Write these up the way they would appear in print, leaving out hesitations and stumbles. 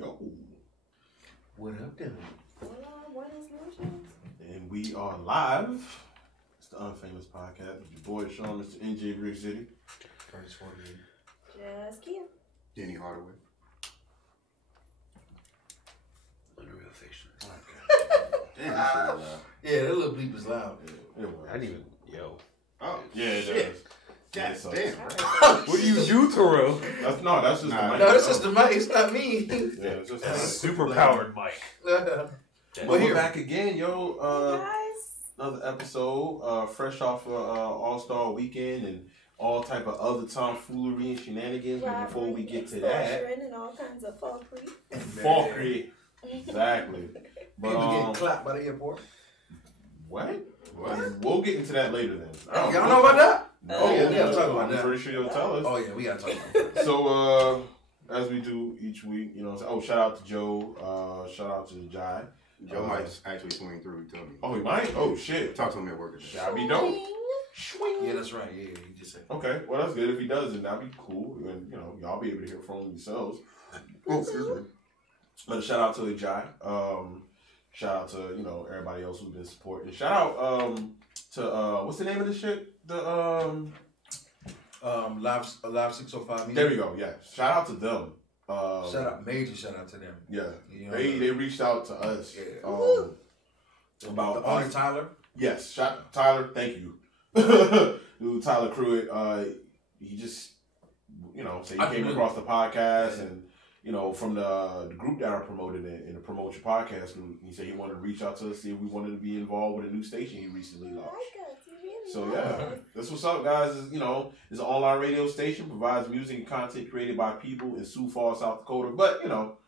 Yo. What up, then? Buenas noches. And we are live. It's the Unfamous Podcast. Your boy Sean, Mr. NJ Brick City. First 48. Just Kia. Danny Hardaway. Unreal Fiction. Damn, that shit was loud. Yeah, that little bleep is loud. Yeah, it was. I didn't even, yo. Oh, Yeah, it shit. does. God so- damn. What do you do, Terrell? That's just Nah. the mic. No, this is the mic. It's not me. Yeah, it's just the mic. Super powered mic. But Well, we're here. back again, yo. Hey guys. Another episode, fresh off of All-Star Weekend and all type of other tomfoolery and shenanigans. But before we get to that, And all kinds of fuckery. fuckery. Exactly. People getting But clapped by the airport. what? What? We'll get into that later then. Y'all know about that? No, Oh, yeah, we gotta talk about I'm that. pretty sure you'll tell us. Oh, yeah, we got to talk about that. So, as we do each week, you know, shout out to Joe, shout out to Jai. Joe might just actually swing through, he told me. Oh, he might? Oh, shit. Talk to him at work today. That'd be dope. Swing. Yeah, that's right. Yeah, you just said. Okay, well, that's good. If he does, then that'd be cool. And, you know, y'all be able to hear from him yourselves. Oh, excuse me. But shout out to Jai. Shout out to, you know, everybody else who's been supporting. Shout out to, what's the name of this shit? Live 605 meeting. There we go, yeah. Shout out to them. Major shout out to them. Yeah. You know, They reached out to us. Yeah. About the owner us. Tyler. Yes, Tyler, thank you. Dude, Tyler Pruitt, he just, you know, so he came across the podcast and, you know, from the group that I promoted in the Promote Your Podcast group, he said he wanted to reach out to us, see if we wanted to be involved with a new station he recently launched. So yeah, that's what's up, guys. Is, you know, it's an online radio station, provides music and content created by people in Sioux Falls, South Dakota. But you know,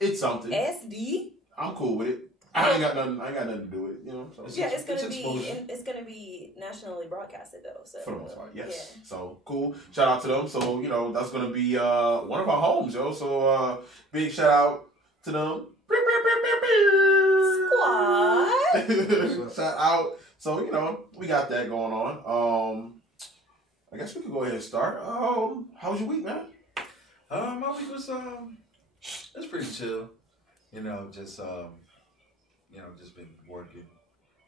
it's something. SD. I'm cool with it. I ain't got nothing to do with it. You know. So. Yeah, it's gonna exposure. be nationally broadcasted though. So For the most part, yes. Yeah. So cool. Shout out to them. So you know, that's gonna be one of our homes, yo. So big shout out to them. Squad. Shout out. So you know, we got that going on. I guess we could go ahead and start. How was your week, man? My week was it's pretty chill. You know, just been working.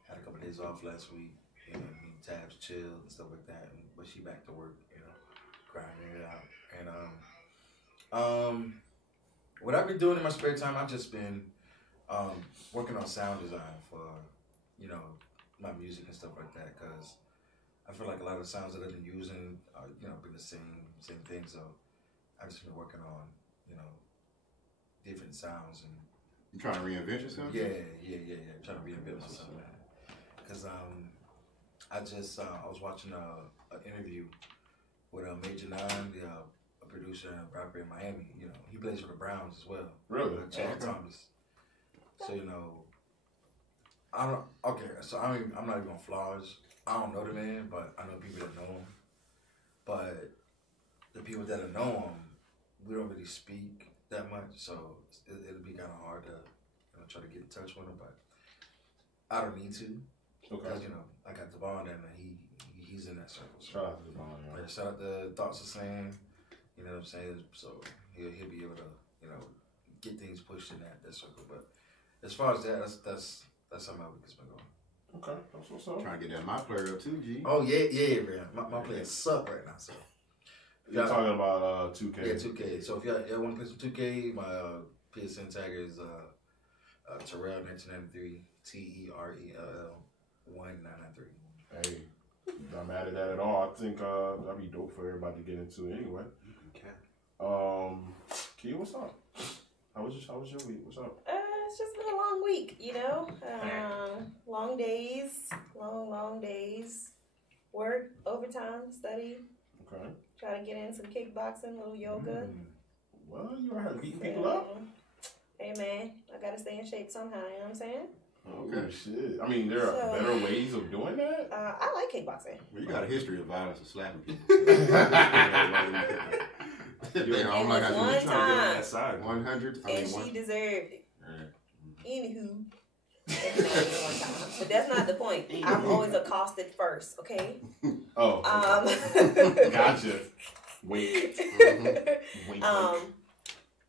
Had a couple of days off last week. You know, me and Tabs chilled and stuff like that. But she back to work. You know, grinding it out. And what I've been doing in my spare time, I've just been working on sound design for my music and stuff like that. Cause I feel like a lot of the sounds that I've been using, been the same thing. So I've just been working on, different sounds and. You trying to reinvent yourself? Yeah. I'm trying to reinvent myself, man. Cause I was watching an interview with Major Nine, a producer and rapper in Miami. You know, he plays for the Browns as well. Really? Chad Thomas. So I'm not even gonna flawless. I don't know the man, but I know people that know him. But the people that know him, we don't really speak that much, so it'll be kind of hard to try to get in touch with him. But I don't need to, because I got the bond and he's in that circle. So. Shout out to the bond. Yeah, shout out to Thoughts of Saying, you know what I'm saying. So he'll be able to get things pushed in that circle. But as far as that, that's how my week has been going. Okay, that's what's up. Trying to get that my player up too, G. Oh yeah, man. My players suck right now. So You're talking about 2K. Yeah, 2K. So if y'all want to play some 2K, my PSN tagger is Terrell 1993 TERELL 1993. Hey, not mad at that at all. I think that'd be dope for everybody to get into anyway. Okay. Kia, what's up? How was your week? What's up? It's just been a long week, you know. Long days, long days. Work, overtime, study. Okay. Try to get in some kickboxing, little yoga. Well, you are beating people up. Hey man, I gotta stay in shape somehow. You know what I'm saying? Okay, shit. I mean, there are better ways of doing that. I like kickboxing. Well, you got a history of violence and slapping people. One time. 100. And she deserved it. Right. Anywho. But that's not the point. I'm always accosted first, okay? Oh. Gotcha. Wait. Wait.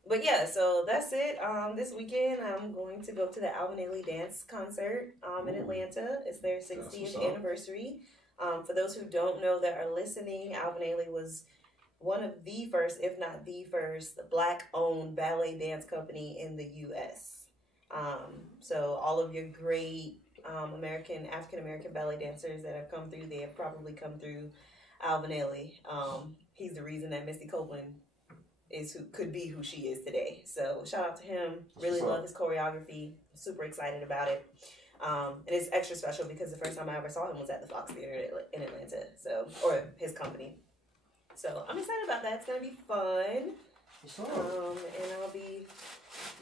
But yeah, so that's it. This weekend I'm going to go to the Alvin Ailey dance concert in Atlanta. It's their 60th anniversary. For those who don't know that are listening, Alvin Ailey was one of the first, if not the first, Black-owned ballet dance company in the U.S. So all of your great African-American ballet dancers that have come through, they have probably come through Alvin Ailey. He's the reason that Misty Copeland could be who she is today. So shout out to him. Really love his choreography. Super excited about it. And it's extra special because the first time I ever saw him was at the Fox Theater in Atlanta. Or his company. So I'm excited about that. It's gonna be fun. And I'll be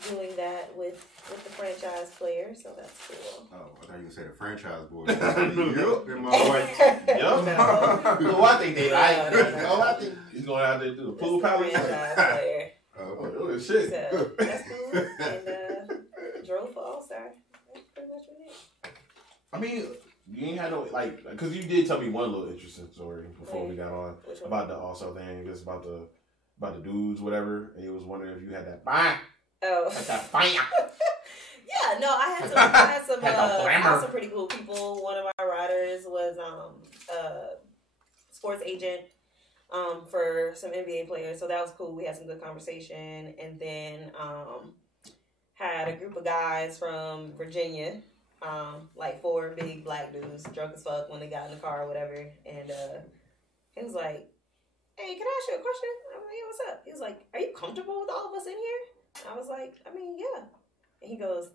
doing that with the franchise player, so that's cool. Oh, I thought you were gonna say the franchise boy. Yep, in my boy. Yep. No, I think they like. No, I think he's going out there to do the pool palace. Franchise player. Oh shit. So that's cool. And drove for All Star. That's pretty much what it is. I mean, you ain't had no because you did tell me one little interesting story before we got on about the All-Star thing. Just about the dudes, whatever. And he was wondering if you had that fire. Oh, like that fire. Yeah, no, I had some pretty cool people. One of my riders was sports agent for some NBA players, so that was cool. We had some good conversation, and then had a group of guys from Virginia. Like 4 big black dudes, drunk as fuck when they got in the car or whatever. And he was like, "Hey, can I ask you a question?" I'm like, "Yeah, what's up?" He was like, "Are you comfortable with all of us in here?" I was like, "I mean, yeah." And he goes,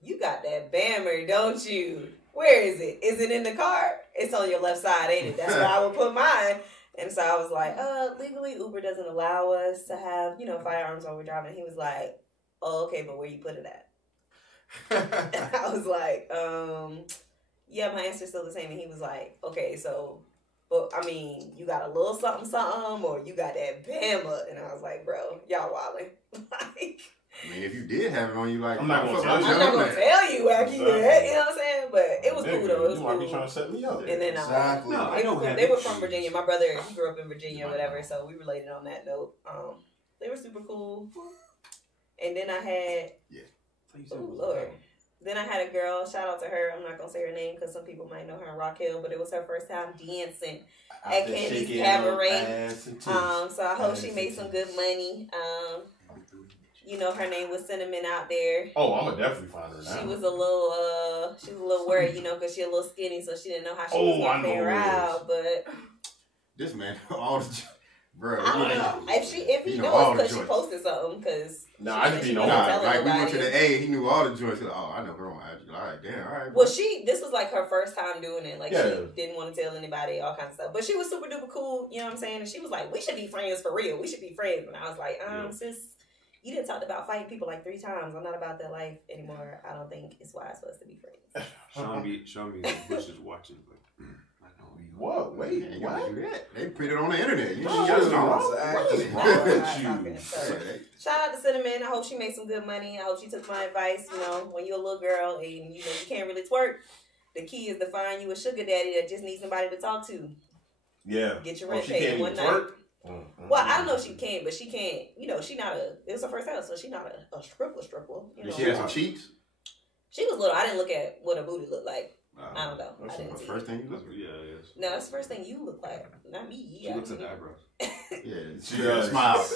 "You got that Bammer, don't you? Where is it? Is it in the car? It's on your left side, ain't it? That's where I would put mine." And so I was like, legally Uber doesn't allow us to have, firearms while we're driving. He was like, "Oh, okay, but where you put it at?" I was like, yeah, my answer's still the same. And he was like, "Okay, so, but I mean, you got a little something, something, or you got that Bama?" And I was like, "Bro, y'all wildin'." Like, I mean, if you did have it on you, like, I'm not gonna tell you after you had, you know what I'm saying? But it was cool though. It was you cool. might be trying to set me up. And then exactly. no, I know they were from Virginia. My brother, he grew up in Virginia or whatever, so we related on that note. They were super cool. And then I had Lord. Then I had a girl, shout out to her, I'm not going to say her name because some people might know her in Rock Hill, but it was her first time dancing at Candy's Cabaret. So I hope she made some good money. Her name was Cinnamon out there. Oh, I'm going to definitely find her now. She was a little worried, because she a little skinny, so she didn't know how she was going to figure out, but... This man, all the... Bro, I don't know. If he knows because she posted something, because... I just be knowing. Like, we went to the A, he knew all the joints. Like, I know her on IG. All right, damn, all right. Well, this was like her first time doing it. Like, she didn't want to tell anybody, all kinds of stuff. But she was super duper cool, you know what I'm saying? And she was like, "We should be friends for real. We should be friends." And I was like, sis, you didn't talk about fighting people like 3 times. I'm not about that life anymore. I don't think it's wise for us to be friends. Sean B. Bush is watching, but I know he. What? Wait, what? They put it on the internet. You know, shout out to Cinnamon. I hope she made some good money. I hope she took my advice. When you're a little girl and you can't really twerk, the key is to find you a sugar daddy that just needs somebody to talk to. Yeah. Get your rent paid one night. Well, I don't know if she can, but she can't. She not it was her first house, so she not a stripper. Did she have some cheeks? She was little. I didn't look at what her booty looked like. I don't know. That's the first thing you look at. Yeah, yes. No, that's the first thing you look like. Not me. She looks at the eyebrows. Yeah, she has a smile.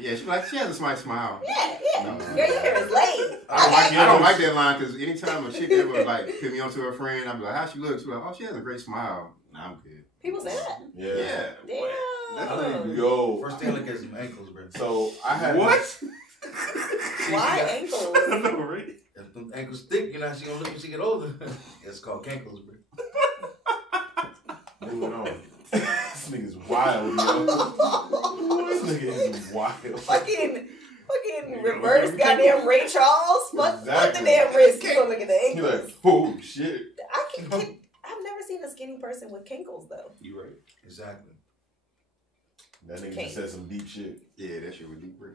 Yeah, she has a nice smile. Yeah. Girl, your hair is laid. I don't like that line because anytime a chick ever put me onto her friend, I'm like, "How she looks?" She's like, "Oh, she has a great smile." Nah, I'm good. People say that. Yeah. Damn. Yo. First thing, look at some ankles, bro. So I had what? Why ankles? I don't know, right? If them ankles thick, she gonna look when she get older. It's called cankles, bro. Moving on. This nigga's wild, yo. This nigga is wild. Fucking reverse goddamn Ray Charles. Fuck the damn wrist. You gonna look at the ankles. You're like, oh shit. I've never seen a skinny person with cankles though. You right. Exactly. That nigga just said some deep shit. Yeah, that shit was deep, bro.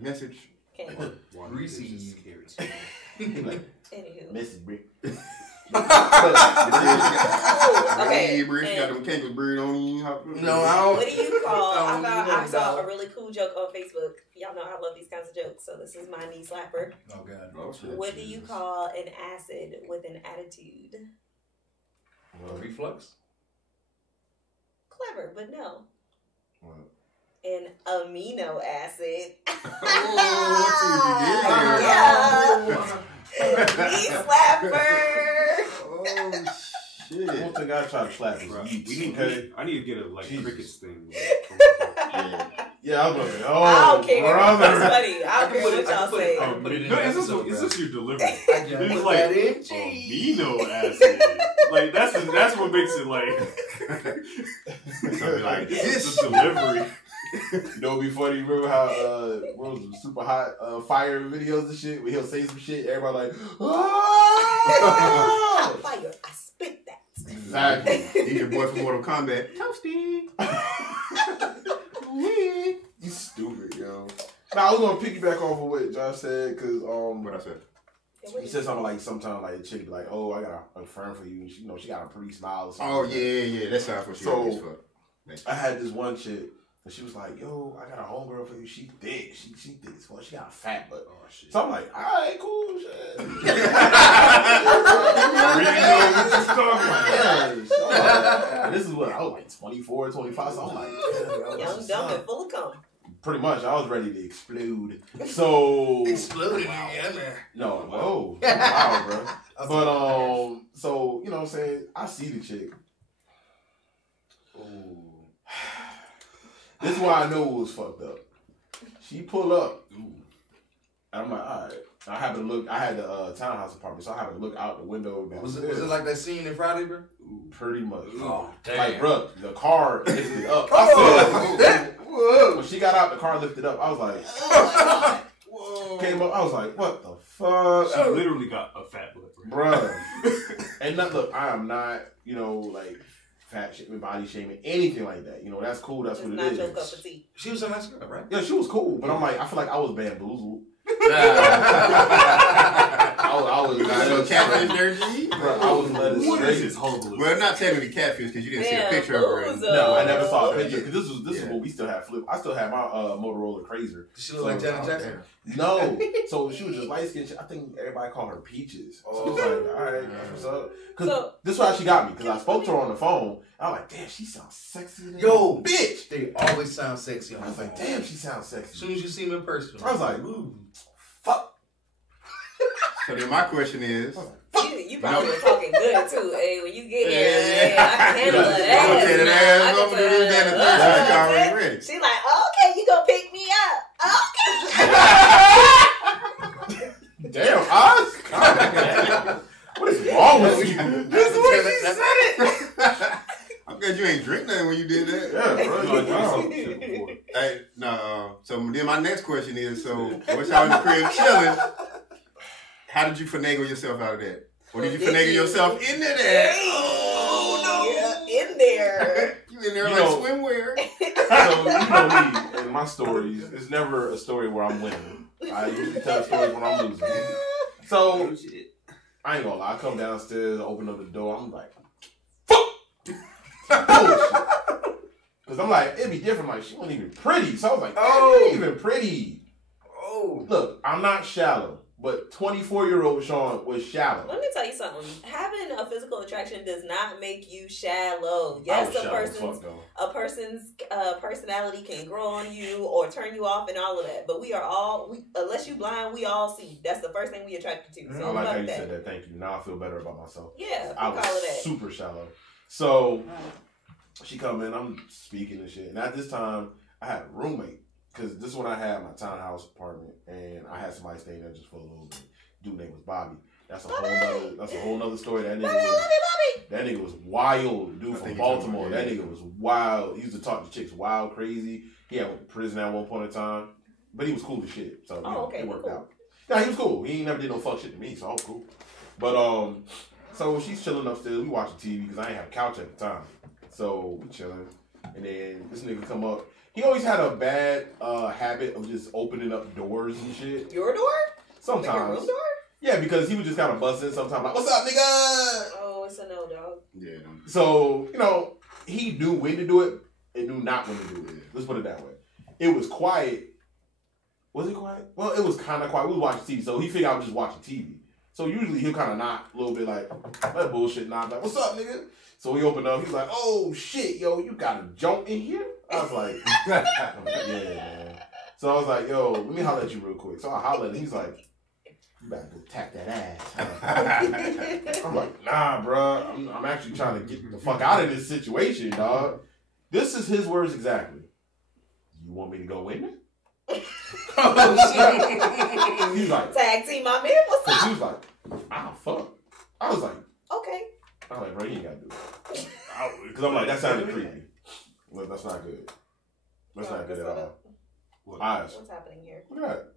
Message. Cankles. Receive. Anywho. Message, brick. Okay. She got them kangaroo bird on you. No, I don't. What do you call? I saw dog. a really cool joke on Facebook. Y'all know I love these kinds of jokes, so this is my knee slapper. Oh god. Oh, shit. What do you call an acid with an attitude? Reflux? Clever, but no. What? An amino acid. Knee slapper. Oh shit! One thing I try to slap is yeets. I need to get a crickets thing. Yeah, I was like, I don't care. That's funny. I don't care what y'all say. Is this your delivery? It's like amino acid. Like that's what makes it like this delivery. You know, it'd be funny. Remember how what was it, super hot fire videos and shit? Where he'll say some shit, everybody like, Hot fire. I spit that. Exactly. He's your boy from Mortal Kombat. Toasty. You stupid, yo. Now I was gonna piggyback off of what Josh said, cause What I said? he said something like sometimes like the chick be like, oh, I got a friend for you. She, she got a pretty smile. Or something Oh like yeah. That sounds for sure. So I had this one chick. And she was like, yo, I got a homegirl for you. She thick. She thick as fuck. She got a fat butt. Oh, shit. So I'm like, all right, cool. Shit. And this is what I was like 24, 25. So I'm like, young, dumb, and full of cum. Pretty much. I was ready to explode. So. Exploded. Yeah, man. No, whoa. Wow, bro. But, so, you know what I'm saying? I see the chick. Ooh. This is why I know it was fucked up. She pull up. And I'm like, all right. I happened to look. I had the townhouse apartment, so I happened to look out the window. Was it like that scene in Friday, bro? Pretty much. Oh, damn. Like, bro, the car lifted up. I said, whoa. When she got out, the car lifted up. I was like, whoa. Came up. I was like, what the fuck? She literally got a fat butt, bro. And look, I am not, like. Fat shaming, body shaming, anything like that. That's cool. That's what it is. Not your cup of tea. She was a nice girl, right? Yeah, she was cool. But I'm like, I feel like I was bamboozled. I was catfish energy. I was led astray. Well, not technically catfish because you didn't see a picture of her. No, I never saw a picture because this is what we still have flip. I still have my Motorola Crazer. Did she look like Janet Jackson? No, so she was just light skinned. I think everybody called her Peaches. So it was like, all right, what's up? Because this is why she got me. Because I spoke to her on the phone. I'm like, damn, she sounds sexy. Yo, bitch. They always sound sexy on the phone. I was like, damn, she sounds sexy. As soon as you see them in person. I was like, ooh, fuck. So then my question is, you probably were talking good too. Hey, when you get here, I can handle that. She like, okay, you gonna pick me up? Okay. Damn, Oz. What is wrong with you? This is what you said it. I'm glad you ain't drink nothing when you did that. Yeah, bro. Hey, no. So then my next question is, so once y'all in the crib chilling, how did you finagle yourself out of that? Or did you finagle yourself into that? Oh, no. Yeah, in there. You in there like swimwear. So, me and my stories, it's never a story where I'm winning. I usually tell stories when I'm losing. So, I ain't gonna lie. I come downstairs, open up the door. I'm like, fuck! Bullshit. Because I'm like, it'd be different. Like, she wasn't even pretty. So I was like, oh, she ain't even pretty. Oh. Look, I'm not shallow. But 24-year-old Sean was shallow. Let me tell you something. Having a physical attraction does not make you shallow. Yes, a person's personality can grow on you or turn you off and all of that. But we are all, unless you blind, we all see. That's the first thing we attracted to. So I like how you said that. Thank you. Now I feel better about myself. Yeah, I was super shallow. So she come in, I'm speaking and shit. And at this time, I had a roommate. Because this is when I had my townhouse apartment, and I had somebody staying there just for a little bit. Dude name was Bobby. That's a whole nother story. That nigga was wild. Dude from Baltimore. That nigga was wild. He used to talk to chicks wild, crazy. He had went to prison at one point in time, but he was cool as shit. So it worked out. Yeah, he was cool. He ain't never did no fuck shit to me, so I was cool. But so she's chilling upstairs. We watching TV because I ain't have a couch at the time. So we chilling, and then this nigga come up. He always had a bad habit of just opening up doors and shit. Your door? Sometimes. Like your room door? Yeah, because he would just kind of bust in sometimes like, "What's up, nigga?" Oh, it's a no, dog. Yeah. So, you know, he knew when to do it and knew not when to do it. Let's put it that way. It was quiet. Was it quiet? Well, it was kind of quiet. We was watching TV, so he figured I was just watching TV. So usually he'll kind of knock a little bit like, that bullshit knock. Like, "What's up, nigga?" So he opened up. He's like, "Oh, shit, yo, you got a joint in here?" I was like, "Yeah, man." So I was like, "Yo, let me holler at you real quick." So I hollered, and he's like, "You better go tap that ass." I'm like, "Nah, bro. I'm actually trying to get the fuck out of this situation, dog." This is his words exactly. "You want me to go in there?" He's like, "Tag team, my man. What's up?" He was like, "Ah, fuck." I was like, "Okay." I'm like, "Bro, you ain't gotta do that." Because I'm like, that sounded creepy. Look, that's not good. That's not good at all. Eyes. What's happening here? Look at that.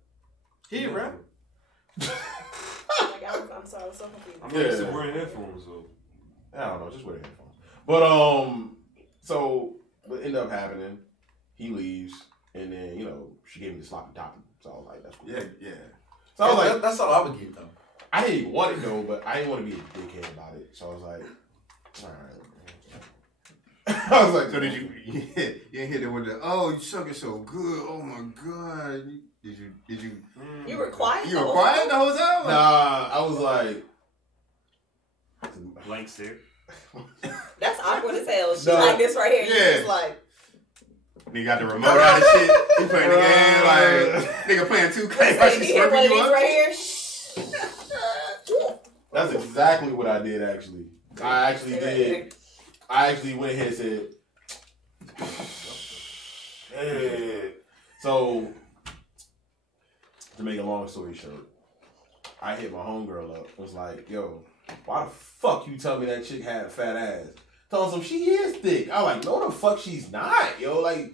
He rap. Like, I'm sorry, I was so confused. I'm like, still wearing headphones, so. I don't know, just wear the headphones. But, so, what ended up happening, he leaves, and then, you know, she gave me the sloppy topping. So I was like, that's cool. Yeah. So I was like, that's all I would get, though. I didn't even want it, though, but I didn't want to be a dickhead about it. So I was like, all right. I was like, so did you didn't hit it with the, "Oh, you suck it so good. Oh my God." Did you You were quiet? You were quiet the whole time? Nah, I was like, Blank stare. That's awkward as hell. She's No. like this right here. Yeah. You just like, Nigga got the remote out and shit. He playing the game like nigga playing 2K. Like you she hear one swerving of you these up. right here? Shh. that's exactly what I did, actually. I actually did. I actually went ahead and said, "Hey." So, to make a long story short, I hit my homegirl up. Was like, "Yo, why the fuck you tell me that chick had a fat ass?" Told him she is thick. I was like, "No, the fuck she's not, yo. Like,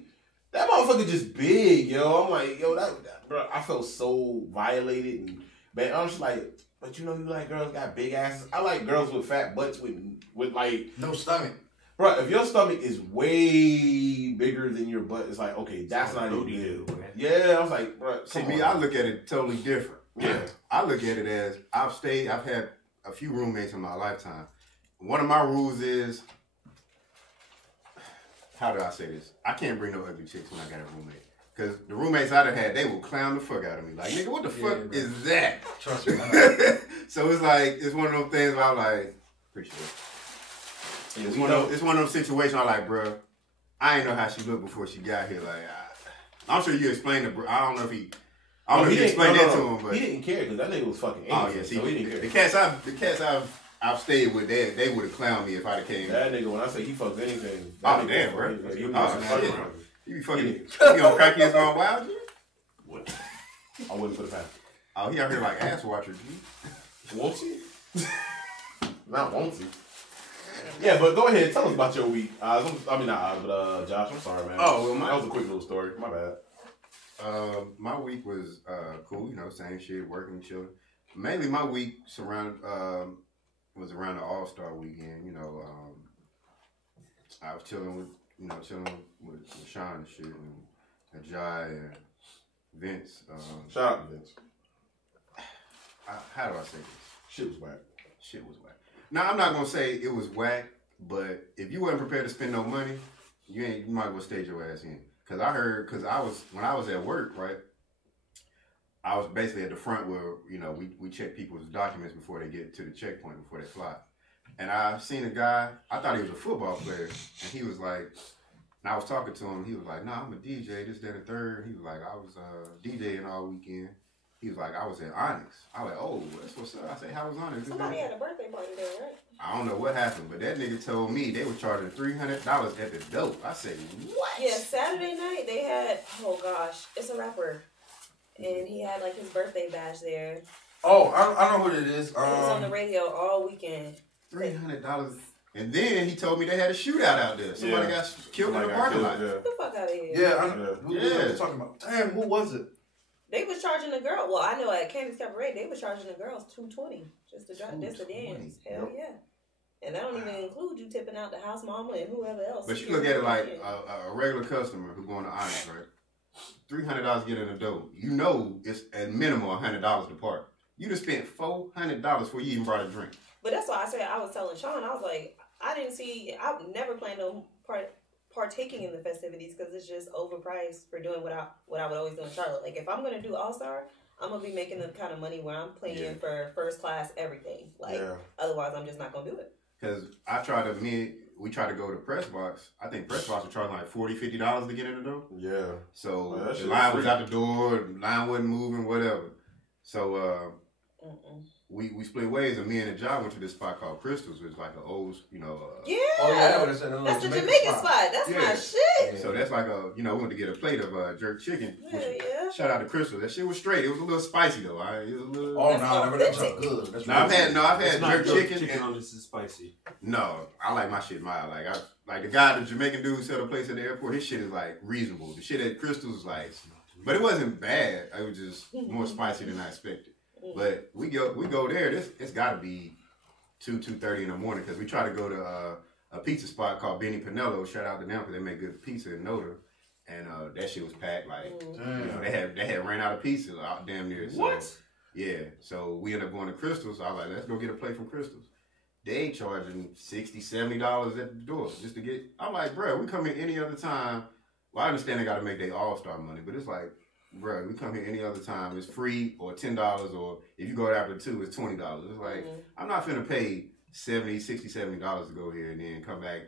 that motherfucker just big, yo." I'm like, "Yo, that bro." I felt so violated and man. I'm just like, "But you know, you like girls got big asses. I like girls with fat butts with like no stomach." Bro, if your stomach is way bigger than your butt, it's like, okay, that's not even good. Yeah, I was like, bro. See, me, I look at it totally different. Yeah. I look at it as I've had a few roommates in my lifetime. One of my rules is, how do I say this? I can't bring no ugly chicks when I got a roommate. Because the roommates I'd have had, they will clown the fuck out of me. Like, nigga, what the fuck is that? Trust me. So it's like, it's one of those things where I'm like, appreciate it. It's one of those situations where I'm like, bro, I ain't know how she looked before she got here. Like, I'm sure you explained it, bro. I don't know if he explained that to him, but he didn't care because that nigga was fucking oh innocent, yeah, see, so he didn't care. the cats I've stayed with, they would have clowned me if I'd have came. That nigga, when I say he fucks anything, Oh damn, bro. You be fucking, you on crackheads going wild? What? I wouldn't put it past. Oh, he out here like ass watcher, G. Won't he? Not won't he? Yeah, but go ahead. Tell us about your week. Josh, I'm sorry, man. Oh, well, that was a quick little story. My bad. My week was cool. You know, same shit, working, chilling. Mainly, my week was around the All-Star weekend. You know, I was chilling with Sean and shit, and Jai and Vince. Shout out to Vince. How do I say this? Shit was whack. Shit was whack. Now, I'm not gonna say it was whack, but if you wasn't prepared to spend no money, you might as well stage your ass in. When I was at work, right, I was basically at the front where, you know, we check people's documents before they get to the checkpoint, before they fly. And I seen a guy, I thought he was a football player, and he was like, and I was talking to him, he was like, "Nah, I'm a DJ, this, that, and third." He was like, "I was DJing all weekend." He was like, "I was at Onyx." I was like, "Oh, that's what's up." I said, "How was Onyx?" Somebody had a birthday party there, right? I don't know what happened, but that nigga told me they were charging $300 at the dope. I said, "What?" Yeah, Saturday night they had, oh gosh, it's a rapper. And he had like his birthday bash there. Oh, I know who it is. It was on the radio all weekend. $300. And then he told me they had a shootout out there. Somebody got killed in the parking lot. Get the fuck out of here. Yeah, I know. Who was talking about? Damn, who was it? They was charging the girl. Well, I know at Candy's Cabaret, they was charging the girls $220 just to dance. Hell yeah. And that don't even include you tipping out the house mama and whoever else. But you look at it like a regular customer who going to Onyx, right? $300 get in the door. You know it's at minimum $100 to park. You just spent $400 before you even brought a drink. But that's why I said, I was telling Sean, I was like, I've never planned on partaking in the festivities because it's just overpriced for doing what I would always do in Charlotte. Like, if I'm going to do All-Star, I'm going to be making the kind of money where I'm paying for first class everything. Like, otherwise, I'm just not going to do it. Because we tried to go to Press Box. I think Press Box was charging like $40, $50 to get in the door. Yeah. So the line was out the door, the line wasn't moving, whatever. So we split ways, and me and the job went to this spot called Crystals, which is like an old, that's the Jamaican spot. That's my shit. So that's like we went to get a plate of jerk chicken. Shout out to Crystals. That shit was straight. It was a little spicy though. It was a little. Oh no, that's so good. I've had jerk chicken. Chicken on this is spicy. No, I like my shit mild. Like the guy, the Jamaican dude who set a place at the airport. His shit is like reasonable. The shit at Crystals is like, but it wasn't bad. It was just more spicy than I expected. But we go there. It's got to be 2:30 in the morning because we try to go to a pizza spot called Benny Pinello. Shout out to them because they make good pizza in Noda, and that shit was packed. Like they had ran out of pizza damn near. So, what? Yeah. So we ended up going to Crystals. I was like, let's go get a plate from Crystals. They charging $60, $70 at the door just to get. I'm like, bro, we come in any other time. Well, I understand they got to make their All-Star money, but it's like, bro, we come here any other time. It's free or $10, or if you go after 2, it's $20. It's like, I'm not finna pay $70, $60, $70 to go here and then come back,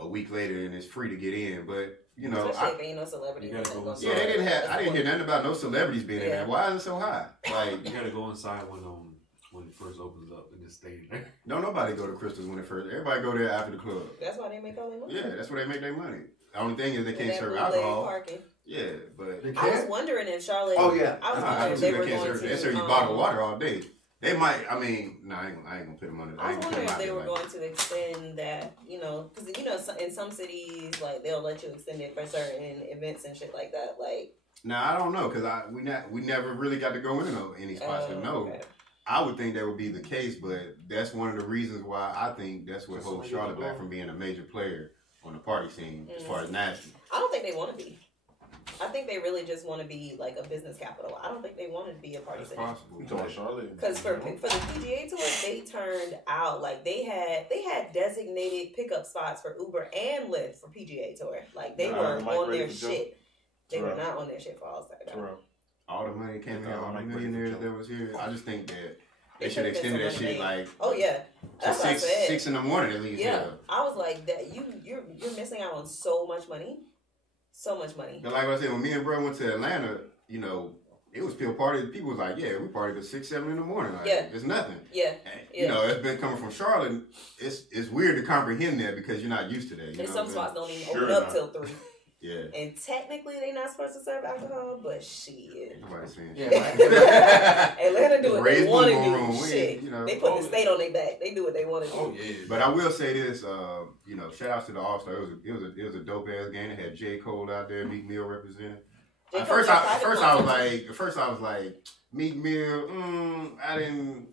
a week later and it's free to get in. But, especially if ain't no celebrities. Yeah, I didn't hear nothing about no celebrities being in there. Why is it so high? Like, you gotta go inside when it first opens up and just stay there. Don't nobody go to Crystals when it first. Everybody go there after the club. That's why they make all their money. Yeah, that's where they make their money. The only thing is they can't serve alcohol. Parking. Yeah, but I was wondering if Charlotte. Oh yeah, I was wondering if they were going to. They serve you bottled water all day. They might. I mean, no, I ain't gonna put them on it. I was wondering if they were going to extend that. Because in some cities, like they'll let you extend it for certain events and shit like that. Like. Now I don't know because we never really got to go into any spots to know. Okay. I would think that would be the case, but that's one of the reasons why I think that's what holds Charlotte back from being a major player on the party scene as far as national. I don't think they want to be. I think they really just want to be like a business capital. I don't think they want to be a party city. Possible. You talking Charlotte? Because for the PGA Tour, they turned out like they had designated pickup spots for Uber and Lyft for PGA Tour. Like they were on their shit. They were not on their shit for All-Star. All the money came in, all the millionaires that was here. I just think that they should extend that shit like. Oh yeah, that's what I said. 6 in the morning at least. Yeah, I was like that. You're missing out on so much money. So much money. And like I said, when me and bro went to Atlanta, it was still party. People was like, yeah, we partied at 6, 7 in the morning. Like, it's nothing. Yeah. And, it's been coming from Charlotte. It's weird to comprehend that because you're not used to that. And some spots don't even open up till 3. Yeah. And technically, they're not supposed to serve alcohol, but shit. Nobody's saying shit. Atlanta do what they want to do. Shit. They put the state on their back. They do what they want to do. Oh, yeah. But I will say this, shout out to the All-Star. It was a dope ass game. They had J. Cole out there, Meek Mill representing. At first I was like, Meek Mill, I didn't.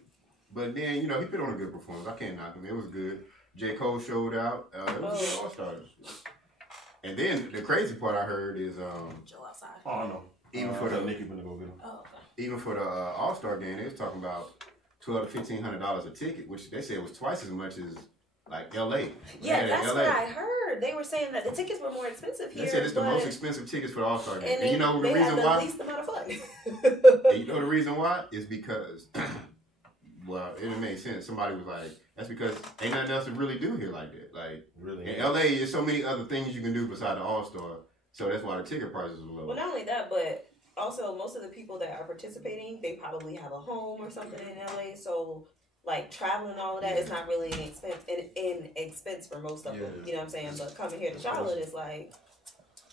But then, he put on a good performance. I can't knock him. It was good. J. Cole showed out. It was a good All-Star. And then the crazy part I heard is Joe outside. Oh no. Even for the Nikki gonna go get him. Oh, okay. Even for the All-Star game, they was talking about $1,200 to $1,500 a ticket, which they said was twice as much as like LA. Yeah, that's what I heard. They were saying that the tickets were more expensive here. They said it's the most expensive tickets for the All-Star game. And you know the reason why? The least amount of fun. And you know the reason why? Is because well, it made sense. Somebody was like, that's because ain't nothing else to really do here like that. Like, really, in LA, there's so many other things you can do besides the All-Star. So that's why the ticket prices are low. Well, not only that, but also most of the people that are participating, they probably have a home or something in LA. So, like, traveling and all of that is not really an expense for most of them. You know what I'm saying? But coming here to Charlotte is like...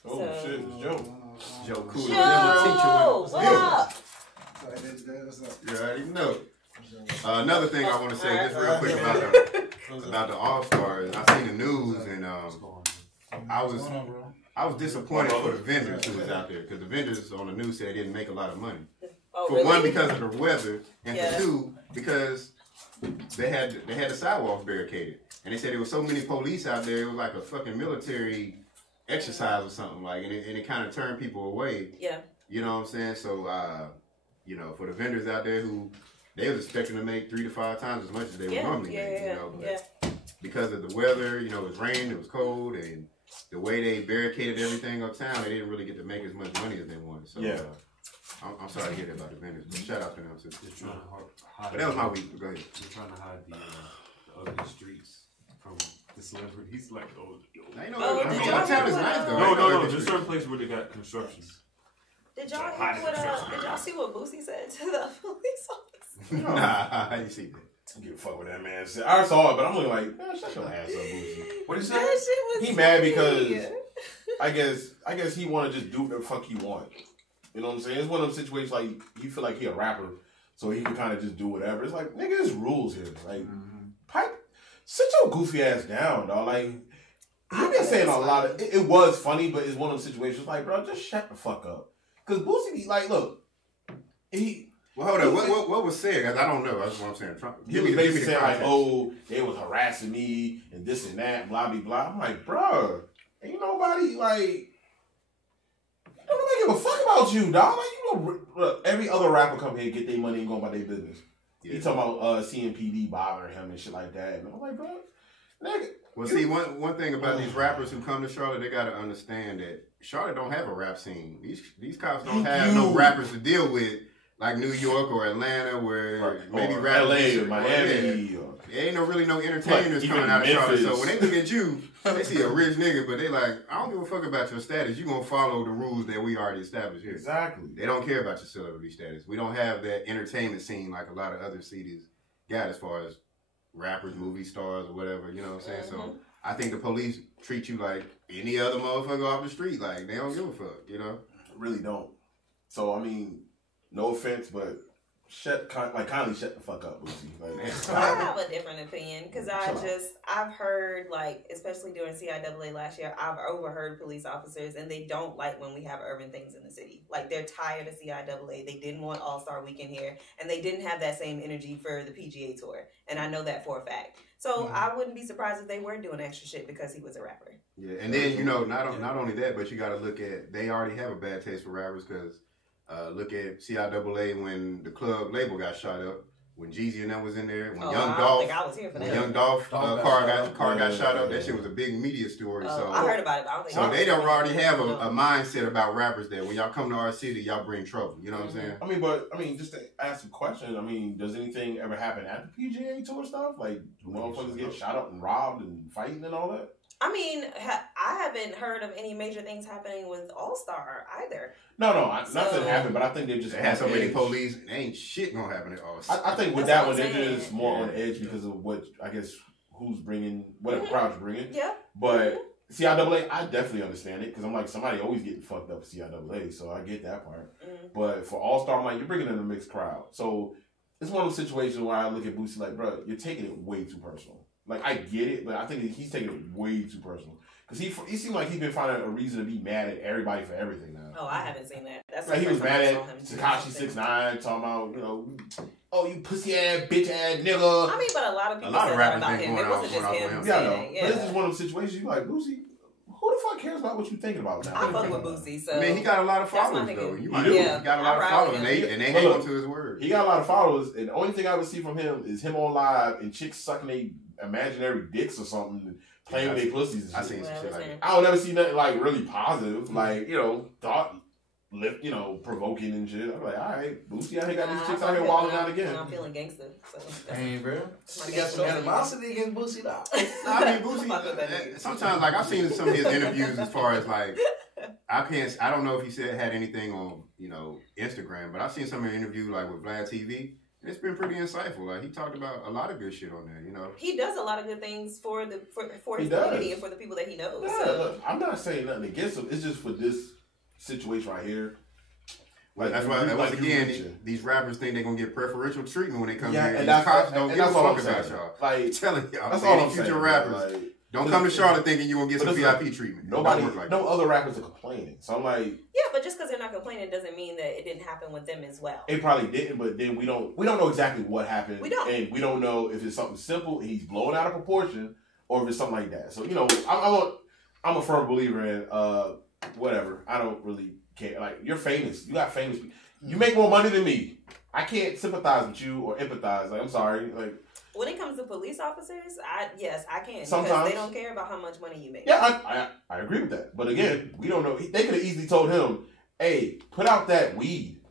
Oh, shit, it's Joe. Joe Cool. Joe, what up? You already know. Another thing I want to say, just real quick about the All-Stars. I seen the news and I was disappointed for the vendors who was out there because the vendors on the news said they didn't make a lot of money. Oh, for really? one, because of the weather, and for two, because they had the sidewalks barricaded, and they said there was so many police out there. It was like a fucking military exercise or something like, and it kind of turned people away. Yeah. You know what I'm saying? So for the vendors out there who they was expecting to make 3 to 5 times as much as they would normally make. You know, but because of the weather, you know, it was rain, it was cold, and the way they barricaded everything uptown, they didn't really get to make as much money as they wanted. So I'm sorry to hear that about the vendors, but shout out to them too. Just trying to hide. But that was my week. But go ahead. They're trying to hide the ugly streets from the celebrities. Like, Now, you know, uptown is nice though. No. There's certain places where they got construction. Did y'all see what Boosie said to the police officer? Nah, how you see that? I don't give a fuck with that man. I saw it, but I'm looking like, man, shut your ass up, Boosie. What did you That say? shit was He mad funny. because I guess he want to just do what the fuck he want. You know what I'm saying? It's one of those situations like you feel like he a rapper, so he can kind of just do whatever. It's like, nigga, there's rules here. Like, sit your goofy ass down, dog. Like, I've been saying a lot of it was funny, but it's one of those situations like, bro, just shut the fuck up. Cause Boosie, like, look, Well, hold on. What was said? Cause I don't know. That's what I'm saying. He was basically saying like, oh, they was harassing me and this and that, blah blah blah. I'm like, bro, ain't nobody like. Nobody give a fuck about you, dog. Like, you know, look, every other rapper come here and get their money and go about their business. Yeah. He talking about CMPD bothering him and shit like that. And I'm like, bro, nigga. Well, see, one thing about these rappers who come to Charlotte, they gotta understand that Charlotte don't have a rap scene. These cops don't have no rappers to deal with like New York or Atlanta, where maybe LA or Miami. There ain't really no entertainers coming out of Charlotte. So when they look at you, they see a rich nigga, but they like, I don't give a fuck about your status. You gonna follow the rules that we already established here. Exactly. They don't care about your celebrity status. We don't have that entertainment scene like a lot of other cities got as far as rappers, movie stars, or whatever. You know what I'm saying? So I think the police treat you like any other motherfucker off the street. Like, they don't give a fuck, you know? Really don't. So, I mean, no offense, but kindly shut the fuck up, Boosie. Like, I have a different opinion because I've heard, like, especially during CIAA last year, I've overheard police officers and they don't like when we have urban things in the city. Like, they're tired of CIAA. They didn't want All-Star Weekend here and they didn't have that same energy for the PGA Tour. And I know that for a fact. So I wouldn't be surprised if they were doing extra shit because he was a rapper. Yeah, and then, you know, not only that, but you got to look at, they already have a bad taste for rappers because look at CIAA when the club label got shot up, when Jeezy and them was in there, when Young Dolph car got shot up. That shit was a big media story. So I heard about it. But I don't think so they don't already have a mindset about rappers that when y'all come to our city, y'all bring trouble. You know what I'm saying? I mean, just to ask a question. I mean, does anything ever happen at the PGA Tour stuff? Like, motherfuckers get shot up and robbed and fighting and all that? I mean, I haven't heard of any major things happening with All-Star either. No, nothing happened, but I think they just had so many police. Ain't shit gonna happen at All-Star. I think with that one, they're just more on edge because of what, I guess, who's bringing, whatever crowd's bringing. Yeah. But CIAA, I definitely understand it because I'm like, somebody always getting fucked up for CIAA, so I get that part. But for All-Star, I'm like, you're bringing in a mixed crowd. So it's one of those situations where I look at Boosie like, bro, you're taking it way too personal. Like, I get it, but I think he's taking it way too personal. Because he seemed like he's been finding a reason to be mad at everybody for everything now. Oh, I haven't seen that. That's like, he was mad at Tekashi 6ix9ine, talking about, you know, oh, you pussy ass, bitch ass nigga. I mean, but a lot of people said that about him. It wasn't just him. Yeah, I know. But it's just one of those situations you like, Boosie, who the fuck cares about what you thinking about now? I fuck with Boosie, so. I mean, he got a lot of followers, though. He got a lot of followers, and they hang on to his word. He got a lot of followers, and the only thing I would see from him is him on live and chicks sucking their imaginary dicks or something and playing with their pussies and shit. I seen some shit like that. I don't ever see nothing like really positive, like, you know, provoking and shit. I'm like, all right, Boosie out here got these chicks out here wilding out again. I'm feeling gangster. So hey, bro. You got some animosity against Boosie, though. I mean, Boosie, sometimes, like, I've seen some of his interviews as far as, like, I don't know if he had anything on, you know, Instagram, but I've seen some of the interview, like, with Vlad TV. It's been pretty insightful. Like, he talked about a lot of good shit on there, you know. He does a lot of good things for his community and for the people that he knows. Yeah, so. Look, I'm not saying nothing against him. It's just for this situation right here. Like, that's why, once again, these rappers think they're going to get preferential treatment when they come here. And these cops don't give a fuck about y'all. Like, I'm telling y'all. That's all I'm saying. Future rappers. Like, don't come to Charlotte thinking you're going to get some VIP treatment. No other rappers are complaining. So I'm like... Yeah, but just because they're not complaining doesn't mean that it didn't happen with them as well. It probably didn't, but then we don't know exactly what happened. We don't. And we don't know if it's something simple and he's blowing out of proportion or if it's something like that. So, you know, I'm a firm believer in whatever. I don't really care. Like, you're famous. You got famous people. You make more money than me. I can't sympathize with you or empathize. Like, I'm sorry. Like, when it comes to police officers, I can't. Sometimes because they don't care about how much money you make. Yeah, I agree with that. But again, we don't know. They could have easily told him, "Hey, put out that weed,"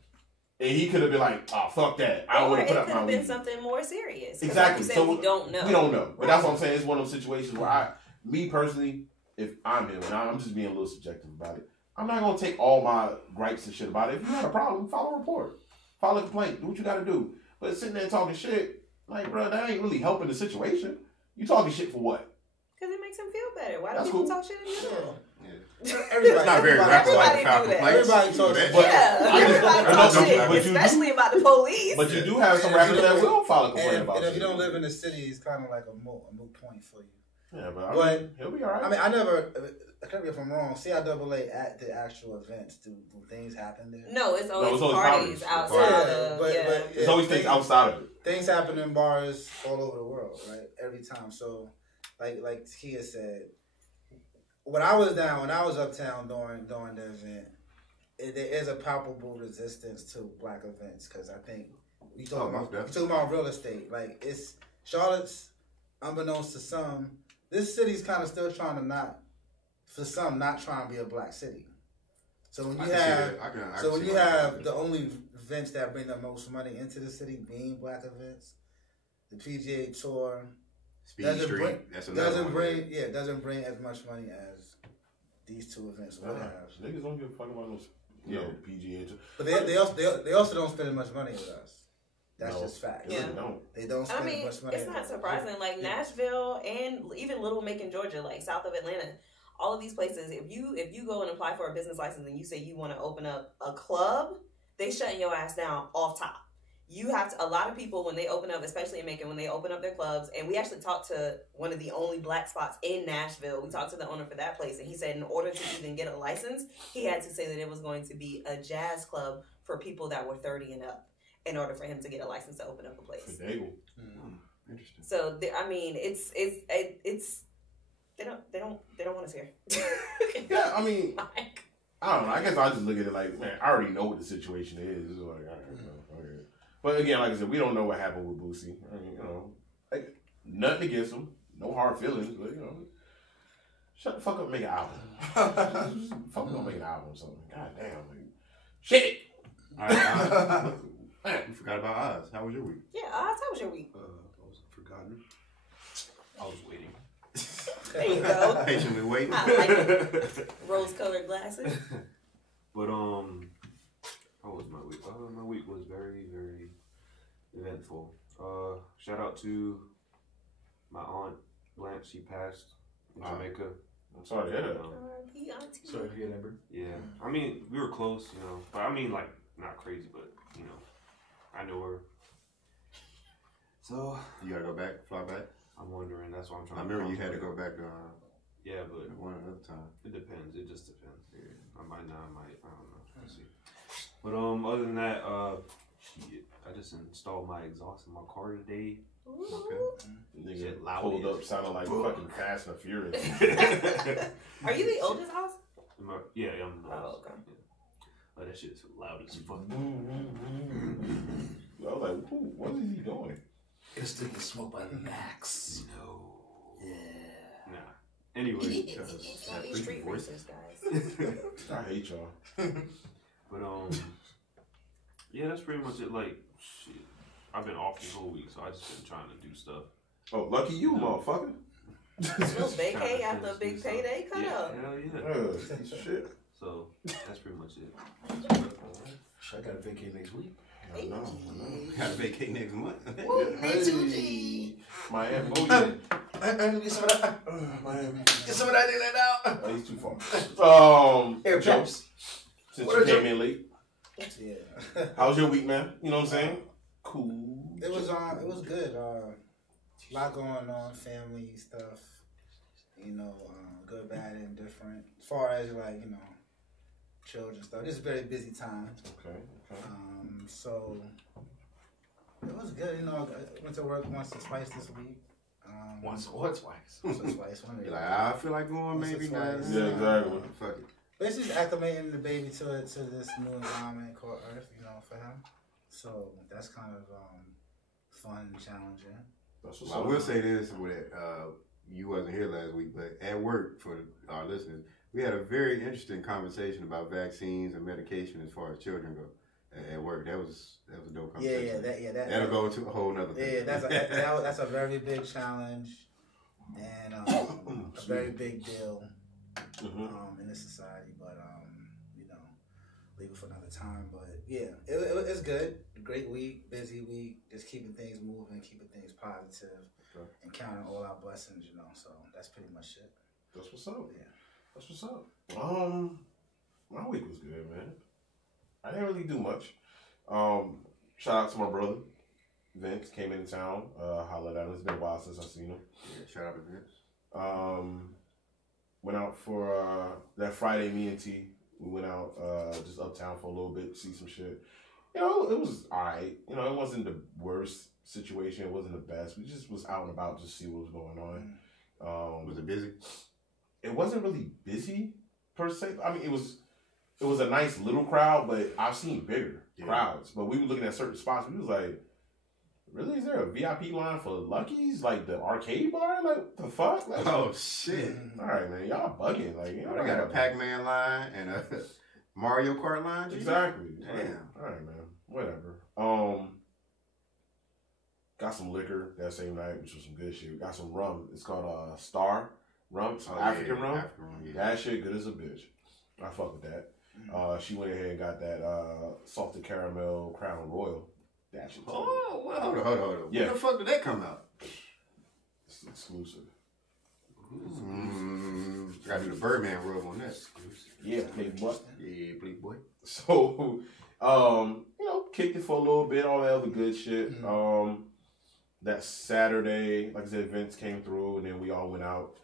and he could have been like, "Oh, fuck that. I don't want to put out my weed." It could have been something more serious. Exactly. Like you said, we don't know. We don't know. But that's what I'm saying. It's one of those situations where me personally, if I'm him, and I'm just being a little subjective about it, I'm not gonna take all my gripes and shit about it. If you got a problem, file a report, file a complaint, do what you got to do. But sitting there talking shit. Like, bro, that ain't really helping the situation. You talking shit for what? Because it makes him feel better. Why do people talk shit in general? Everybody, not very everybody do that. Everybody talks shit. Everybody talks shit, especially about the police. But you do have some rappers that will file a complaint about and shit. if you don't live in the city, it's kind of like a moot point for you. Yeah, but I mean, he'll be all right. I mean, I never, correct me if I'm wrong, CIAA at the actual events, do things happen there? No, it's always parties outside of, but it's always things outside of it. Things happen in bars all over the world, right? Every time. So, like Kia said, when I was uptown during the event, there is a palpable resistance to black events because I think we talking about real estate. Like it's Charlotte's, unbeknownst to some, this city's kind of still trying to not trying to be a black city. So when you have the only events that bring the most money into the city being black events, the PGA Tour doesn't bring as much money as these two events would have. Niggas don't give a fuck about those, PGA Tour. But they also don't spend as much money with us. That's just fact. Yeah. They don't spend as much money. It's not surprising. Like Nashville and even Little Macon, Georgia, like south of Atlanta, all of these places, if you go and apply for a business license and you say you want to open up a club, they shutting your ass down off top. You have to, a lot of people when they open up, especially in Macon, when they open up their clubs, and we actually talked to one of the only black spots in Nashville. We talked to the owner for that place, and he said in order to even get a license, he had to say that it was going to be a jazz club for people that were 30 and up in order for him to get a license to open up a place. Interesting. So I mean, it's they don't want us here. Yeah, I mean, I don't know. I guess I just look at it like, man, I already know what the situation is. It's like, okay. But again, like I said, we don't know what happened with Boosie. I mean, like, nothing against him, no hard feelings, but shut the fuck up, and make an album. Fuck up, make an album or something. God damn, like, shit. All right, we forgot about Oz. How was your week? Yeah, Oz, how was your week? I was forgotten. I was waiting. There you go. Patiently waiting. I like it. Rose-colored glasses. But how was my week? My week was very, very eventful. Shout out to my aunt Blanche. She passed in Jamaica. I'm sorry to hear that. Sorry to hear that, bro. Yeah, I mean we were close, but I mean like not crazy, but I know her. So you gotta go back, fly back. I'm wondering. That's why I'm trying. I remember you had to go back. Yeah, but one another time. It depends. It just depends. Yeah. I might not. I don't know. Let's see. But other than that, I just installed my exhaust in my car today. Okay. Nigga loud pulled up, sounding like fucking Fast and Furious. Are you the oldest house? Yeah, I'm the oldest. Oh, okay. Yeah. Oh, that shit's loud as fuck. I was like, what is he doing? It's taking smoke by the max. No. Yeah. Nah. Anyway. It's not these street racers, guys. I hate y'all. But yeah, that's pretty much it. Like, shit, I've been off this whole week, so I just been trying to do stuff. Oh, lucky you, motherfucker. Little vacay after a big payday cut up. Hell yeah. Shit. So that's pretty much it. I got to vacate next week. I know. Got to vacate next month. Miami. Get some of that. Miami. Get some of that in and out. Oh, he's too far. Air jumps. Since you came in late. Yeah. How was your week, man? You know what I'm saying? Cool. It was good. A lot going on, family stuff. Good, bad, and different. As far as children stuff. This is a very busy time. Okay. So it was good. I went to work once or twice this week. Once or twice? Once or twice. You're like, I feel like going maybe not. Yeah, exactly. Fuck it. Basically acclimating the baby to this new environment called Earth, for him. So that's kind of fun and challenging. I will say this: with you wasn't here last week, but at work for our listeners, we had a very interesting conversation about vaccines and medication as far as children go. At work, that was a dope conversation. That'll go into a whole nother thing. Yeah, that's a very big challenge and a very big deal in this society. But leave it for another time. But yeah, it's good. Great week, busy week. Just keeping things moving, keeping things positive, and counting all our blessings. So that's pretty much it. That's what's up. Yeah, that's what's up. My week was good, man. I didn't really do much. Shout out to my brother. Vince came into town. Hollered at him. It's been a while since I've seen him. Yeah, shout out to Vince. Went out for that Friday, me and T. We went out just uptown for a little bit, see some shit. It was alright. It wasn't the worst situation. It wasn't the best. We just was out and about, just see what was going on. Was it busy? It wasn't really busy per se. I mean, it was a nice little crowd, but I've seen bigger crowds. But we were looking at certain spots. We was like, really? Is there a VIP line for Lucky's? Like the arcade bar? Like, what the fuck? Like, oh, shit. All right, man. Y'all bugging. Like, they got a Pac-Man line and a Mario Kart line? Exactly. Damn. All right, man. Whatever. Got some liquor that same night, which was some good shit. Got some rum. It's called Star Rum. African rum. That shit good as a bitch. I fuck with that. She went ahead and got that salted caramel Crown Royal. That shit. Oh, well, hold on. Yeah. When the fuck did that come out? It's exclusive. Gotta do the Birdman rub on that. Exclusive. Yeah, Playboy. Yeah, Playboy. So, kicked it for a little bit, all that other good shit. That Saturday, like I said, Vince came through, and then we all went out.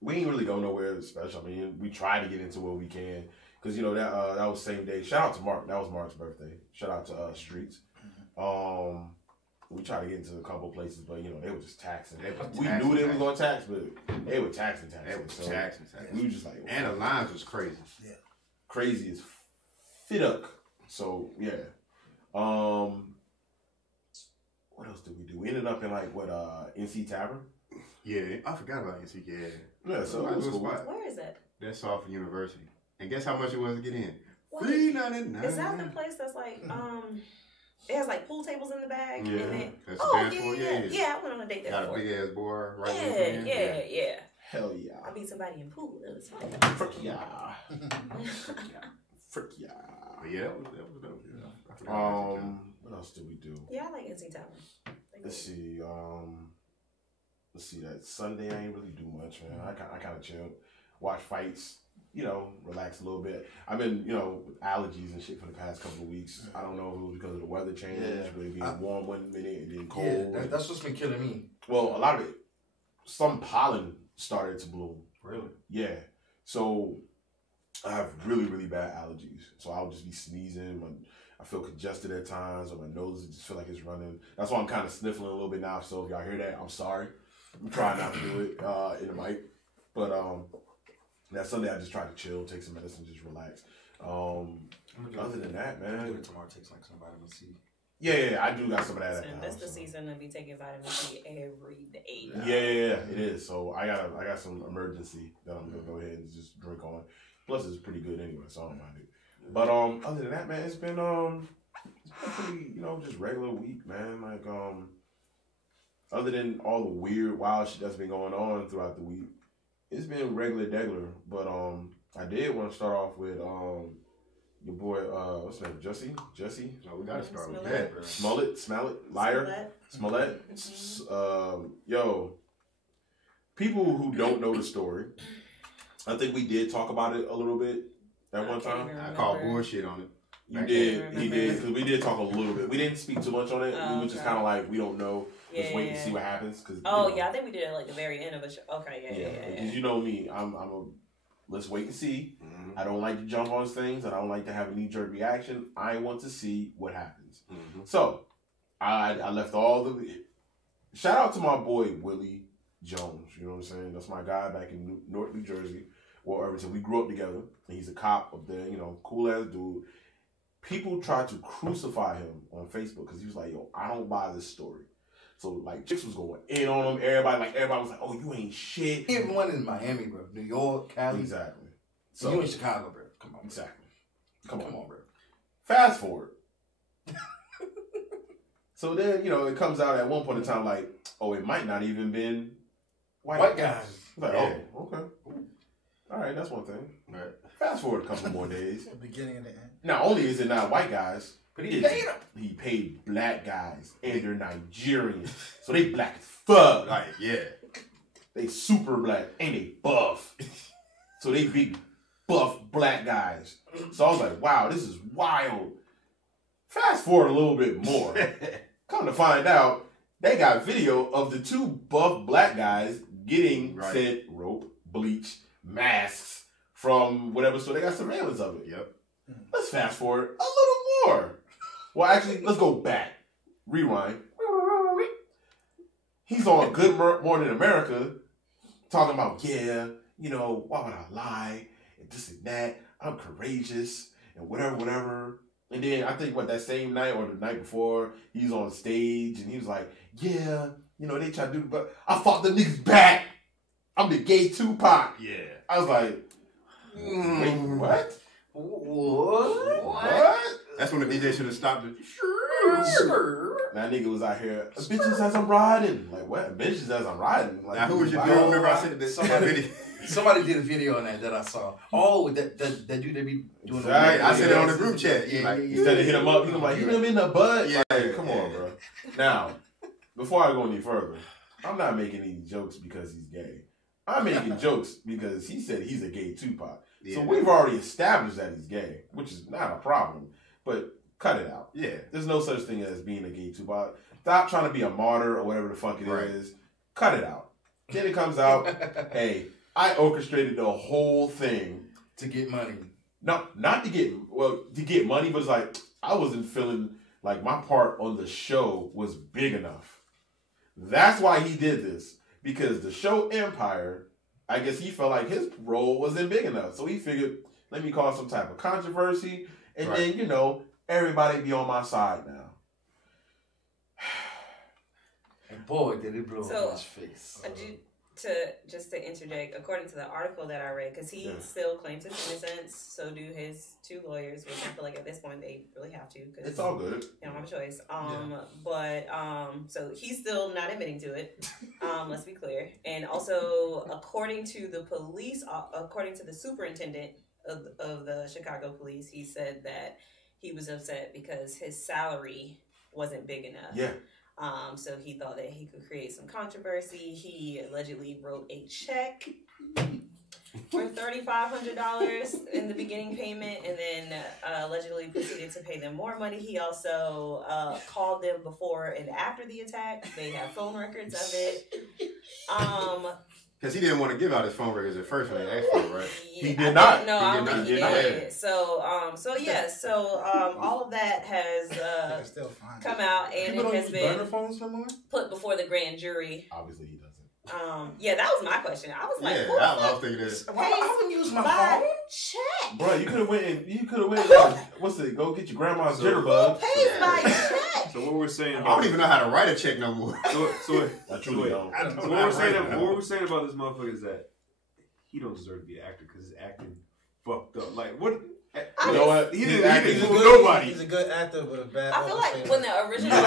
We ain't really go nowhere special. I mean, we try to get into what we can. Because, that was the same day. Shout out to Mark. That was Mark's birthday. Shout out to Streets. We tried to get into a couple places, but, they were just taxing. We knew they were going to tax, but they were taxing. They were taxing. We were just like... And the lines was crazy. Yeah. Crazy as fit up. So, yeah. What else did we do? We ended up in, NC Tavern. Yeah, I forgot about NC. Yeah, so it was cool. Where is it? That's off of University. And guess how much it was to get in? $3.99. Is that the place that's it has pool tables in the back? Yeah. And then, that's yeah, I went on a date there Got before. a big ass bar right there. Yeah. Hell yeah. I beat somebody in pool. It was fun. Frick yeah. But yeah, that was dope. What else did we do? Yeah, I like NC Tavern. Let's see. That Sunday I ain't really do much, man. I kind of chilled, watch fights, relax a little bit. I've been, with allergies and shit for the past couple of weeks. I don't know if it was because of the weather change, but it being warm one minute and then cold. Yeah, that's what's been killing me. Well, a lot of it, some pollen started to bloom. Really? Yeah. So I have really, really bad allergies. So I'll just be sneezing. I feel congested at times, or my nose just feel like it's running. That's why I'm kind of sniffling a little bit now. So if y'all hear that, I'm sorry. I'm trying not to do it in the mic. But that Sunday I just tried to chill, take some medicine, just relax. Other than that, man. Tomorrow takes some vitamin C. Yeah, I do got some of that. That's the season to be taking vitamin C every day. Yeah, it is. So I got some emergency that I'm gonna go ahead and just drink on. Plus it's pretty good anyway, so I don't mind it. But other than that, man, it's been pretty, just regular week, man. Other than all the weird, wild shit that's been going on throughout the week, it's been regular. But I did want to start off with your boy, what's his name, Jesse. No, we gotta start with that, bro. Smollett, liar, Smollett. Yo, people who don't know the story, I think we did talk about it a little bit at one time. I called bullshit on it. He did, because we did talk a little bit. We didn't speak too much on it. We were just kind of like, we don't know. Just wait and see what happens. Cause, I think we did it the very end of a show. Okay, yeah. Because you know me, I'm a let's wait and see. Mm-hmm. I don't like to jump on things. I don't like to have a knee-jerk reaction. I want to see what happens. Mm-hmm. So, I left all the... Shout out to my boy, Willie Jones. You know what I'm saying? That's my guy back in North New Jersey. Well, Irvington. We grew up together. And he's a cop up there, cool-ass dude. people tried to crucify him on Facebook because he was like, yo, I don't buy this story. So, like, chicks was going in on him. Everybody was like, oh, you ain't shit. Everyone in Miami, bro. New York, Cali. Exactly. So you in Chicago, bro. Come on. Exactly. Come on, bro. Fast forward. So then, it comes out at one point in time like, oh, it might not even been white guys. Like, oh, okay. All right, that's one thing. Right. Fast forward a couple more days. The beginning and the end. Not only is it not white guys, but he paid them. He paid black guys, and they're Nigerians, so they black as fuck. Like, yeah, they super black and they buff, so they big buff black guys. So I was like, wow, this is wild. Fast forward a little bit more. Come to find out, they got video of the two buff black guys getting said rope, bleach, masks from whatever, so they got surveillance of it. Yep. Let's fast forward a little more. Well, actually, let's go back. Rewind. He's on Good Morning America talking about, why would I lie? And this and that. I'm courageous and whatever. And then I think, that same night or the night before, he's on stage and he was like, they try to do, but I fought the niggas back. I'm the gay Tupac. Yeah. I was like, wait, what? What? That's when the DJ should have stopped it. Sure. That nigga was out here, bitches as I'm riding. Like, what? Bitches as I'm riding? Like, now, who was your dude? Remember I said that video? Somebody did a video on that I saw. Oh, that dude that be doing right. I said it on the group chat. Instead of hit him up, he was like, you hit him in the butt? Yeah. Like, come on, bro. Now, before I go any further, I'm not making any jokes because he's gay. I'm making jokes because he said he's a gay Tupac. Yeah. So we've already established that he's gay, which is not a problem. But cut it out. Yeah. There's no such thing as being a gay Tupac. Stop trying to be a martyr or whatever the fuck it is. Cut it out. Then it comes out, hey, I orchestrated the whole thing. To get money. No, not to get money, but it's like, I wasn't feeling like my part on the show was big enough. That's why he did this. Because the show Empire, I guess he felt like his role wasn't big enough. So he figured, let me cause some type of controversy. And then, everybody be on my side now. And boy, did it blow in his face. To interject, according to the article that I read, because he still claims his innocence, so do his two lawyers, which I feel like at this point they really have to. Cause it's all good. They don't have a choice. So he's still not admitting to it. Let's be clear. And also, according to the police, according to the superintendent of the Chicago police, he said that he was upset because his salary wasn't big enough. Yeah. So he thought that he could create some controversy. He allegedly wrote a check for $3,500 in the beginning payment, and then allegedly proceeded to pay them more money. He also called them before and after the attack. They have phone records of it. Because he didn't want to give out his phone records at first when they asked for it, right? He did not. No, I don't think he did. So all of that has come out, and it has been put before the grand jury. Obviously, he doesn't. Yeah, that was my question. I was like, I was thinking this. I wouldn't use my phone. Check. Bro, you could have went. What's it? Go get your grandma's jitterbug. Who pays my check? So what we're saying? I don't even know how to write a check no more. So I truly don't. So what we're saying about this motherfucker is that he don't deserve to be an actor because his acting fucked up. Like what? You know what? He didn't fool nobody. He's a good actor, but a bad. I feel like when the original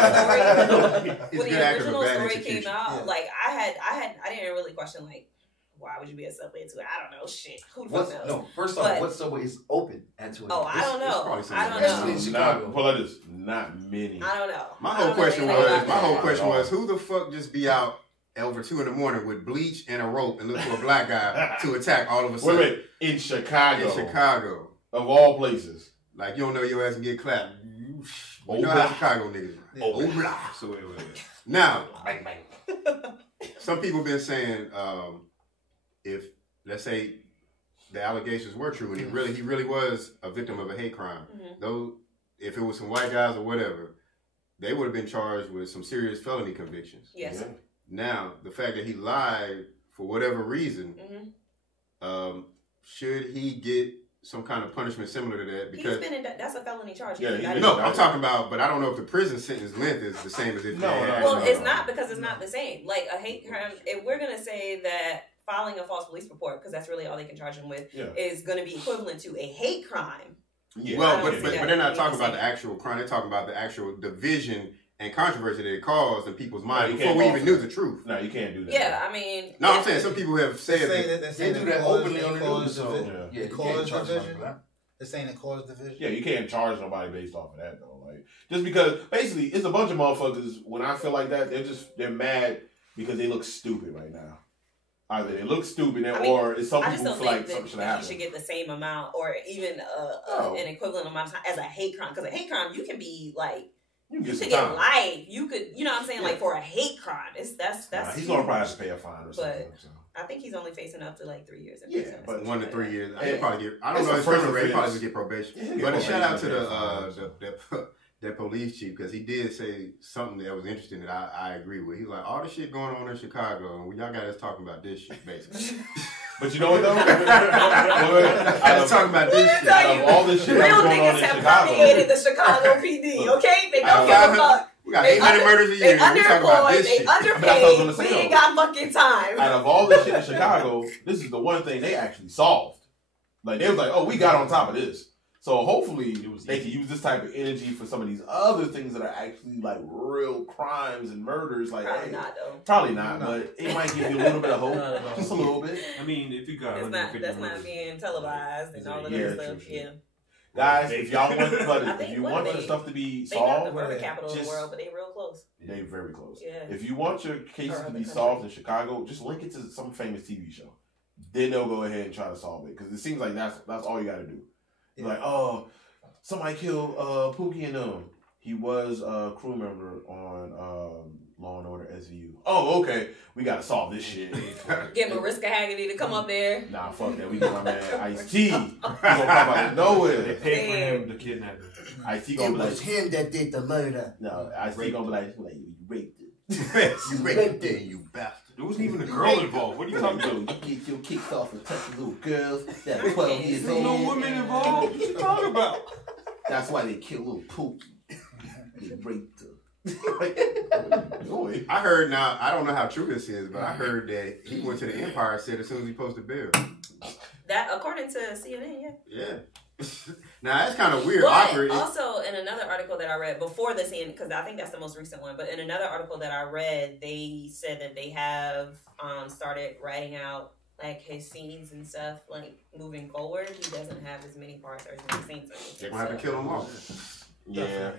story came out, like I didn't really question like, why would you be a Subway at 2? I don't know. Shit. Who the fuck knows? No, first off, what Subway is open at 2? Oh, I don't know. I don't know. Not many. I don't know. My whole question was, who the fuck just be out over 2 a.m. with bleach and a rope and look for a black guy to attack all of a sudden? Wait, in Chicago. In Chicago. Of all places. Like, you don't know your ass and get clapped. You know how Chicago niggas are. So wait. Now, Bang, bang. some people been saying, if, let's say, the allegations were true and he really was a victim of a hate crime, though, if it was some white guys or whatever, they would have been charged with some serious felony convictions. Yes. Yeah. Now, the fact that he lied for whatever reason, should he get some kind of punishment similar to that because that's a felony charge. Yeah, no, I'm talking about, but I don't know if the prison sentence length is the same as if it's not because it's not the same. Like a hate crime, if we're gonna say that filing a false police report, because that's really all they can charge him with, is going to be equivalent to a hate crime. Yeah. Well, but they're not talking about the actual crime. They're talking about the actual division and controversy that it caused in people's minds before we even knew the truth. No, you can't do that. Yeah, I mean... No, I'm saying some people have said they do that openly on the news. The cause division. They're saying the cause division. Yeah, you can't charge nobody based off of that, though. Like, just because, basically, it's a bunch of motherfuckers, when I feel like that, they're mad because they look stupid right now. Either they look stupid, or it's some people feel like something should happen. You should get the same amount, or even an equivalent amount of time as a hate crime. Because a hate crime, you can be like, you could get life. You could, you know what I'm saying? Like for a hate crime, that's. He's gonna probably have to pay a fine or something. But I think he's only facing up to like 3 years. But 1 to 3 years. I probably get. I don't know his prison rate. He probably would get probation. But a shout out to that police chief, because he did say something that was interesting that I agree with. He was like, all the shit going on in Chicago, and y'all got us talking about this shit, basically. But you know what, though? I was talking about this shit. Out of all this shit that's going on in Chicago. Real niggas have permeated the Chicago PD, okay? They don't give a fuck. We got 800 murders a year. We talking about this shit. They underpaid. We ain't got fucking time. Out of all this shit in Chicago, this is the one thing they actually solved. Like, they was like, oh, we got on top of this. So hopefully they can use this type of energy for some of these other things that are actually like real crimes and murders. Like probably not though. Probably not, but it might give you a little bit of hope, just a little bit. I mean, if you got that's not being televised and all of that stuff. True. Yeah. Guys, if y'all want, if you want your stuff to be solved, they got the murder capital of the world, but they real close. They very close. Yeah. If you want your cases to be solved in Chicago, just link it to some famous TV show. Then they'll go ahead and try to solve it, because it seems like that's all you got to do. Yeah. Like, oh, somebody killed Pookie and them. He was a crew member on Law and Order SVU. Oh, okay. We got to solve this shit. Get Mariska Hargitay to come up there. Nah, fuck that. We get my man Ice-T. He gonna come out of nowhere. They pay for him to kidnap him. Ice-T gonna be like, it was him that did the murder. No, Ice-T gonna be like, you raped it. You raped it, you bastard. There wasn't even a girl involved. What are you talking about? You get your kicks off and touch the little girls. That's 12 years old. There's no women involved. What you talking about? That's why they kill little Pookie. They raped her. I heard, now I don't know how true this is, but I heard that he went to the Empire set as soon as he posted bail. That according to CNN, yeah. Now that's kind of weird. But awkward. Also, in another article that I read before the CNN, because I think that's the most recent one, but in another article that I read, they said that they have started writing out like his scenes and stuff. Like moving forward, he doesn't have as many parts or as many scenes. They're gonna have to kill him off. Yeah.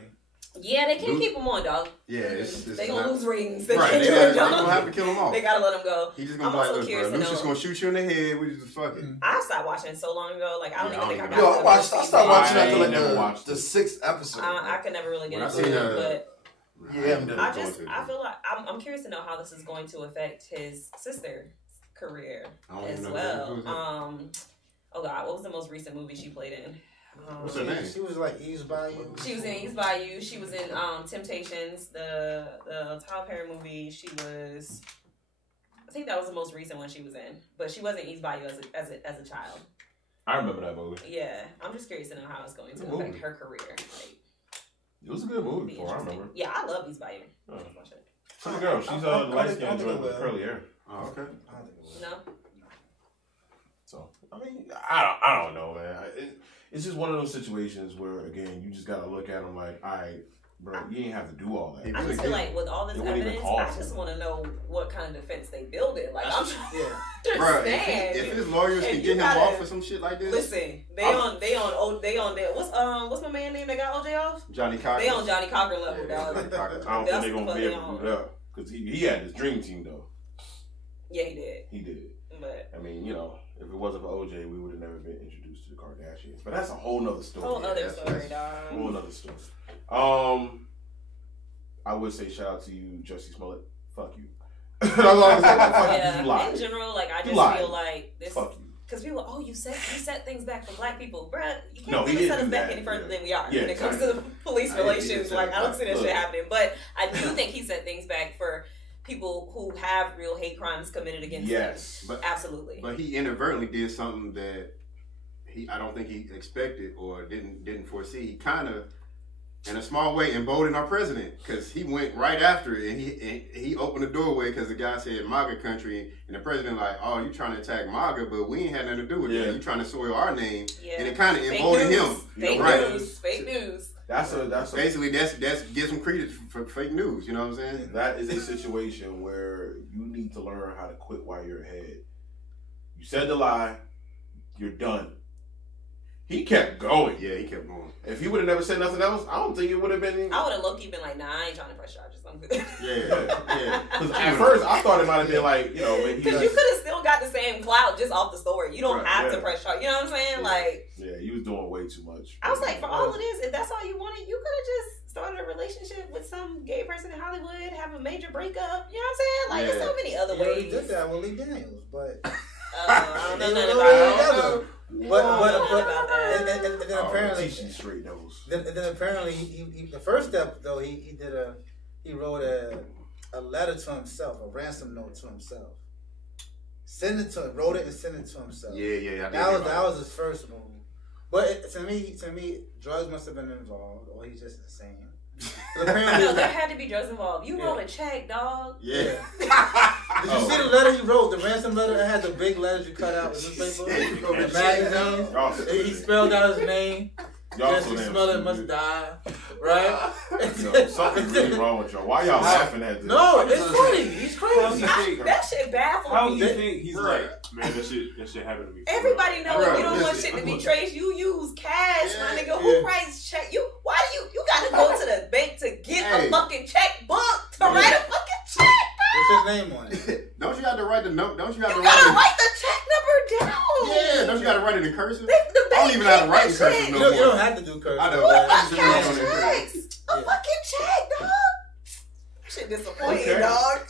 Yeah, they can't keep him on, dog. Yeah, they gonna lose ratings. They can't do it, dog. They're gonna have to kill him off. They gotta let him go. He's just gonna be like, look, bro, Luke's just gonna shoot you in the head. We just fuck it. I stopped watching so long ago. Like I don't even think I got. Yo, I started watching after the 6th episode. I could never really get into it, but yeah, I feel like I'm curious to know how this is going to affect his sister's career as well. Oh God, what was the most recent movie she played in? What's her name? She was like East Bayou. She was in East Bayou. She was in Temptations, the Tyler Perry movie. She was, I think that was the most recent one she was in, but she was in East Bayou as a child. I remember that movie. Yeah, I'm just curious to know how it's going to affect her career. Like, it was a good movie before, I remember. Yeah, I love East Bayou. Oh. She's a girl. She's the light-skinned joint with curly hair. Oh, okay. No. So I mean, I don't know, man. It's just one of those situations where, again, you just gotta look at them like, all right, bro, you ain't have to do all that. I just feel like with all this evidence, I just want to know what kind of defense they build it. Like I'm trying to understand. If his lawyers can get him off for some shit like this, listen, they on there. What's my man name that got OJ off? Johnny Cochran. They on Johnny Cochran level, dog. I don't think they're gonna be able to do that because he had his dream team though. Yeah, he did. He did. But I mean, if it wasn't for OJ, we would have never been introduced to the Kardashians. But that's a whole nother story. Whole other story, dog. Whole nother story. I would say shout out to you, Jussie Smollett. Fuck you. That's all I'm saying. Fuck you. You lied. In general, like I just feel like this. Fuck you. Because people, you set things back for black people, bruh. You can't really set us back any further than we are when it comes to the police relations. Like I don't see that shit happening, but I do think he set things back for people who have real hate crimes committed against them. but absolutely. But he inadvertently did something that I don't think he expected or didn't foresee. He kind of, in a small way, emboldened our president because he went right after it and he opened the doorway because the guy said MAGA country and the president like, oh, you trying to attack MAGA, but we ain't had nothing to do with it. You trying to soil our name, and it kind of emboldened him. Fake news. That's basically that's gives some credit for fake news. You know what I'm saying? That is a situation where you need to learn how to quit while you're ahead. You said the lie, you're done. He kept going. Yeah, he kept going. If he would have never said nothing else, I don't think it would have been. I would have low-key been like, nah, I ain't trying to press charges. I'm good. Yeah. Because at first, I thought it might have been like, you know, maybe. Because you could have still got the same clout just off the story. You don't have to press charges. You know what I'm saying? Like. Yeah, you was doing way too much. I was like, for all of this, if that's all you wanted, you could have just started a relationship with some gay person in Hollywood, have a major breakup. You know what I'm saying? Like, there's so many other ways. He did that with Lee Daniels, but. I don't know nothing about it. But then apparently straight nose. Then apparently he the first step though he wrote a letter to himself, a ransom note to himself. Wrote it and sent it to himself. Yeah. That was his first move. But to me, drugs must have been involved, or he's just insane. No, there had to be drugs involved. You wrote a check, dog. Yeah. Did you see the letter he wrote? The ransom letter that had the big letters you cut out with this paper, the magazine. He spelled out his name. Just you smell it must die, right? No, something's really wrong with y'all. Why y'all laughing at this? No, it's funny. He's crazy. That shit baffled me. How you think he's like, man, that shit happened to me. Everybody knows if you don't want shit to be traced, you use cash, my nigga. Who writes check? You gotta go to the bank to get a fucking checkbook to write a fucking check, bro? What's his name on it? Don't you have to write the note? Don't you have to write the check number down? Yeah, don't you gotta write it in cursive? I don't even know how to write in cursive no more. You don't have to do cursive. I know. A fucking check, dog. Shit disappointing, dog.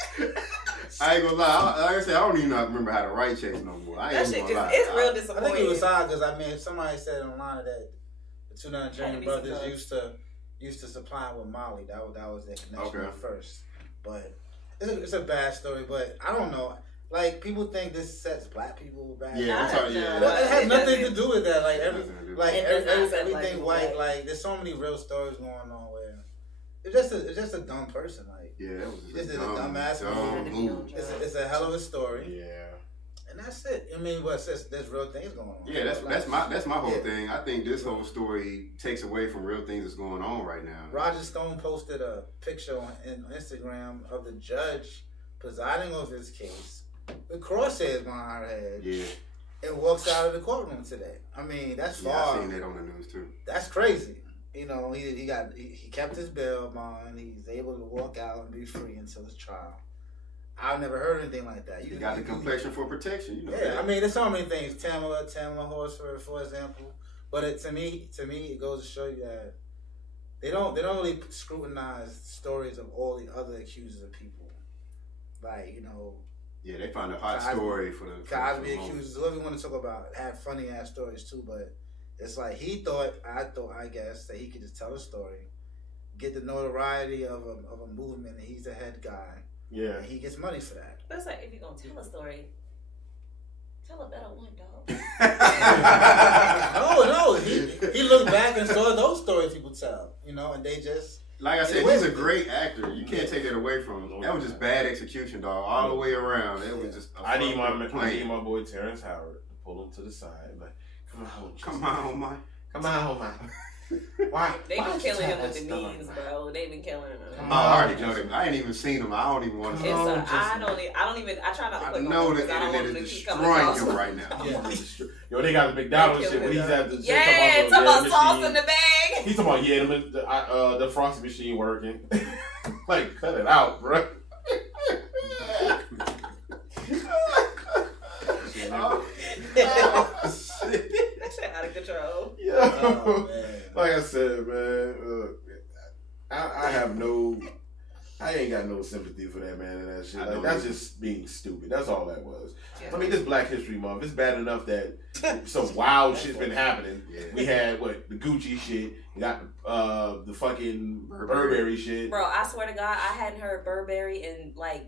I ain't gonna lie. Like I said, I don't even remember how to write checks no more. That shit it's real disappointing. I think it was odd because somebody said online that the two Nigerian brothers used to supply with Molly. That was their connection at first. But it's a bad story. But I don't know. Like, people think this sets black people back. Yeah, well, it has nothing to do with that. Like everything white. Like, there's so many real stories going on where it's just a dumb person. Like, it was just a dumbass move. It's a hell of a story. Yeah. And that's it. I mean, there's real things going on. Yeah, that's my whole thing. I think this whole story takes away from real things that's going on right now. Roger Stone posted a picture on Instagram of the judge presiding over his case with crosshairs behind her head. Yeah. And walks out of the courtroom today. I mean, that's far. Yeah, I seen that on the news too. That's crazy. You know, he kept his bail bond. He's able to walk out and be free until his trial. I've never heard anything like that. You got the complexion for protection. You know that. I mean, there's so many things. Tamala Horsford, for example. But to me, it goes to show you that they don't really scrutinize stories of all the other accusers of people. Like, you know. Yeah, they find a hot story for the Cosby accusers. Whoever you want to talk about had funny ass stories too, but it's like I guess that he could just tell a story, get the notoriety of a movement, and he's the head guy. Yeah, and he gets money for that. But it's like, if you're gonna tell a story, tell a better one, dog. No, he looked back and saw those stories people tell, you know, and they just. Like I said, he's a great actor. You can't take that away from him. That was just bad execution, dog, all the way around. It was just. I need my boy Terrence Howard to pull him to the side, like, come on, Mike. Why? They've been killing him with the memes, bro. They've been killing him. I already know him. I ain't even seen him. I don't even want to. I try not to. I know the internet is destroying him right now. Yeah. Yo, they got the McDonald's shit when he's at the. Yeah, talking about sauce in the bag. He's talking about the frosty machine working. Like, cut it out, bro. That shit out of control. Yo, like I said, man, I ain't got no sympathy for that man and that shit. Like, that's just being stupid. That's all that was. Yeah. I mean, this Black History Month, it's bad enough that some wild shit's been happening. Yeah. We had the Gucci shit. We got the fucking Burberry shit. Bro, I swear to God, I hadn't heard Burberry in like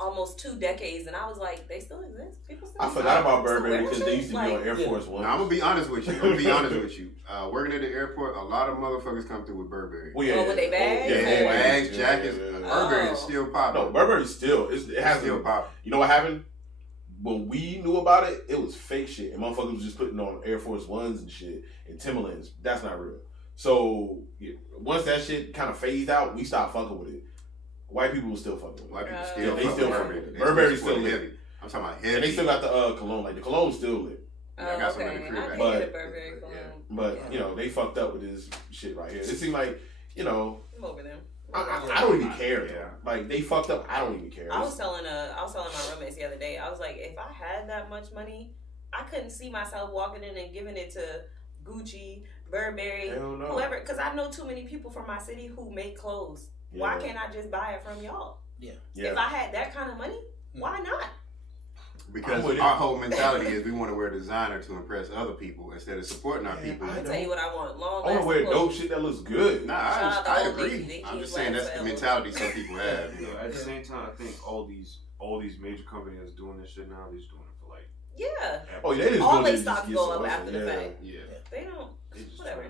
almost 2 decades, and I was like, they still exist. People still. I forgot about Burberry because they used to be on Air Force One. Now, I'm gonna be honest with you. Working at the airport, a lot of motherfuckers come through with Burberry. Well, with their bags, bags, jackets. Burberry is still popping. No, Burberry's still. It has still popping. You know what happened? When we knew about it, it was fake shit, and motherfuckers was just putting on Air Force Ones and shit and Timberlands. That's not real. So once that shit kind of phased out, we stopped fucking with it. White people still fucking with it. White people still fucking with it. Burberry's still lit. Heavy. I'm talking about heavy. And they still got the cologne. Like the cologne's still lit. I got some in the crib. But you know, they fucked up with this shit right here. It seemed like, you know, I'm over them. I don't even care. Yeah. Like they fucked up. I don't even care. I was telling my roommates the other day. I was like, if I had that much money, I couldn't see myself walking in and giving it to Gucci, Burberry, whoever. Because I know too many people from my city who make clothes. Yeah. Why can't I just buy it from y'all? Yeah. If I had that kind of money, why not? Because our whole mentality is we want to wear designer to impress other people instead of supporting our people. I tell you what I want. I want to wear dope shit that looks good. Nah, I agree. I'm just saying that's the mentality some people have. You know, at the same time, I think all these major companies that's doing this shit now, they're just doing it for like. Yeah. Oh, they just all they stocks go up after the fact. Yeah. They don't. Whatever.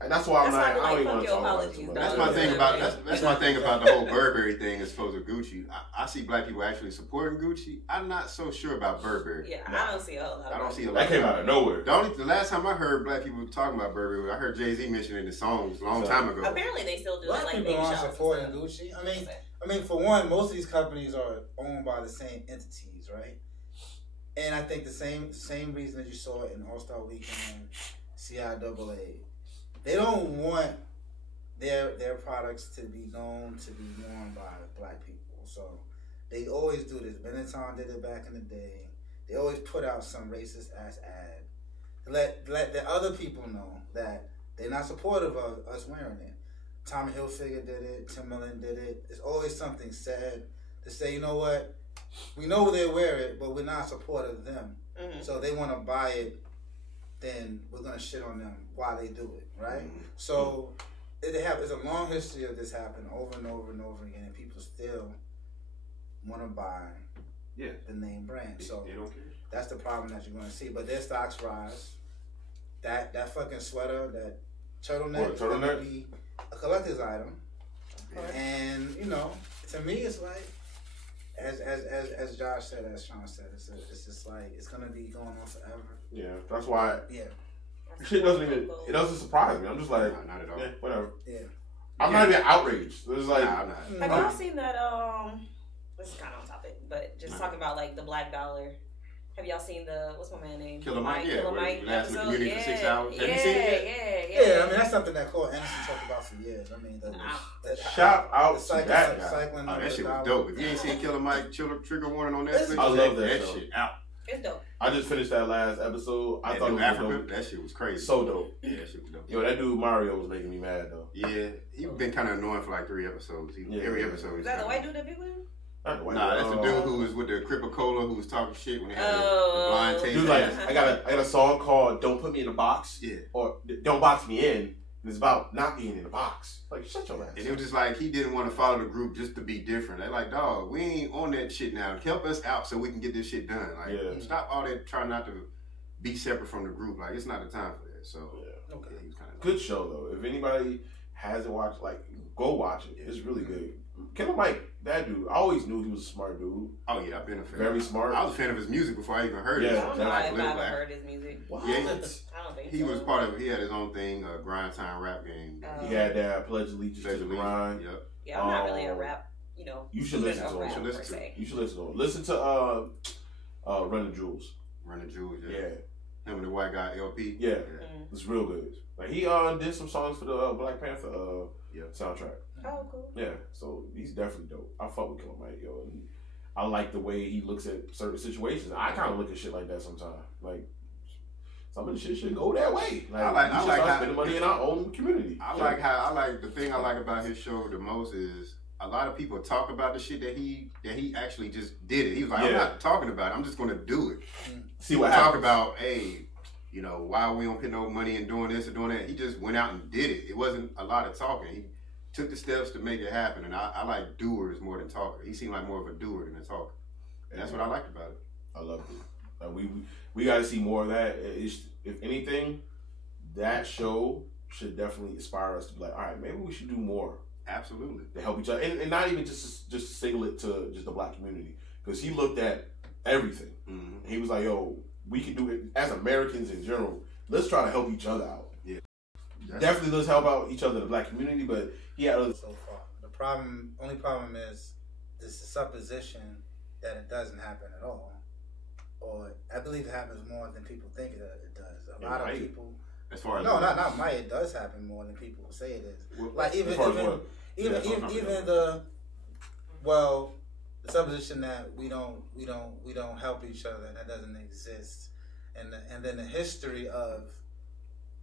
And that's why I don't even want to talk about it. That's my thing about that's my thing about the whole Burberry thing as opposed to Gucci. I see black people actually supporting Gucci. I'm not so sure about Burberry. Yeah, I don't see a whole lot. I don't see a lot. That came out of nowhere. The last time I heard black people talking about Burberry, I heard Jay-Z mention it in the songs a long time ago. Apparently, they still do black it. Like people aren't supporting Gucci. I mean, for one, most of these companies are owned by the same entities, right? And I think the same reason that you saw it in All-Star Weekend, CIAA. They don't want their products to be known to be worn by black people. So they always do this. Benetton did it back in the day. They always put out some racist ass ad to let the other people know that they're not supportive of us wearing it. Tommy Hilfiger did it. Timberland did it. It's always something said to say, you know what? We know they wear it, but we're not supportive of them. Mm-hmm. So they want to buy it. Then we're gonna shit on them while they do it, right? Mm-hmm. So it's a long history of this happening over and over and over again, and people still want to buy the name brand. So that's the problem that you're gonna see. But their stocks rise. That fucking sweater, that turtleneck, is gonna be a collector's item. Okay. And you know, to me, it's like as Josh said, as Sean said, it's just like it's gonna be going on forever. Yeah, that's why. Shit doesn't surprise me. I'm just like, not at all. Yeah, whatever. Yeah, I'm not even outraged. It's like, I'm not. Have y'all seen that? This is kind of on topic, but just talking about like the Black Dollar. Have y'all seen what's my man's name? Killer Mike. Killer Mike. Last in the community for 6 hours. Have you seen it? Yeah. I mean, that's something that Cole Anderson talked about for years. I mean, shout out to that guy. That shit was dope. If you ain't seen Killer Mike, Trigger Warning on Netflix, I love that shit out. It's dope. I just finished that last episode. I thought it was dope. That shit was crazy. So dope. Yeah, that shit was dope. Yo, that dude Mario was making me mad though. Yeah, he been kind of annoying for like 3 episodes. Every episode. Is that the white dude that be with him? Nah, that's the dude who was with the Cripicola who was talking shit when they had the blind taste. Dude, like, I got a song called "Don't Put Me in a Box," or "Don't Box Me In." And it's about not being in a box. Like, shut your ass. And it was just like he didn't want to follow the group just to be different. They're like, dog, we ain't on that shit now. Help us out so we can get this shit done. Like, stop all that trying not to be separate from the group. Like, it's not the time for that. So, okay, he was kind of good show though. If anybody hasn't watched, like, go watch it. It's really good. Killer Mike, that dude, I always knew he was a smart dude. Oh yeah, I've been a fan. Very smart. I was a fan of his music before I even heard it. I don't know if I ever heard his music. What? Yeah, I don't think he was part of. He had his own thing, Grind Time Rap Game. He had that Pledge Allegiance to the Grind. Yep. Yeah, I'm not really a rap. You should listen to him. You should listen to him. Listen to Run the Jewels. Run the Jewels. Yeah. Him and the white guy LP. Yeah. It's real good. Like he did some songs for the Black Panther soundtrack. Oh, cool. Yeah, so he's definitely dope. I fuck with Killer Mike, yo. And I like the way he looks at certain situations. I kind of look at shit like that sometimes. Like, some of the shit should go that way. Like, I like how spending money in our own community. The thing I like about his show the most is a lot of people talk about the shit that he actually just did it. He was like, I'm not talking about it. I'm just going to do it. See what happens. Talk about, hey, why we don't put no money in doing this or doing that. He just went out and did it. It wasn't a lot of talking. He took the steps to make it happen. And I like doers more than talker. He seemed like more of a doer than a talker. And that's what I liked about it. I love it. We got to see more of that. If anything, that show should definitely inspire us to be like, all right, maybe we should do more. Absolutely. To help each other. And not even just single it to just the black community. Because he looked at everything. Mm-hmm. He was like, yo, we can do it as Americans in general. Let's try to help each other out. Yeah. Definitely let's help out each other in the black community, but he had other... So far. The only problem is this supposition that it doesn't happen at all. Or I believe it happens more than people think it does. A lot of people... As far as not might. It does happen more than people say it is. Well, like even the supposition that we don't help each other, and that doesn't exist, and then the history of,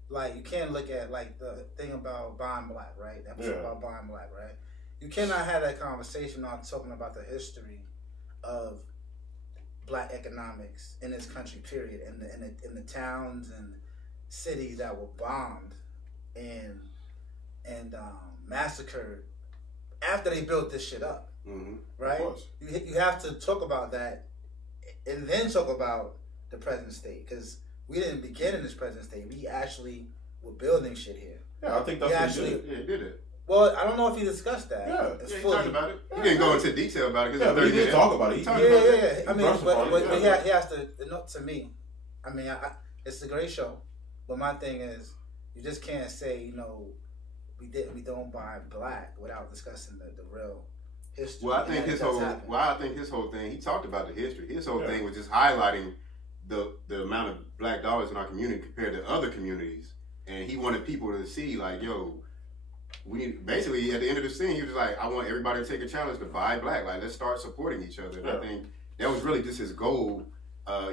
like, you can't look at, like, the thing about buying black, right? That was about buying black, right? You cannot have that conversation without talking about the history of black economics in this country, period, in the towns and cities that were bombed and massacred after they built this shit up, right? Of course. You have to talk about that and then talk about the present state, because we didn't begin in this present state. We actually were building shit here. Yeah, I think that's what he did it. Well, I don't know if he discussed that. He talked about it. He didn't go into detail about it. But he did talk about it. I mean, but he has to. To me, I mean, it's a great show. But my thing is, you just can't say, we don't buy black without discussing the real history. Well, I think his whole thing, he talked about the history. His whole thing was just highlighting the amount of black dollars in our community compared to other communities, and he wanted people to see, like, yo, we need, basically at the end of the scene, he was like, I want everybody to take a challenge to buy black. Like, let's start supporting each other. And I think that was really just his goal.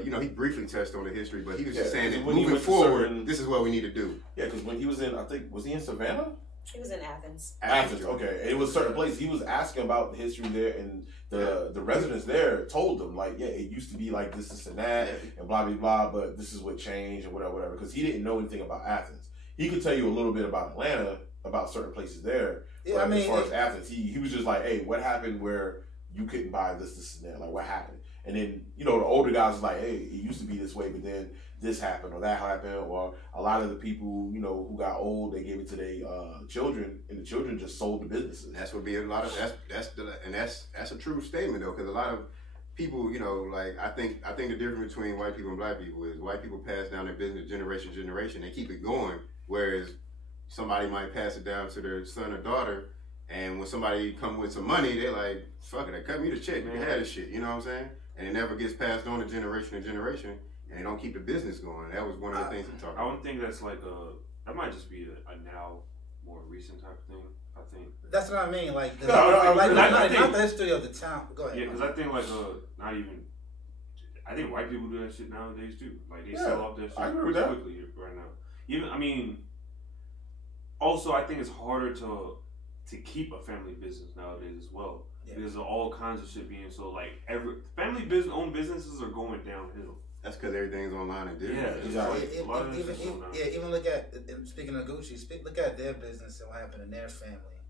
He briefly touched on the history, but he was just saying that moving forward, this is what we need to do. Yeah, because when he was in, was he in Savannah? He was in Athens. Athens, okay. It was a certain place. He was asking about the history there, and the residents there told him, like, yeah, it used to be like this and that, and blah, blah, blah, but this is what changed, and whatever, because he didn't know anything about Athens. He could tell you a little bit about Atlanta, about certain places there, but as far as Athens, he was just like, hey, what happened where you couldn't buy this, and that? Like, what happened? And then, the older guys was like, hey, it used to be this way, but then this happened or that happened, or a lot of the people, who got old, they gave it to their children, and the children just sold the businesses. That's what be a lot of that's a true statement though, because a lot of people, like I think the difference between white people and black people is white people pass down their business generation to generation, they keep it going, whereas somebody might pass it down to their son or daughter, and when somebody come with some money, they're like, fuck it, cut me the check, you can have this shit, you know what I'm saying? And it never gets passed on to generation, and they don't keep the business going. That was one of the things he talked about. I don't think that's like that might just be a now more recent type of thing, I think. That's what I mean, like, not the history of the town. Go ahead. Yeah, because I think, like, I think white people do that shit nowadays too. Like, they sell off that shit quickly right now. Also, I think it's harder to keep a family business nowadays as well. Yeah. Because of all kinds of shit being so, like, owned businesses are going downhill. That's because everything's online and digital. Yeah, exactly. Even look at, speaking of Gucci, look at their business and what happened in their family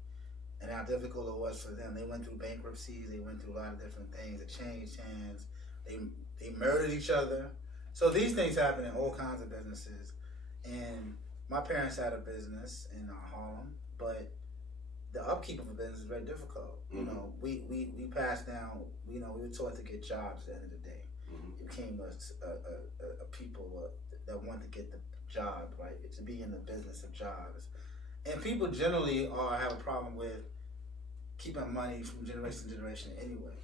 and how difficult it was for them. They went through bankruptcies. They went through a lot of different things. It changed hands. They murdered each other. So these things happen in all kinds of businesses. And my parents had a business in Harlem, but the upkeep of a business is very difficult. We passed down. We were taught to get jobs at the end of the day. It became a people that want to get the job, right? To be in the business of jobs, and people generally have a problem with keeping money from generation to generation anyway.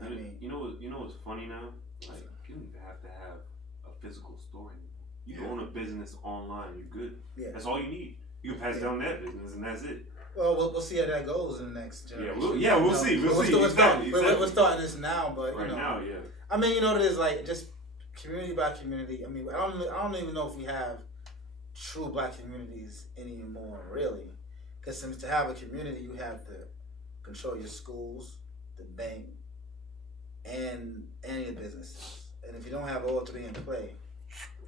I mean, you know what's funny now? Like, you don't even have to have a physical store anymore. You own a business online, you're good. Yeah. That's all you need. You can pass down that business, and that's it. Well, we'll see how that goes in the next generation. We'll see. We're starting this now, but now, yeah. I mean, it is like just community by community. I mean, I don't even know if we have true black communities anymore, really. Because to have a community, you have to control your schools, the bank, and your businesses. And if you don't have all three in play,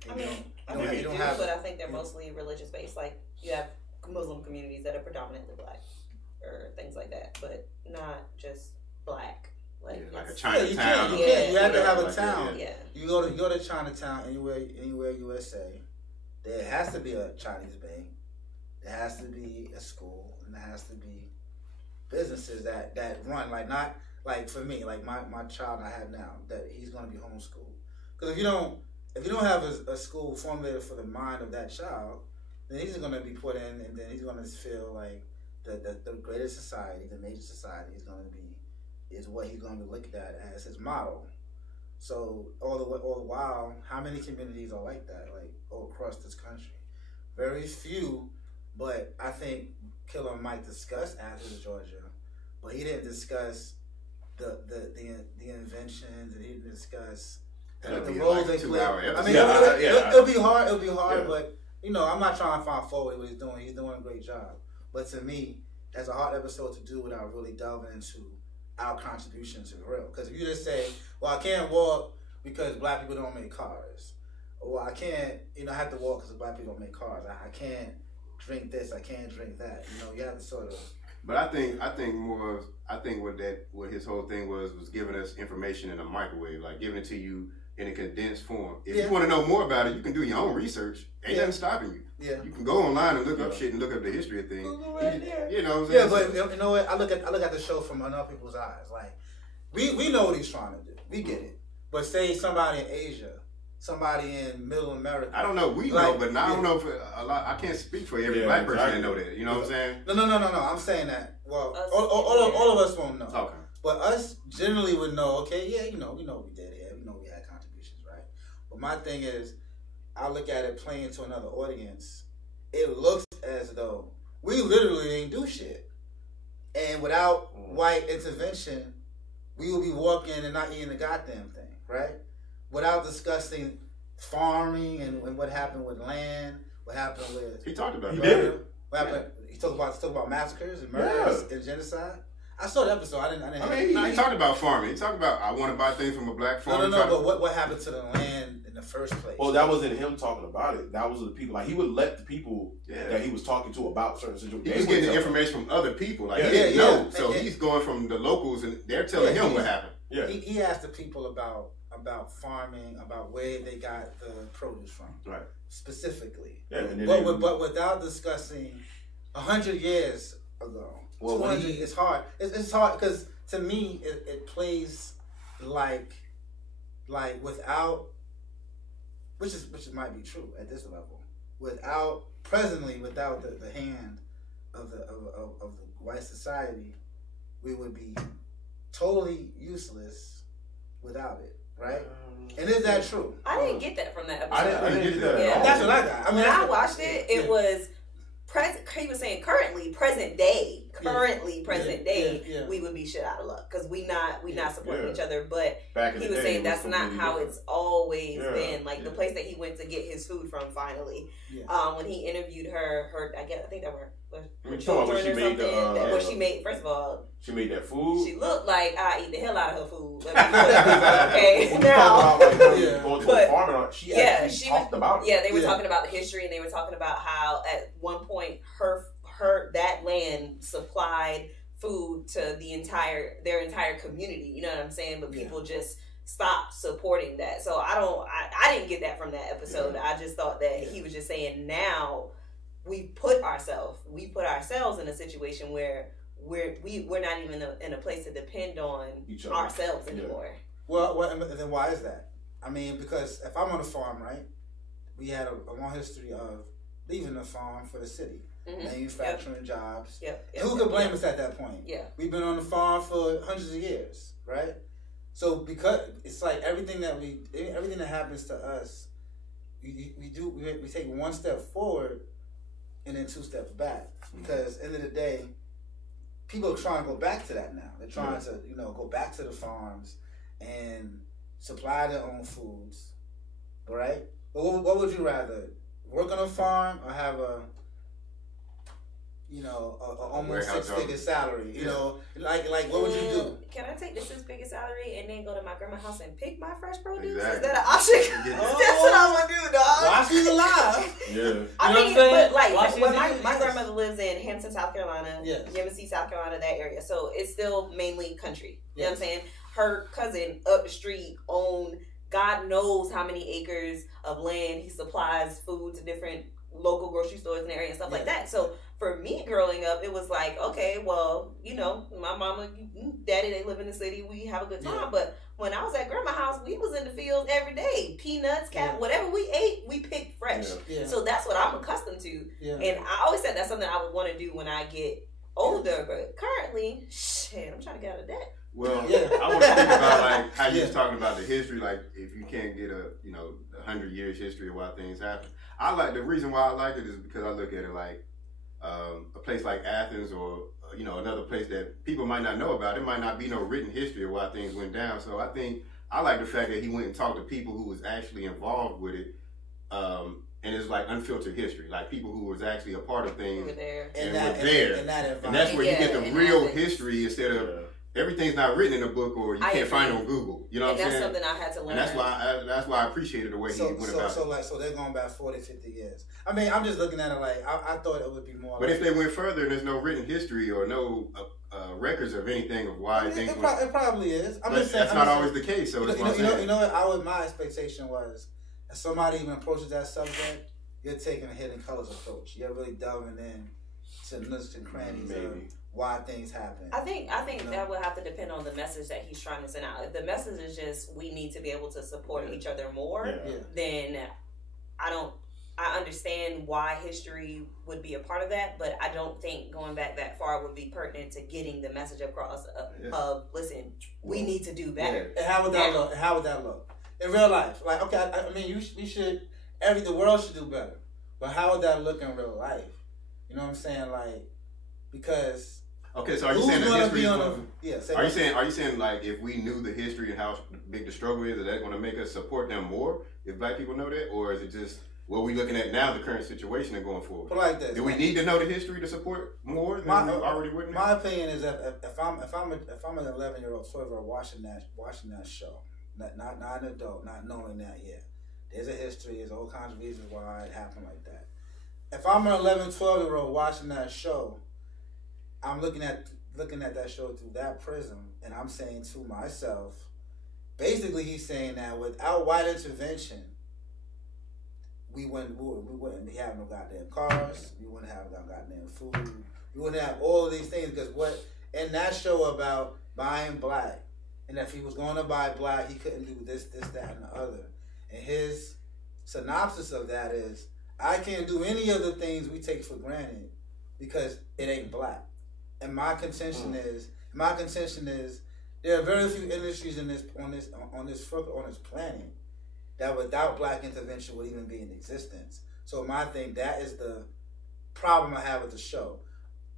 but I think they're mostly religious based. Like, you have Muslim communities that are predominantly black. or things like that, but not just black. Like a it's- Chinatown. You can't. You have to have a like town. Yeah. You go to Chinatown anywhere USA. There has to be a Chinese bank. There has to be a school, and there has to be businesses that run not like for me, like my child I have now, that he's going to be homeschooled. Because if you don't have a school formulated for the mind of that child, then he's going to be put in, and then he's going to feel like the greatest society, the major society, is what he's going to be looked at as his model. So all the while, how many communities are like that, like all across this country? Very few, but I think Killer Mike discussed Athens, Georgia, but he didn't discuss the inventions, and he didn't discuss the roles they play. I mean, it'll be hard. It'll be hard, but I'm not trying to find fault with what he's doing. He's doing a great job. But to me, that's a hard episode to do without really delving into our contribution to the real. Because if you just say, well, I can't walk because black people don't make cars, or I can't, I have to walk because black people don't make cars. I can't drink this, I can't drink that. You have to sort of. But I think what his whole thing was giving us information in a microwave, like giving it to you in a condensed form. If you want to know more about it, you can do your own research. Ain't nothing stopping you. Yeah. You can go online and look up shit and look up the history of things. You know what I'm saying? Yeah, but you know what? I look at the show from other people's eyes. Like we know what he's trying to do. We get it. But say somebody in Asia, somebody in Middle America. I don't know. We know, but I don't know if a lot. I can't speak for every black person that know that. You know what I'm saying? No. I'm saying that. Well, all of us won't know. Okay. But us generally would know. Okay, yeah, we know we did it. We know we had contributions, right? But my thing is, I look at it playing to another audience. It looks as though we literally ain't do shit, and without white intervention, we will be walking and not eating a goddamn thing, right? Without discussing farming and what happened with land, what happened with he talked about that. What happened? He talked about massacres and murders and genocide. I saw the episode. I didn't. He talked about farming. He talked about I want to buy things from a black farmer. No. But what happened to the land in the first place? Well, that wasn't him talking about it. That was the people. Like he would let the people that he was talking to about certain situations. He was getting the information from other people. Like he didn't know, so he's going from the locals, and they're telling him what happened. Yeah, he asked the people about farming, about where they got the produce from, right? Specifically, but without discussing 100 years ago. Well, 200, it's hard. It's hard because to me it plays like without, which might be true at this level, without the hand of the white society, we would be totally useless without it, right? And is that true? I didn't get that from that episode. I didn't get that. Yeah. That's what I got. When I watched it, it was he was saying present day, we would be shit out of luck because we not supporting each other. But he was saying that's not how it's always been. Like the place that he went to get his food from finally, when he interviewed her, I think that were her children or something. What she made, first of all, she made that food. She looked like I eat the hell out of her food. Okay, now, going to a farm, she talked about it. Yeah, they were talking about the history, and they were talking about how at one point her that land supplied food to their entire community. You know what I'm saying? But people just stopped supporting that. So I didn't get that from that episode. I just thought that he was just saying now we put ourselves in a situation where we're not even in a place to depend on ourselves anymore. Well, then why is that? I mean, because if I'm on a farm, right, we had a long history of leaving the farm for the city, manufacturing jobs. Who could blame us at that point? Yeah, we've been on the farm for hundreds of years, right? So because it's like everything that happens to us, we take one step forward and then two steps back. Because at the end of the day, people are trying to go back to that now. They're trying to go back to the farms and supply their own foods, right? But what would you rather, work on a farm or have a almost six-figure salary. You know, like what would you do? Can I take the six-figure salary and then go to my grandma's house and pick my fresh produce? Exactly. Is that an option? That's what I want to do, dog. While she's alive. Yeah. I mean, but like, when my yes. grandmother lives in Hampton, South Carolina, Yes. Yemassee, South Carolina, that area, so it's still mainly country. You know Yes. what I'm saying? Her cousin up the street owned God knows how many acres of land. He supplies food to different local grocery stores in the area and stuff like that. So for me growing up, it was like, okay, well, my mama, daddy, they live in the city. We have a good time. Yeah. But when I was at grandma's house, we was in the fields every day. Peanuts, whatever we ate, we picked fresh. Yeah. Yeah. So that's what I'm accustomed to. Yeah. And I always said that's something I would want to do when I get older. But currently, shit, I'm trying to get out of debt. Well, Yeah. I want to think about like how you Yeah. was talking about the history. Like if you can't get a 100 years history of why things happen. The reason why I like it is because I look at it like a place like Athens or another place that people might not know about. There might not be no written history of why things went down. So I think I like the fact that he went and talked to people who was actually involved with it. And it's like unfiltered history, like people who was actually a part of things We were there. and that, were there. in that And that's where you get the in real Athens. history instead of everything's not written in a book or you I can't find it agree. on Google. You know And what I'm that's saying? something I had to learn. And that's why I appreciated the way he went about it. So they're going back 40, 50 years. I mean, I'm just looking at it like, I thought it would be more. But if they went further and there's no written history or no records of anything of why things it went, probably is. I'm but just saying, that's not always the case. So that's what I'm saying. You know what? My expectation was, if somebody even approaches that subject, you're taking a hidden colors approach. You're really delving in to nooks and crannies of why things happen. I think that would have to depend on the message that he's trying to send out. If the message is just we need to be able to support each other more, then I understand why history would be a part of that, but I don't think going back that far would be pertinent to getting the message across of listen, we need to do better. And how would that look? How would that look in real life? Like, okay, I mean, we should. The world should do better, but how would that look in real life? You know what I'm saying? Like, because okay, so are you saying that history? Are you saying like if we knew the history and how big the struggle is, is that going to make us support them more if Black people know that, or is it just what we looking at now, the current situation and going forward? But like this, do we need to know the history to support more than we already would? My opinion is that if I'm an 11-year-old 12-year-old watching that show, not an adult, not knowing that yet. There's a history. There's all kinds of reasons why it happened like that. If I'm an 11, 12-year-old watching that show, I'm looking at that show through that prism, and I'm saying to myself, basically, he's saying that without white intervention, we wouldn't have no goddamn cars. We wouldn't have no goddamn food. We wouldn't have all of these things because what in that show about buying black, and if he was going to buy black, he couldn't do this, that, and the other. And his synopsis of that is, I can't do any of the things we take for granted because it ain't black. And my contention is there are very few industries on this planet that without black intervention would even be in existence. So my thing, that is the problem I have with the show.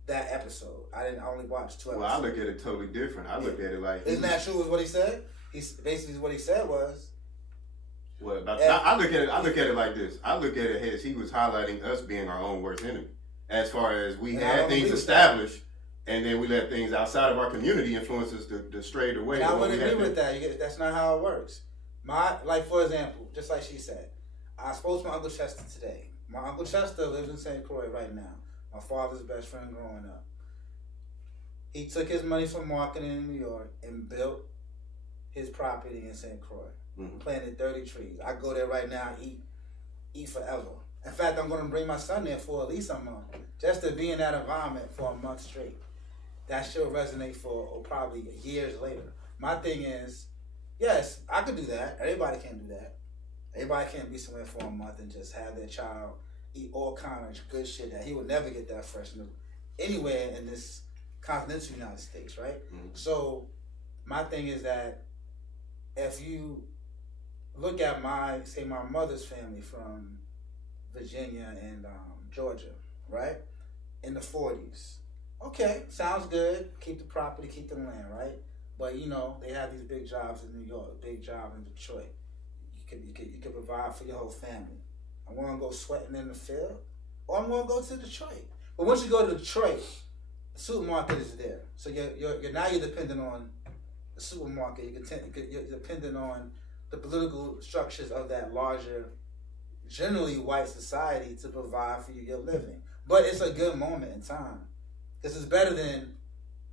That episode, I only watched 2 episodes. Well, I look at it totally different. I look at it like, isn't that true? Is what he said? What he said was. What about that? I look at it like this. I look at it as he was highlighting us being our own worst enemy. As far as we had things established, and then we let things outside of our community influence us to stray the way. And I wouldn't agree with that. That's not how it works. For example, just like she said, I spoke to my Uncle Chester today. My Uncle Chester lives in St. Croix right now. My father's best friend growing up. He took his money from marketing in New York and built his property in St. Croix. Planted 30 trees. I go there right now and eat forever. In fact, I'm going to bring my son there for at least a month, just to be in that environment for a month straight. That should resonate for probably years later. My thing is, yes, I could do that. Everybody can't do that. Everybody can't be somewhere for a month and just have their child eat all kind of good shit that he would never get that fresh anywhere in this continental United States, right? So my thing is that if you look at my mother's family from Virginia and Georgia, right? In the 40s. Okay, sounds good. Keep the property, keep the land, right? But they have these big jobs in New York, big job in Detroit. You could provide for your whole family. I want to go sweating in the field, or I'm going to go to Detroit. But once you go to Detroit, the supermarket is there. So you're now dependent on the supermarket. You're dependent on the political structures of that larger, generally white society to provide for you your living. But it's a good moment in time because it's better than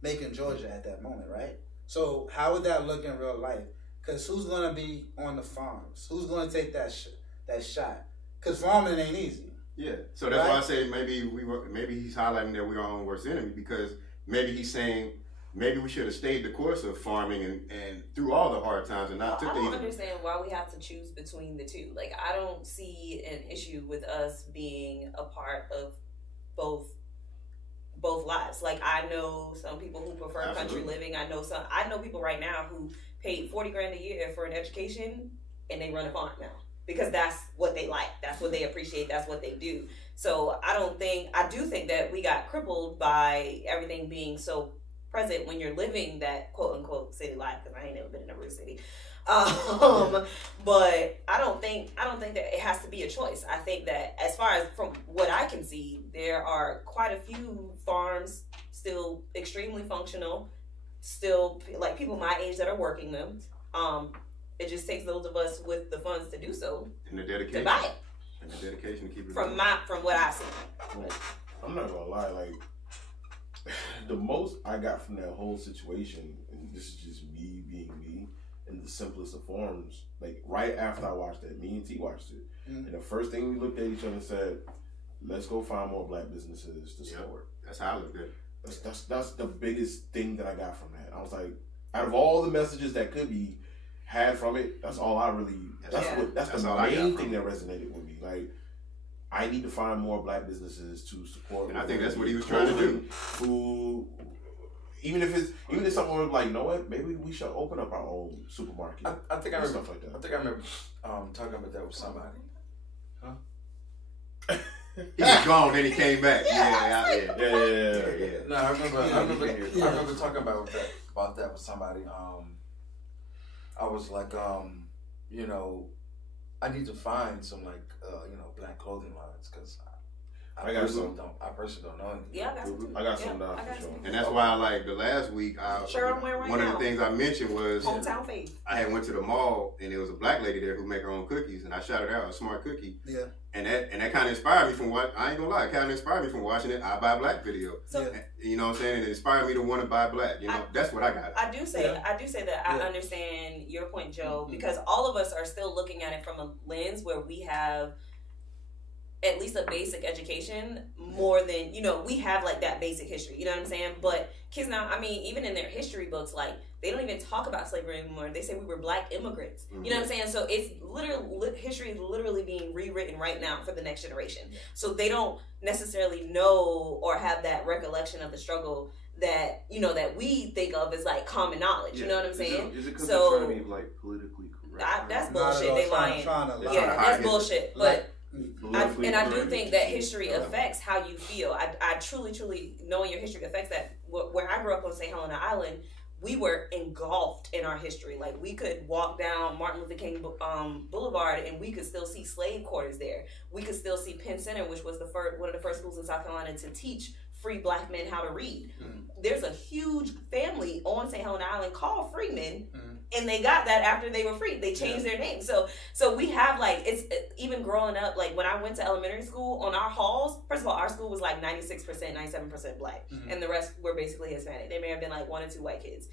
Macon, Georgia at that moment, right? So how would that look in real life? Because who's going to be on the farms? Who's going to take that shot? Because farming ain't easy. Yeah. So that's why I say maybe he's highlighting that we're our own worst enemy, because maybe he's saying maybe we should have stayed the course of farming and through all the hard times and not took the. I don't understand why we have to choose between the two. Like, I don't see an issue with us being a part of both lives. Like, I know some people who prefer country living. I know people right now who paid $40,000 a year for an education and they run a farm now because that's what they like. That's what they appreciate. That's what they do. So I do think that we got crippled by everything being so present when you're living that quote unquote city life, because I ain't never been in a real city. But I don't think that it has to be a choice. I think that as far as from what I can see, there are quite a few farms still extremely functional, still like people my age that are working them. It just takes those of us with the funds to do so and the dedication to buy it. And the dedication to keep it from what I see. I'm not gonna lie, like the most I got from that whole situation, and this is just me being me in the simplest of forms, like right after I watched that, me and T watched it, and the first thing we looked at each other and said, let's go find more black businesses to support. That's how I looked at it. That's the biggest thing that I got from that. I was like, out of all the messages that could be had from it, that's all I really, that's the main thing that resonated with me. Like, I need to find more black businesses to support. And I think that's what he was trying to do. Food, even if someone was like, you know what, maybe we should open up our own supermarket. I think I remember stuff like that. I think I remember talking about that with somebody. He was gone, then he came back. Yeah. No, I remember talking about that with somebody. I was like, you know, I need to find some black clothing lines because I personally don't know anything. Yeah, I got some. I got some down for sure. And that's why, like, the last week, I'm wearing right one now. of the things I mentioned was Hometown Faith. I had went to the mall and there was a black lady there who make her own cookies, and I shouted out a smart cookie. Yeah. And that kind of inspired me from what I ain't gonna lie, it kind of inspired me from watching it I Buy Black video. So, you know what I'm saying? And it inspired me to want to buy black. You know, that's what I got. I do say that I understand your point, Joe, because all of us are still looking at it from a lens where we have at least a basic education more than, we have like that basic history, you know what I'm saying? But kids now, I mean, even in their history books, like they don't even talk about slavery anymore. They say we were black immigrants, you know what I'm saying? So it's literally, history is literally being rewritten right now for the next generation. So they don't necessarily know or have that recollection of the struggle that, that we think of as like common knowledge, you know what I'm saying? Is it because they're trying to be like politically correct? That's bullshit, they lying. That's bullshit, but... I do think that history affects how you feel. I truly, knowing your history affects that. Where I grew up on St. Helena Island, we were engulfed in our history. Like, we could walk down Martin Luther King Boulevard and we could still see slave quarters there. We could still see Penn Center, which was one of the first schools in South Carolina to teach free black men how to read. There's a huge family on St. Helena Island called Freemen, and they got that after they were free. They changed their name. So we have even growing up, like when I went to elementary school, on our halls, first of all, our school was like 96%, 97% black, and the rest were basically Hispanic. There may have been like 1 or 2 white kids.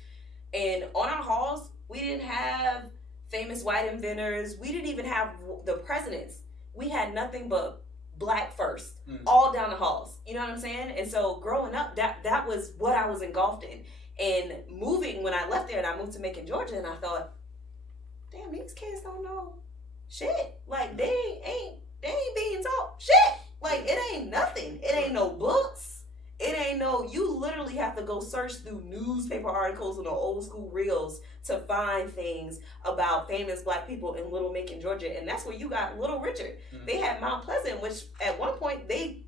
And on our halls, we didn't have famous white inventors. We didn't even have the presidents. We had nothing but black first, all down the halls. You know what I'm saying? And so growing up, that was what I was engulfed in. And moving, when I left there and I moved to Macon, Georgia, and I thought, damn, these kids don't know shit. Like, they ain't being taught shit. Like, it ain't nothing. It ain't no books. It ain't no, you literally have to go search through newspaper articles and the old school reels to find things about famous black people in Little Macon, Georgia. And that's where you got Little Richard. They had Mount Pleasant, which at one point they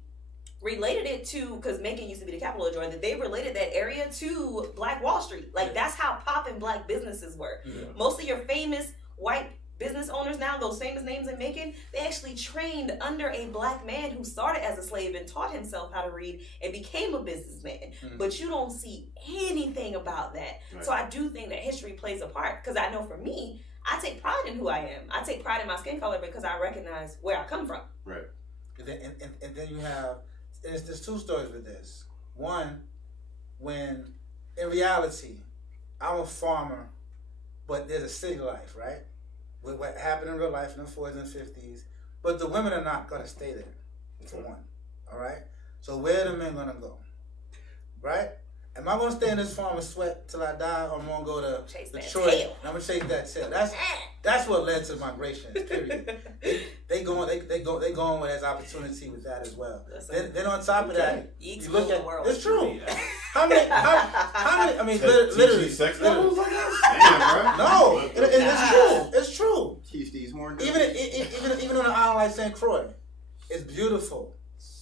related it to, because Macon used to be the capital of Georgia, they related that area to Black Wall Street. Like, that's how poppin' black businesses were. Most of your famous white business owners now, those famous names in Macon, they actually trained under a black man who started as a slave and taught himself how to read and became a businessman. Mm-hmm. But you don't see anything about that. Right. So I do think that history plays a part, because I know for me, I take pride in who I am. I take pride in my skin color because I recognize where I come from. Right. And then you have, there's two stories with this. One, when in reality, I'm a farmer, but there's a city life, right? With what happened in real life in the 40s and 50s. But the women are not going to stay there, for one. All right? So where are the men going to go? Right? Am I going to stay in this farm and sweat till I die, or am I going to go to Detroit? I'm going to chase that tail. That's what led to migration, period. they going where there's opportunity with that as well. Then on top of that, you look at, it's true. How many, I mean, literally. Sex levels like that? No, it's true. Teach these horns. Even on an island like St. Croix, it's beautiful.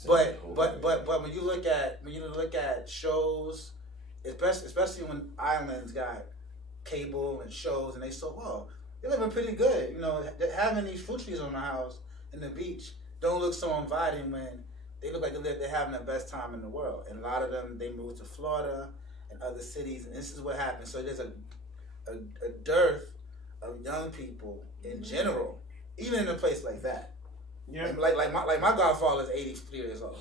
But when you look at shows, especially when islands got cable and shows, and they saw, well, they're living pretty good. You know, having these fruit trees on the house and the beach don't look so inviting when they look like they're having the best time in the world. And a lot of them, they moved to Florida and other cities, and this is what happens. So there's a dearth of young people in general, even in a place like that. Yeah. Like my godfather is 83 years old,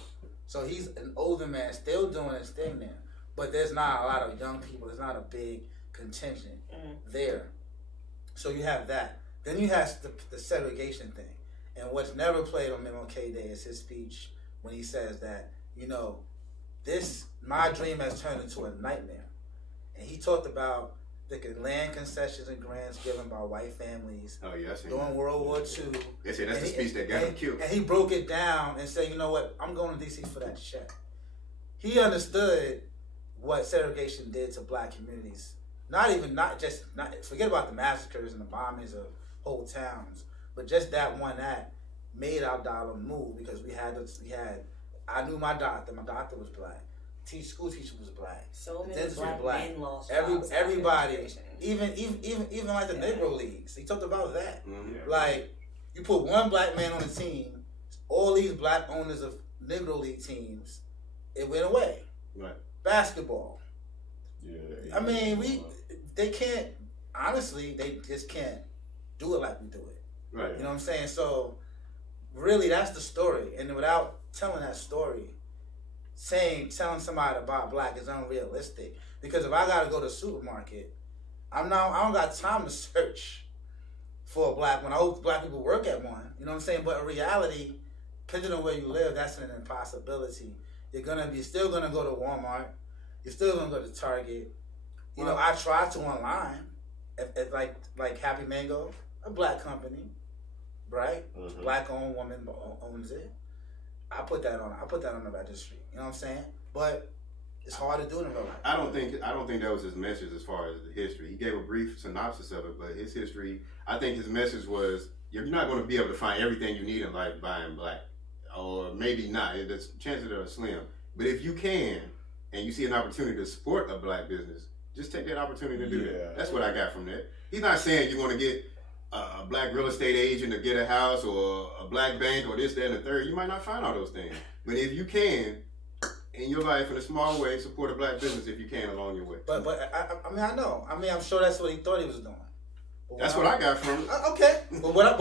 so he's an older man still doing his thing there. But there's not a lot of young people. There's not a big contingent there. So you have that. Then you have the segregation thing, and what's never played on MLK Day is his speech when he says that, you know, my dream has turned into a nightmare, and he talked about the land concessions and grants given by white families during World War II. They say that's the speech that got him killed. And he broke it down and said, you know what, I'm going to D.C. for that check. He understood what segregation did to black communities. Not just forget about the massacres and the bombings of whole towns, but just that one act made our dollar move, because I knew my doctor was black. School teacher was black. So many black men lost everybody, even like the Negro Leagues. He talked about that. Mm-hmm. Like, you put one black man on the team, all these black owners of Negro League teams, it went away. Right. Basketball. Yeah. I mean, they can't, honestly, they just can't do it like we do it. Right. You know what I'm saying? So, really, that's the story. And without telling that story, telling somebody about black is unrealistic, because if I gotta go to the supermarket, I don't got time to search for a black one. I hope black people work at one, you know what I'm saying? But in reality, depending on where you live, that's an impossibility. You're still gonna go to Walmart, you're still gonna go to Target. You know, I try to online, at like Happy Mango, a black company, right? Mm-hmm. Black owned woman owns it. I put that on the registry. You know what I'm saying? But it's hard to do in real life. I don't think that was his message as far as the history. He gave a brief synopsis of it, but his history, I think his message was, you're not going to be able to find everything you need in life buying black. Or maybe not. The chances are slim. But if you can, and you see an opportunity to support a black business, just take that opportunity to do that. That's what I got from that. He's not saying you're going to get a black real estate agent to get a house, or a black bank, or this, that, and the third. You might not find all those things. But if you can, in your life, in a small way, support a black business if you can along your way. But I know. I mean, I'm sure that's what he thought he was doing. That's what I got from it. Okay. But what I'm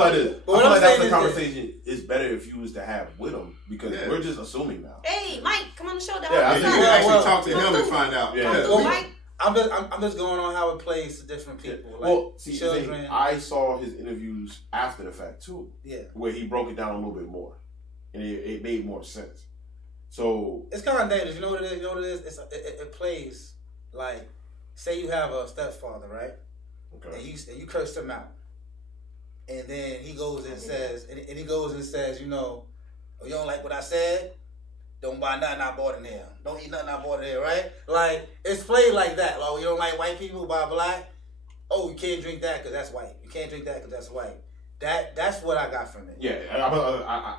like this. I feel like that's the conversation is better if you was to have with him, because we're just assuming now. Hey, Mike, come on the show. Yeah, you can actually talk to him and find out. Yeah. Well, Mike, I'm just going on how it plays to different people. Like, well, see, children. I saw his interviews after the fact too. Yeah. Where he broke it down a little bit more, and it made more sense. So it's kind of dangerous. You know what it is? It plays like, say you have a stepfather, right? Okay. And you cursed him out, and then he goes and says, you know, oh, you don't like what I said? Don't buy nothing I bought in there. Don't eat nothing I bought in there, right? Like, it's played like that. Like, you don't like white people, buy black. Oh, you can't drink that because that's white. You can't drink that because that's white. That's what I got from it. Yeah,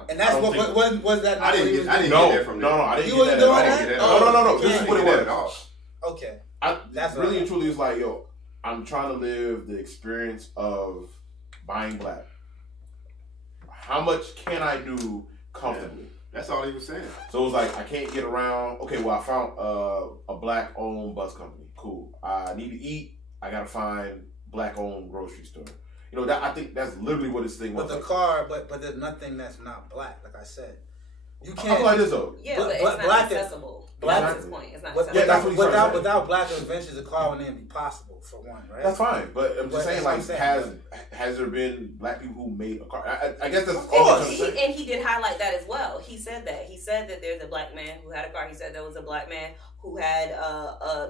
and that's what was that. I didn't get that from no, I didn't get that. Doing that? No. This is what it was. Okay. That's really and truly is like, yo, I'm trying to live the experience of buying black. How much can I do comfortably? Yeah. That's all he was saying. So it was like, I can't get around. Okay, well, I found a black-owned bus company. Cool. I need to eat. I got to find black-owned grocery store. You know, that I think that's literally what this thing was. But the car, but there's nothing that's not black, like I said. You I can't. feel like this, though. Yeah, but it's not black accessible. Black That's his point. It's not With, accessible. Yeah, that's what he's trying to say. without black inventions, the car wouldn't even be possible, for one, right? That's fine, but I'm just But saying, that's like, what I'm saying. has there been black people who made a car? I guess that's Of all I'm course. trying to say. And he did highlight that as well. He said that. He said that there's a black man who had a car. He said there was a black man who had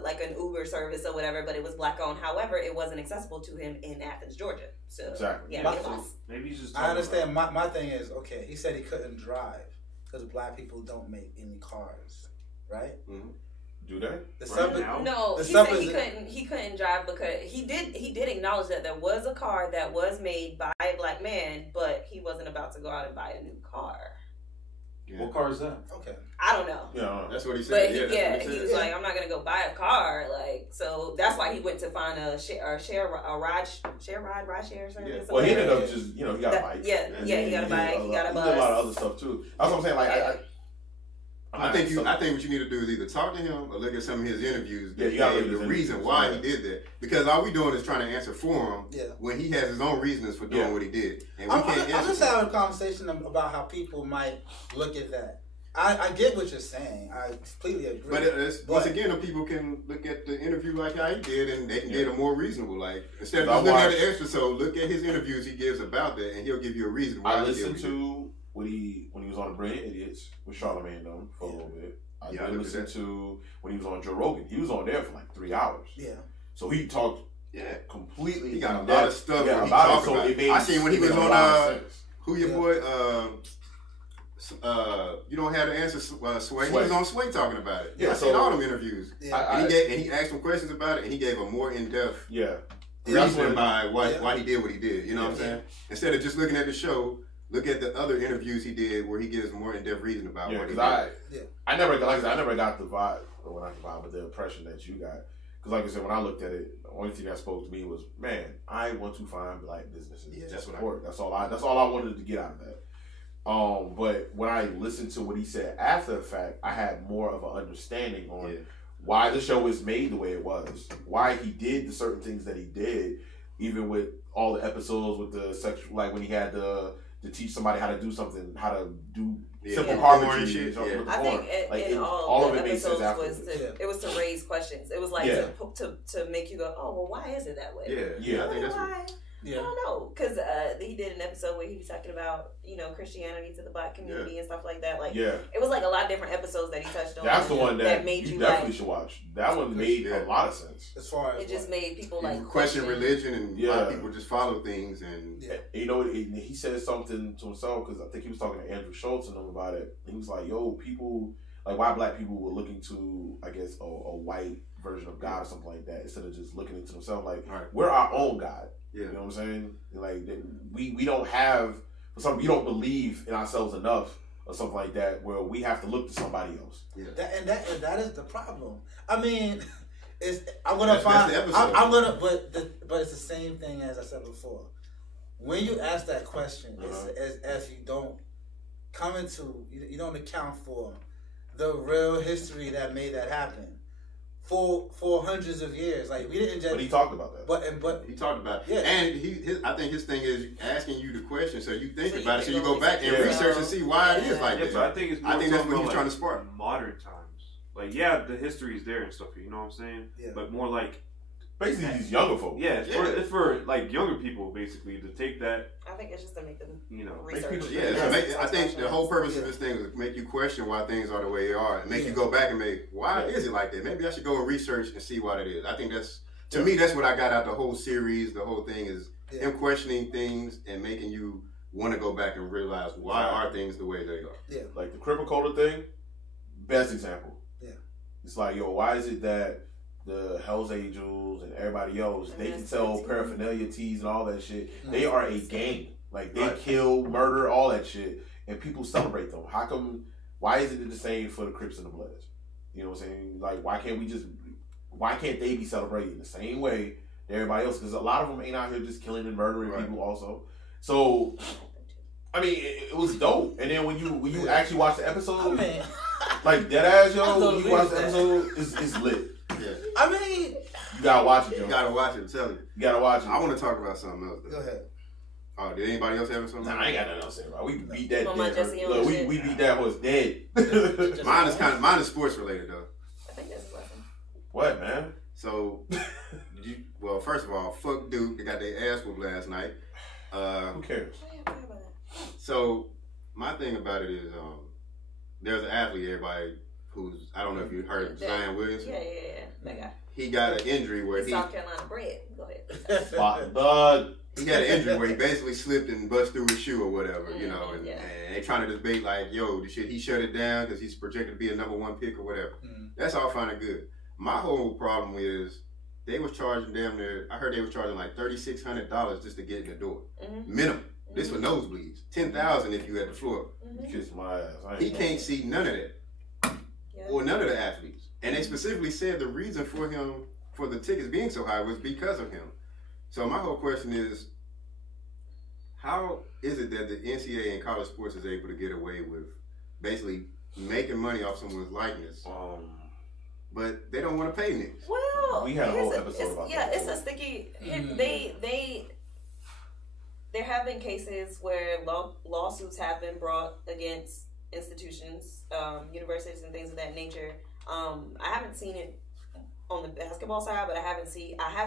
like an Uber service or whatever, but it was black owned. However, it wasn't accessible to him in Athens, Georgia. So Exactly. yeah, Maybe he's just. I understand. My thing is, okay, he said he couldn't drive because black people don't make any cars, right? Mm-hmm. Do they? No, the he sub said is- he couldn't drive because he did acknowledge that there was a car that was made by a black man, but he wasn't about to go out and buy a new car. Yeah. What car is that? Okay. I don't know. Yeah. That's what he But said. he was like, I'm not gonna go buy a car, like, so that's why he went to find a ride share service. Yeah. Well, he ended up just, he got a bike. Yeah, he got a bike. He got a He bus. did a lot of other stuff too. That's what I'm saying. Like, I think what you need to do is either talk to him or look at some of his interviews. Yeah, you gotta look at the his reason interviews, why yeah. he did that. Because all we doing is trying to answer for him Yeah. when he has his own reasons for doing what he did, and we I'm can't answer. just for him. having a conversation about how people might look at that. I get what you're saying. I completely agree. But once again, the people can look at the interview like how he did, and they can get a more reasonable. Like instead of just looking at the episode, look at his interviews he gives about that, and he'll give you a reason why. I listened to when he was on the Brilliant Idiots with Charlamagne them for a little bit. I did listen to when he was on Joe Rogan. He was on there for like 3 hours. Yeah. So he talked completely. He got a lot of stuff he about talked about. it. I seen when he was on who your boy you don't have the answer, Sway. He was on Sway talking about it. Yeah, I seen all them interviews. Yeah. And he asked him questions about it, and he gave a more in-depth reason why he did what he did. You know what I'm saying? Instead of just looking at the show, look at the other interviews he did where he gives more in-depth reason about what he did. I never got the vibe, or not the vibe, but the impression that you got. Because like I said, when I looked at it, the only thing that spoke to me was, man, I want to find black businesses. That's what That's all I wanted to get out of that. But when I listened to what he said after the fact, I had more of an understanding on why the show is made the way it was, why he did the certain things that he did, even with all the episodes with the sexual, like when he had to teach somebody how to do something, how to do simple carpentry and shit. I think in all of the episodes was to raise questions. It was like to make you go, oh, well, why is it that way? Yeah. I think that's why. I don't know, because he did an episode where he was talking about Christianity to the black community and stuff like that. Like it was like a lot of different episodes that he touched on. That's the one that made you definitely should watch. That one made a lot of sense. As far as it just made people like question religion, and a lot of people just follow things. And he said something to himself, because I think he was talking to Andrew Schultz and them about it. He was like, "Yo, people like why black people were looking to, I guess, a white version of God or something like that, instead of just looking into themselves. Like we're our own God." You know what I'm saying? Like we don't have, for some, we don't believe in ourselves enough or something like that, where we have to look to somebody else. That is the problem. I mean, but it's the same thing as I said before. When you ask that question, it's as if you don't you don't account for the real history that made that happen. For hundreds of years, like we didn't just. But he talked about that. But he talked about it. And I think his thing is asking you the question, so you think about it, so you go back and research and see why it is like that. But I think that's what he's trying to spark. Modern times, like the history is there and stuff. You know what I'm saying? Yeah. But more like. Basically, these younger folks. Yeah, it's for like younger people, basically, to take that. I think it's just to make them, research. I think the whole purpose of this thing is to make you question why things are the way they are, and make you go back and why is it like that? Maybe I should go and research and see what it is. I think to me, that's what I got out the whole series. The whole thing is him questioning things and making you want to go back and realize why are things the way they are. Yeah, like the Cripple Cola thing, best example. Yeah, it's like, why is it that the Hells Angels and everybody else, they can sell paraphernalia, teas, and all that shit. They are a gang. Like, they kill, murder, all that shit, and people celebrate them. Why is it the same for the Crips and the Bloods? You know what I'm saying? Like, why can't they be celebrated the same way than everybody else because a lot of them ain't out here just killing and murdering people also. So, I mean, it was dope. And then when you actually watch the episode, like deadass, yo, when you watch the episode, it's lit. Yeah. I mean, you gotta watch it, yo. You gotta watch it. I'm telling you. You gotta watch it. I want to talk about something else. Go ahead. Oh, did anybody else have something? Nah, I ain't got nothing else to say, bro. We beat that dead. Look, we beat that horse dead. Mine is sports related though. I think that's a lesson. What, man? So, well, first of all, fuck Duke. They got their ass whooped last night. Who cares? So, my thing about it is, there's an athlete, everybody who's, I don't know if you heard of Zion Williamson. Yeah, that guy. He got an injury where South Carolina bred. Go ahead. Spot bud. He had an injury where he basically slipped and bust through his shoe or whatever, you know, and they trying to debate like, yo, should he shut it down because he's projected to be a #1 pick or whatever. That's all fine and good. My whole problem is they was charging damn near, I heard they was charging like $3,600 just to get in the door. Minimum. This for nosebleeds. $10,000 if you at the floor. You kiss my ass. He can't see none of that. Or none of the athletes. And they specifically said the reason for the tickets being so high was because of him. So my whole question is, how is it that the NCAA and college sports is able to get away with basically making money off someone's likeness, but they don't want to pay niggas? Well, we had a whole episode about that. Yeah, it's a sticky. There have been cases where lawsuits have been brought against institutions, universities, and things of that nature. I haven't seen it on the basketball side, but I have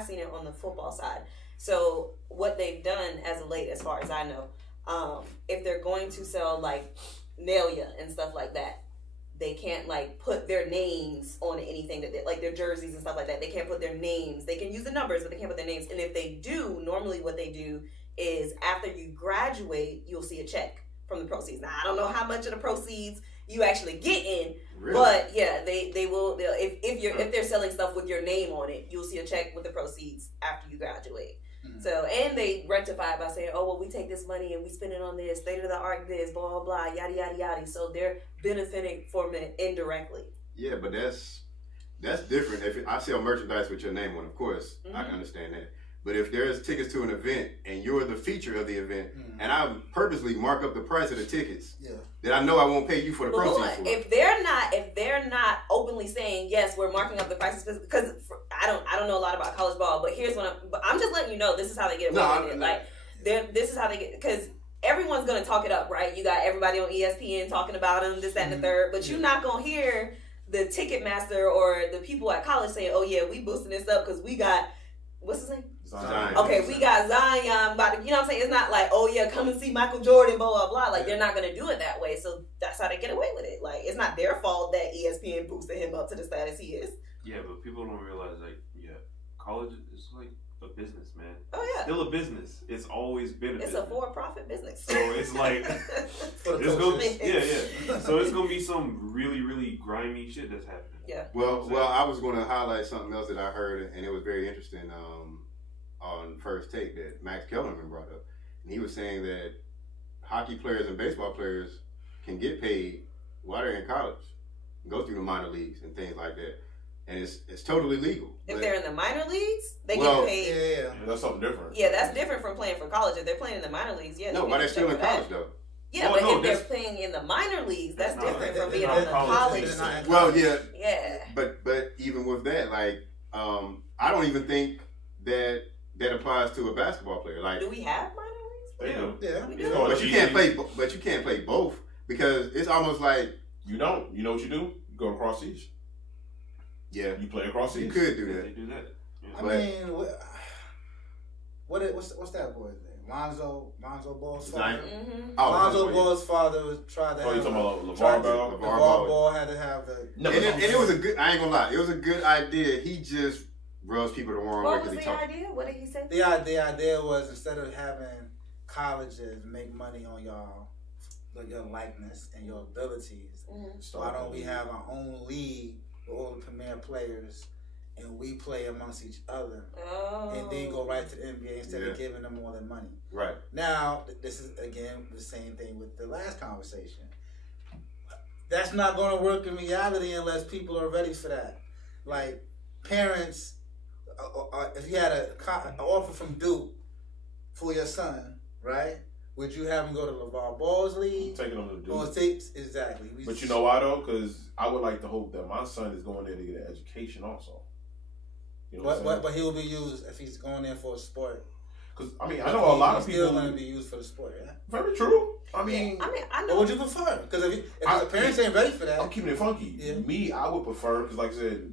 seen it on the football side. So what they've done as of late, as far as I know, if they're going to sell like Nelia and stuff like that, they can't like put their names on anything that like their jerseys and stuff like that. They can't put their names. They can use the numbers, but they can't put their names. And if they do, normally what they do is after you graduate, you'll see a check from the proceeds. Now I don't know how much of the proceeds you actually get in, but yeah, they will. If they're selling stuff with your name on it, you'll see a check with the proceeds after you graduate. So, and they rectify it by saying, oh, well, we take this money and we spend it on this, state of the art this, blah, blah, blah, yada, yada, yada. So they're benefiting from it indirectly. Yeah, but that's different. If I sell merchandise with your name on, of course, I can understand that. But if there's tickets to an event and you're the feature of the event, and I purposely mark up the price of the tickets, then I know I won't pay you for the proceeds for it. If they're not openly saying yes, we're marking up the prices because I don't know a lot about college ball, but here's what I'm just letting you know this is how they get away with it. Like this is how they get, because everyone's gonna talk it up, right? You got everybody on ESPN talking about them, this, that, and the third, but you're not gonna hear the Ticketmaster or the people at college saying, oh yeah, we boosting this up because we got, what's his name? Zion. Okay, we got Zion, but you know what I'm saying? It's not like, oh yeah, come and see Michael Jordan, blah, blah, blah. Like, they're not going to do it that way. So that's how they get away with it. Like, it's not their fault that ESPN boosted him up to the status he is. Yeah, but people don't realize, like, college is like a business, man. Oh, yeah. Still a business. It's always been a business. It's a for-profit business. So it's like, So it's going to be some really, really grimy shit that's happening. Yeah. Well, I was going to highlight something else that I heard, and it was very interesting. On First Take that Max Kellerman brought up, and he was saying that hockey players and baseball players can get paid while they're in college, go through the minor leagues and things like that, and it's totally legal. If they're in the minor leagues, they get paid. Yeah, that's something different. Yeah, that's different from playing for college. If they're playing in the minor leagues, no, but they're still in college though. Yeah, but if they're playing in the minor leagues, that's different from being on the college team. Well, yeah. Yeah. But even with that, like, I don't even think that applies to a basketball player. Like, do we have minor leagues? Yeah. We do. But you can't play. But you can't play both because it's almost like you don't. You know what you do? You go across seas. Yeah, you play across seas. You could do that. They do that. Yeah. I mean, what's that boy's name? Lonzo Ball's father. Lonzo Ball's father was trying to. Oh, you talking about LeVar Ball? LeVar Ball had to have the. No, and it was a good. I ain't gonna lie. It was a good idea. He just rubs people the wrong way. What was the idea? What did he say? The idea was instead of having colleges make money on your likeness and your abilities, why don't we have our own league with all the premier players and we play amongst each other and then go right to the NBA instead of giving them all their money. Right. Now, this is again the same thing with the last conversation. That's not going to work in reality unless people are ready for that. Like parents. if you had an offer from Duke for your son, right? Would you have him go to LeVar Ball's league? Taking him to Duke. Or exactly. But you know why though? Because I would like to hope that my son is going there to get an education also. You know but he will be used if he's going there for a sport. Because I mean, I know a lot of people still going to be used for the sport. Yeah. Very true. I mean, I know. What would you prefer? Because if the parents ain't ready for that, I'm keeping it funky. Yeah. Me, I would prefer because, like I said,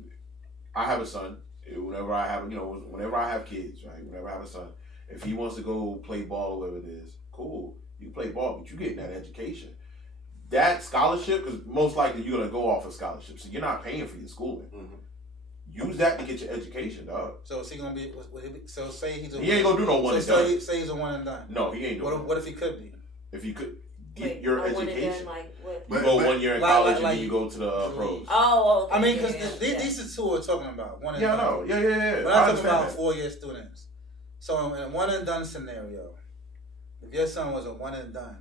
I have a son. Whenever I have, whenever I have kids, right? Whenever I have a son, if he wants to go play ball or whatever it is, cool. You play ball, but you getting that education. That scholarship, because most likely you're gonna go off a scholarship, so you're not paying for your schooling. Mm-hmm. Use that to get your education, dog. So is he gonna be? So say he's a. He ain't gonna do no one and done. Say he's a one and done. No, he ain't doing. What if he could be? If you could get your education, like what? You go 1 year in college and then you go to the pros. Oh, okay. I mean, because these are two we're talking about. One and done. I know. Yeah. But I'm talking about 4-year students. So in a one and done scenario, if your son was a one and done,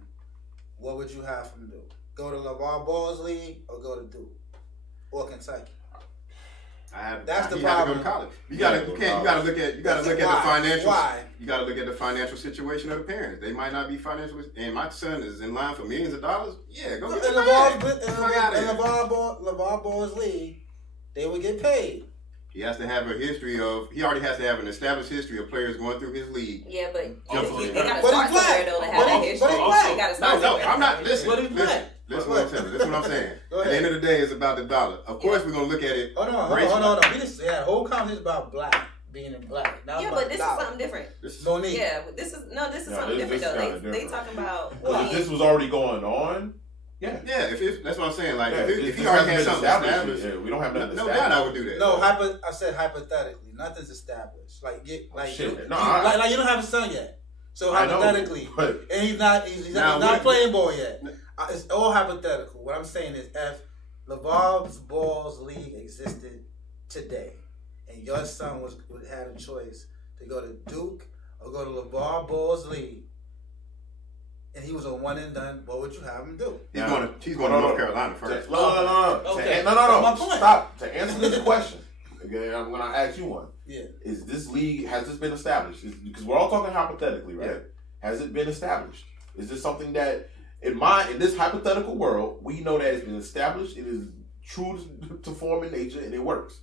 what would you have him do? Go to LeVar Ball's league or go to Duke or Kentucky? That's the problem. Go to college. You gotta look at the financial. Why? You gotta look at the financial situation of the parents. They might not be financially, and my son is in line for millions of dollars. Yeah, go get the LeVar Ball's league, they would get paid. He has to have a history of. He already has to have an established history of players going through his league. Yeah, but they gotta start somewhere though to have that history. They gotta start somewhere. No, I'm not. Listen what I'm telling you. This is what I'm saying. At the end of the day, it's about the dollar. Of course, we're gonna look at it. Hold on. We just had a whole conversation about black being in black. Now but this is something different. This is Monique. Yeah, this is something different though. They talking about. If this was already going on. Yeah. That's what I'm saying. Like, yeah, if he already had something established, we don't have nothing no doubt I would do that. No, I said hypothetically, nothing's established. You don't have a son yet. So hypothetically, and he's not playing ball yet. It's all hypothetical. What I'm saying is, if LeVar Ball's league existed today, and your son would have a choice to go to Duke or go to LeVar Ball's league, and he was a one and done, what would you have him do? He's going to North Carolina first. No. Okay. No. My point. Stop. To answer this question, okay, I'm going to ask you one. Yeah. Is this league, has this been established? Because we're all talking hypothetically, right? Yeah. Has it been established? Is this something that, in this hypothetical world, we know that it's been established, it is true to form in nature, and it works?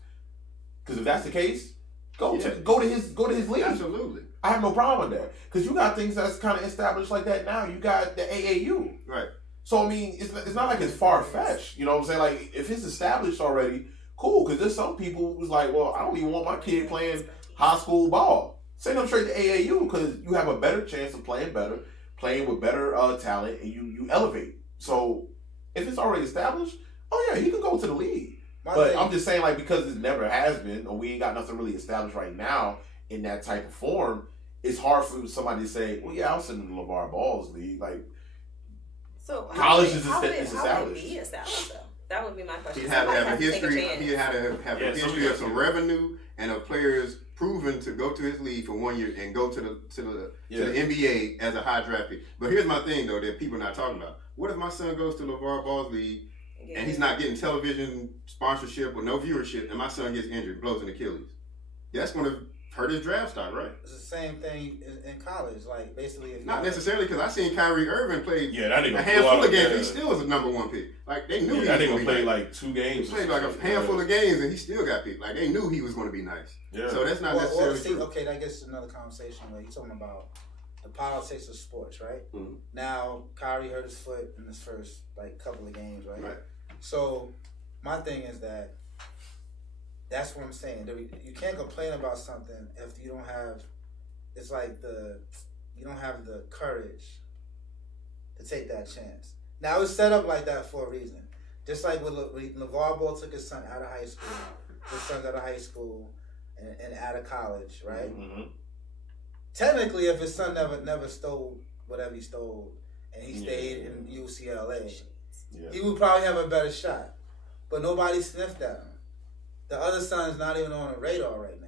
Because if that's the case, go to his league. Absolutely. I have no problem with that. Because you got things that's kind of established like that now. You got the AAU. Right. So, I mean, it's not like it's far-fetched. You know what I'm saying? Like, if it's established already, cool. Because there's some people who's like, well, I don't even want my kid playing high school ball. Send them straight to AAU because you have a better chance of playing better, playing with better talent, and you elevate. So, if it's already established, oh, yeah, he can go to the league. But I'm just saying, like, because it never has been, or we ain't got nothing really established right now in that type of form, it's hard for somebody to say, well, yeah, I'll send him to LeVar Ball's league. Like, so college is established. How would it be established, though? That would be my question. He had to have a history. He had to have a history of some revenue and of players proven to go to his league for 1 year and go to the NBA as a high draft pick. But here's my thing, though, that people are not talking about. What if my son goes to LeVar Ball's league and he's not getting television sponsorship or no viewership, and my son gets injured, blows an Achilles? That's going to hurt his draft stock, right? It's the same thing in college. Like, basically, if not necessarily, because I seen Kyrie Irving play a handful of games. He still was a number one pick. Like, they knew he was going to be play like 2 games. He played like a handful of games, and he still got picked. Like, they knew he was going to be nice. Yeah. So that's not necessarily true. Okay, that gets to another conversation where you're talking about the politics of sports, right? Mm-hmm. Now, Kyrie hurt his foot in his first couple of games, right? So my thing is that's what I'm saying. You can't complain about something if you don't have. It's like you don't have the courage to take that chance. Now it's set up like that for a reason. Just like when LeVar Ball took his son out of high school, his son's out of high school and out of college, right? Mm-hmm. Technically, if his son never stole whatever he stole and he stayed in UCLA, he would probably have a better shot. But nobody sniffed at him. The other son's not even on the radar right now.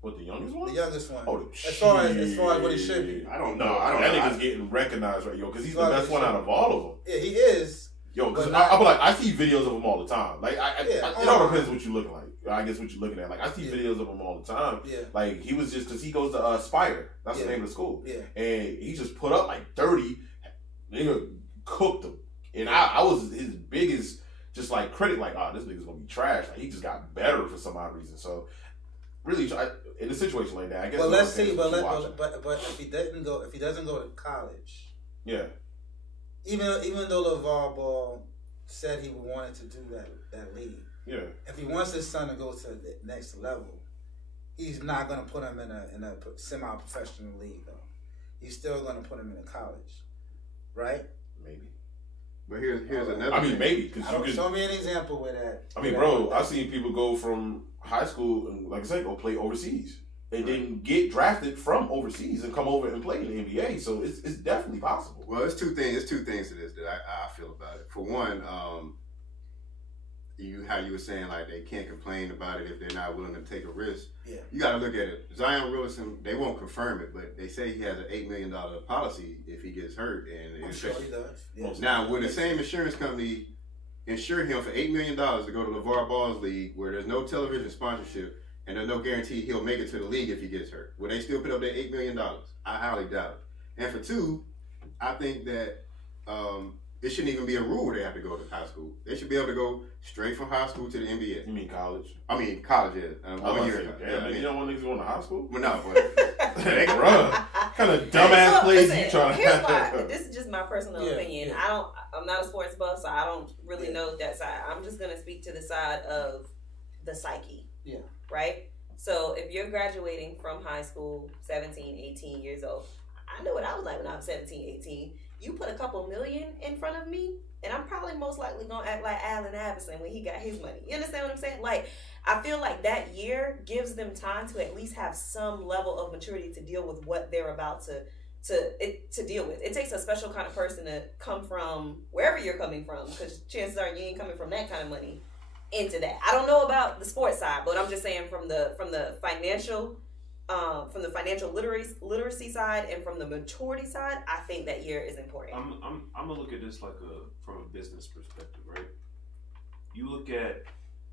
What, the youngest one? The youngest one. Oh, as far as what he should be. I don't know. That nigga's getting recognized right, because he's the best one out of all of them. Yeah, he is. Yo, because I see videos of him all the time. Like, it all depends what you look like. I guess what you're looking at. Like I see Yeah. videos of him all the time. Yeah. Like he was just because he goes to Spire. That's the Yeah. name of the school. Yeah. And he just put up like 30. Nigga cooked him, and I was his biggest just like critic. Like, oh, this nigga's gonna be trash. Like he just got better for some odd reason. So really, in a situation like that, I guess. Well, let's see. But But if he doesn't go to college, yeah. even though LeVar Ball said he wanted to do that league, Yeah. if he wants his son to go to the next level, he's not going to put him in a semi-professional league, though. He's still going to put him in a college, right? Maybe. But here's another. I mean, thing. maybe because Show me an example with that. I mean, bro, I've seen people go from high school and, like I said, go play overseas. And then get drafted from overseas and come over and play in the NBA. So it's definitely possible. Well, it's two things. It's two things to this that I feel about it. For one, how you were saying like they can't complain about it if they're not willing to take a risk. Yeah. You got to look at it. Zion Wilson, they won't confirm it, but they say he has an $8 million policy if he gets hurt. And I'm sure he does. Yes. now, would the same insurance company insure him for $8 million to go to LeVar Ball's league where there's no television sponsorship and there's no guarantee he'll make it to the league if he gets hurt? Will they still put up that $8 million? I highly doubt it. And for two, I think that it shouldn't even be a rule where they have to go to high school. They should be able to go straight from high school to the NBA. You mean college? I mean, college, yeah. 1 year. Yeah, you don't want niggas going to high school? Well, no, but Hey, bro, kind of dumbass plays you trying to Here's why. This is just my personal Yeah, opinion. yeah. I'm not a sports buff, so I don't really know that side. I'm just gonna speak to the side of the psyche. Yeah. Right? So if you're graduating from high school 17, 18 years old, I know what I was like when I was 17, 18. You put a couple million in front of me, and I'm probably most likely gonna act like Allen Iverson when he got his money. You understand what I'm saying? Like, I feel like that year gives them time to at least have some level of maturity to deal with what they're about to deal with. It takes a special kind of person to come from wherever you're coming from, because chances are you ain't coming from that kind of money into that. I don't know about the sports side, but I'm just saying from the financial literacy side and from the maturity side, I think that year is important. I'm gonna look at this like from a business perspective, right? You look at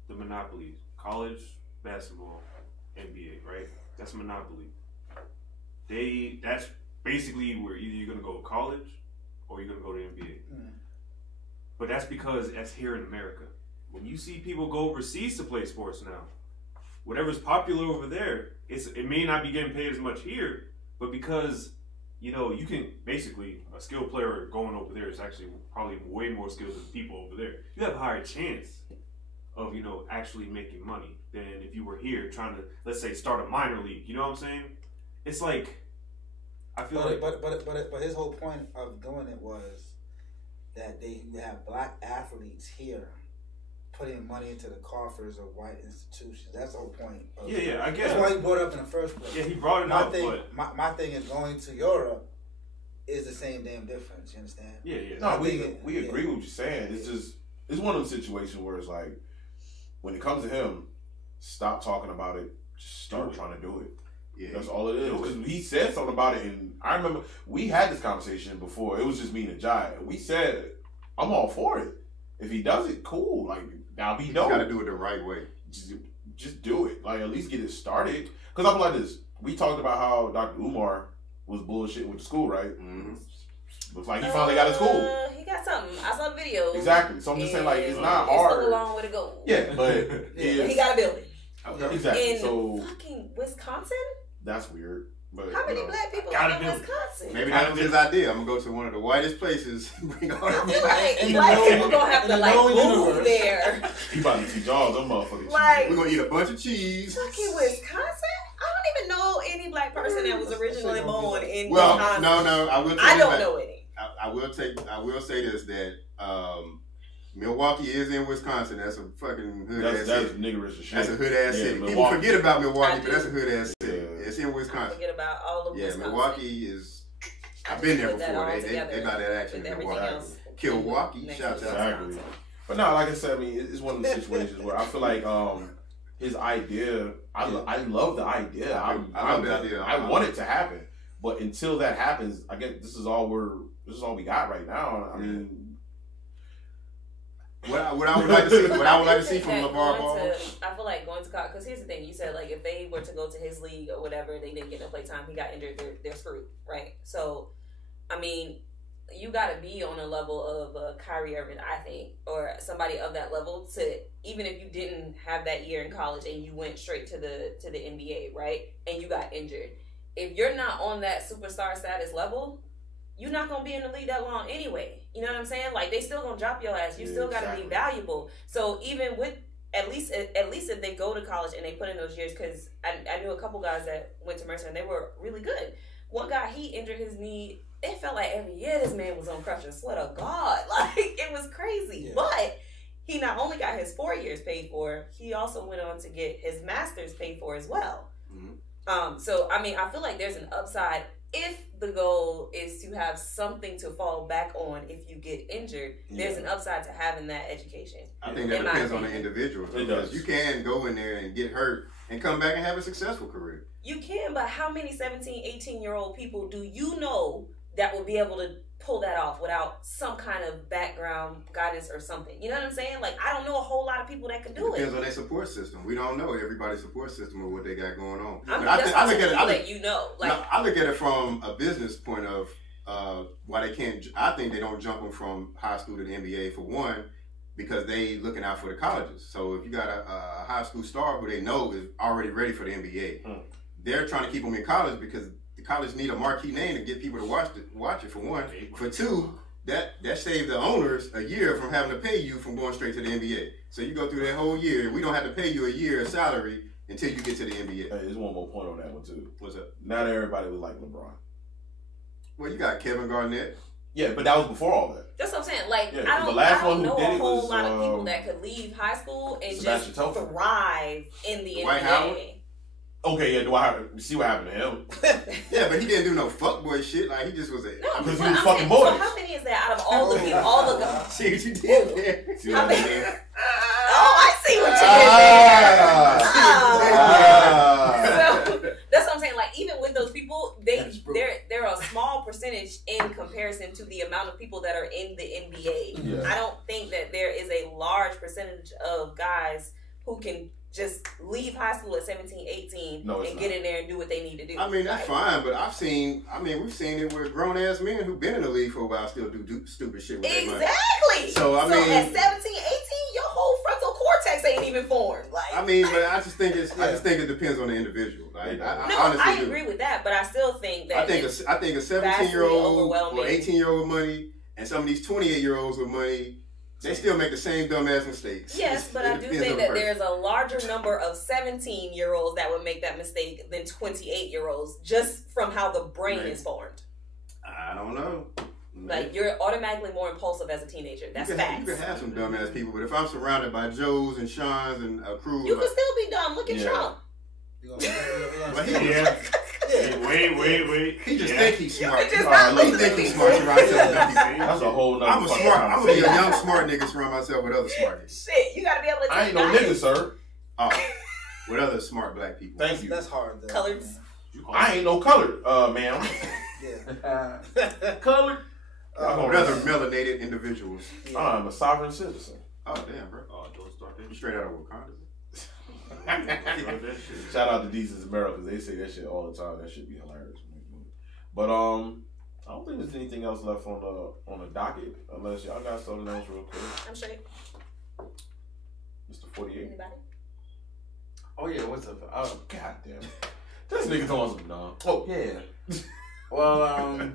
the monopolies, college basketball, NBA, right? That's monopoly. That's basically where either you're gonna go to college or you're gonna go to NBA. But that's because that's here in America. When you see people go overseas to play sports now, whatever's popular over there, it may not be getting paid as much here, but because you can basically a skilled player going over there is actually probably way more skilled than people over there. You have a higher chance of actually making money than if you were here trying to, let's say, start a minor league. You know what I'm saying? It's like I feel but his whole point of doing it was that they have black athletes here putting money into the coffers of white institutions. That's the whole point. Yeah, I guess. That's why he brought it up in the first place. Yeah, he brought it up. My thing is going to Europe is the same damn difference. You understand? Yeah. No, we agree with what you're saying. It's just it's one of them situations where it's like when it comes to him, stop talking about it. Just start trying to do it. Yeah, that's all it is. Because he said something about it, and I remember we had this conversation before. It was just me and Jai, and we said, "I'm all for it. If he does it, cool. Like that'll be dope. You got to do it the right way. Just do it. Like at least get it started. Because I'm like this. We talked about how Dr. Umar was bullshitting with the school, right? Mm-hmm. Looks like he finally got his school. He got something. I saw the video. Exactly. So I'm just saying, like, it's not hard. It's still a long way to go. Yeah, but he got a building. Exactly. In fucking Wisconsin. That's weird. But how many black people are in Wisconsin? Maybe that was his idea. I'm gonna go to one of the whitest places. Bring all I feel like black people gonna have to move there. He about to teach all them motherfuckers. Like, we're gonna eat a bunch of cheese. Fucking Wisconsin? I don't even know any black person that was originally born in Wisconsin. No, I don't know any. I will say this that Milwaukee is in Wisconsin. That's a fucking hood ass city. That's niggerish as shit. That's a hood ass city. Milwaukee. People forget about Milwaukee, but that's a hood ass city. It's in Wisconsin. Forget about all of Wisconsin. Milwaukee is. I've been there before. They got that action in Milwaukee. Milwaukee, shout out. Exactly. But no, like I said, I mean, it's one of the situations where I feel like his idea. I love the idea. I love the idea. I want it to happen, but until that happens, I guess this is all we got right now. I mean, What I would like to see from LeVar Ball. I feel like going to college, because here's the thing, you said like if they were to go to his league or whatever, they didn't get no play time, he got injured, they're screwed, right? So, I mean, you got to be on a level of Kyrie Irving, I think, or somebody of that level to, even if you didn't have that year in college and you went straight to the NBA, right? And you got injured. If you're not on that superstar status level, you're not going to be in the league that long anyway. You know what I'm saying? Like, they still going to drop your ass. You still got to be valuable. So even with, at least if they go to college and they put in those years, because I knew a couple guys that went to Mercer and they were really good. One guy, he injured his knee. It felt like every year this man was on crutches. Swear to God. Like, it was crazy. Yeah. But he not only got his 4 years paid for, he also went on to get his master's paid for as well. Mm-hmm. So, I mean, I feel like there's an upside if the goal is to have something to fall back on if you get injured. There's an upside to having that education. I think that depends on the individual. Because you can go in there and get hurt and come back and have a successful career. You can, but how many 17, 18-year-old people do you know that will be able to pull that off without some kind of background guidance or something? You know what I'm saying? Like, I don't know a whole lot of people that could do it. Depends on their support system. We don't know everybody's support system or what they got going on. I look at it from a business point of why they can't. I think they don't jump them from high school to the NBA for one, because they looking out for the colleges. So if you got a high school star who they know is already ready for the NBA, they're trying to keep them in college because the college need a marquee name to get people to watch it for one. For two, that saved the owners a year from having to pay you from going straight to the NBA. So you go through that whole year. We don't have to pay you a year of salary until you get to the NBA. Hey, there's one more point on that one too. What's up? Not everybody was like LeBron. Well, you got Kevin Garnett. Yeah, but that was before all that. That's what I'm saying. Like, I don't know a whole lot of people that could leave high school and just thrive in the NBA. Howard? Okay, yeah, do I have to see what happened to him? Yeah, but he didn't do no fuckboy shit. Like, he just was a... Because he was fucking boys. So how many is that out of all the people? All the guys? See what you did there. See what I did there? Oh, I see what you did there. So, that's what I'm saying. Like, even with those people, they're a small percentage in comparison to the amount of people that are in the NBA. Yeah. I don't think that there is a large percentage of guys who can just leave high school at 17, 18 and get in there and do what they need to do. I mean, that's fine, but we've seen it with grown-ass men who've been in the league for a while still do stupid shit with their money. Exactly! So at 17, 18, your whole frontal cortex ain't even formed. Like, but I just think it depends on the individual. Like, I agree with that, but I still think that I think a 17-year-old or 18-year-old with money and some of these 28-year-olds with money, they still make the same dumbass mistakes. Yes, but I do think that there's a larger number of 17-year-olds that would make that mistake than 28-year-olds just from how the brain is formed. I don't know. Like, you're automatically more impulsive as a teenager. That's facts. You can have some dumbass people, but if I'm surrounded by Joes and Sean's and a crew... You can still be dumb. Look at Trump. Wait. He just think he's smart. He think he's smart. That's a whole nother I'm a young smart nigga surround myself with other smart niggas. Shit, you gotta be able to I ain't no nigga, sir. With other smart black people. Thank you. That's hard, though. Colors. I ain't no colored, ma'am. Yeah. Colored. With other melanated individuals. Yeah. I'm a sovereign citizen. Oh, damn, bro. Don't start that. You straight out of Wakanda. Shout out to Decent America because they say that shit all the time. That should be hilarious. But I don't think there's anything else left on the docket unless y'all got something else real quick. I'm straight. Mr. 48. Anybody? Oh yeah, what's up? Oh goddamn, this nigga throwing some dumb. Oh yeah. Well,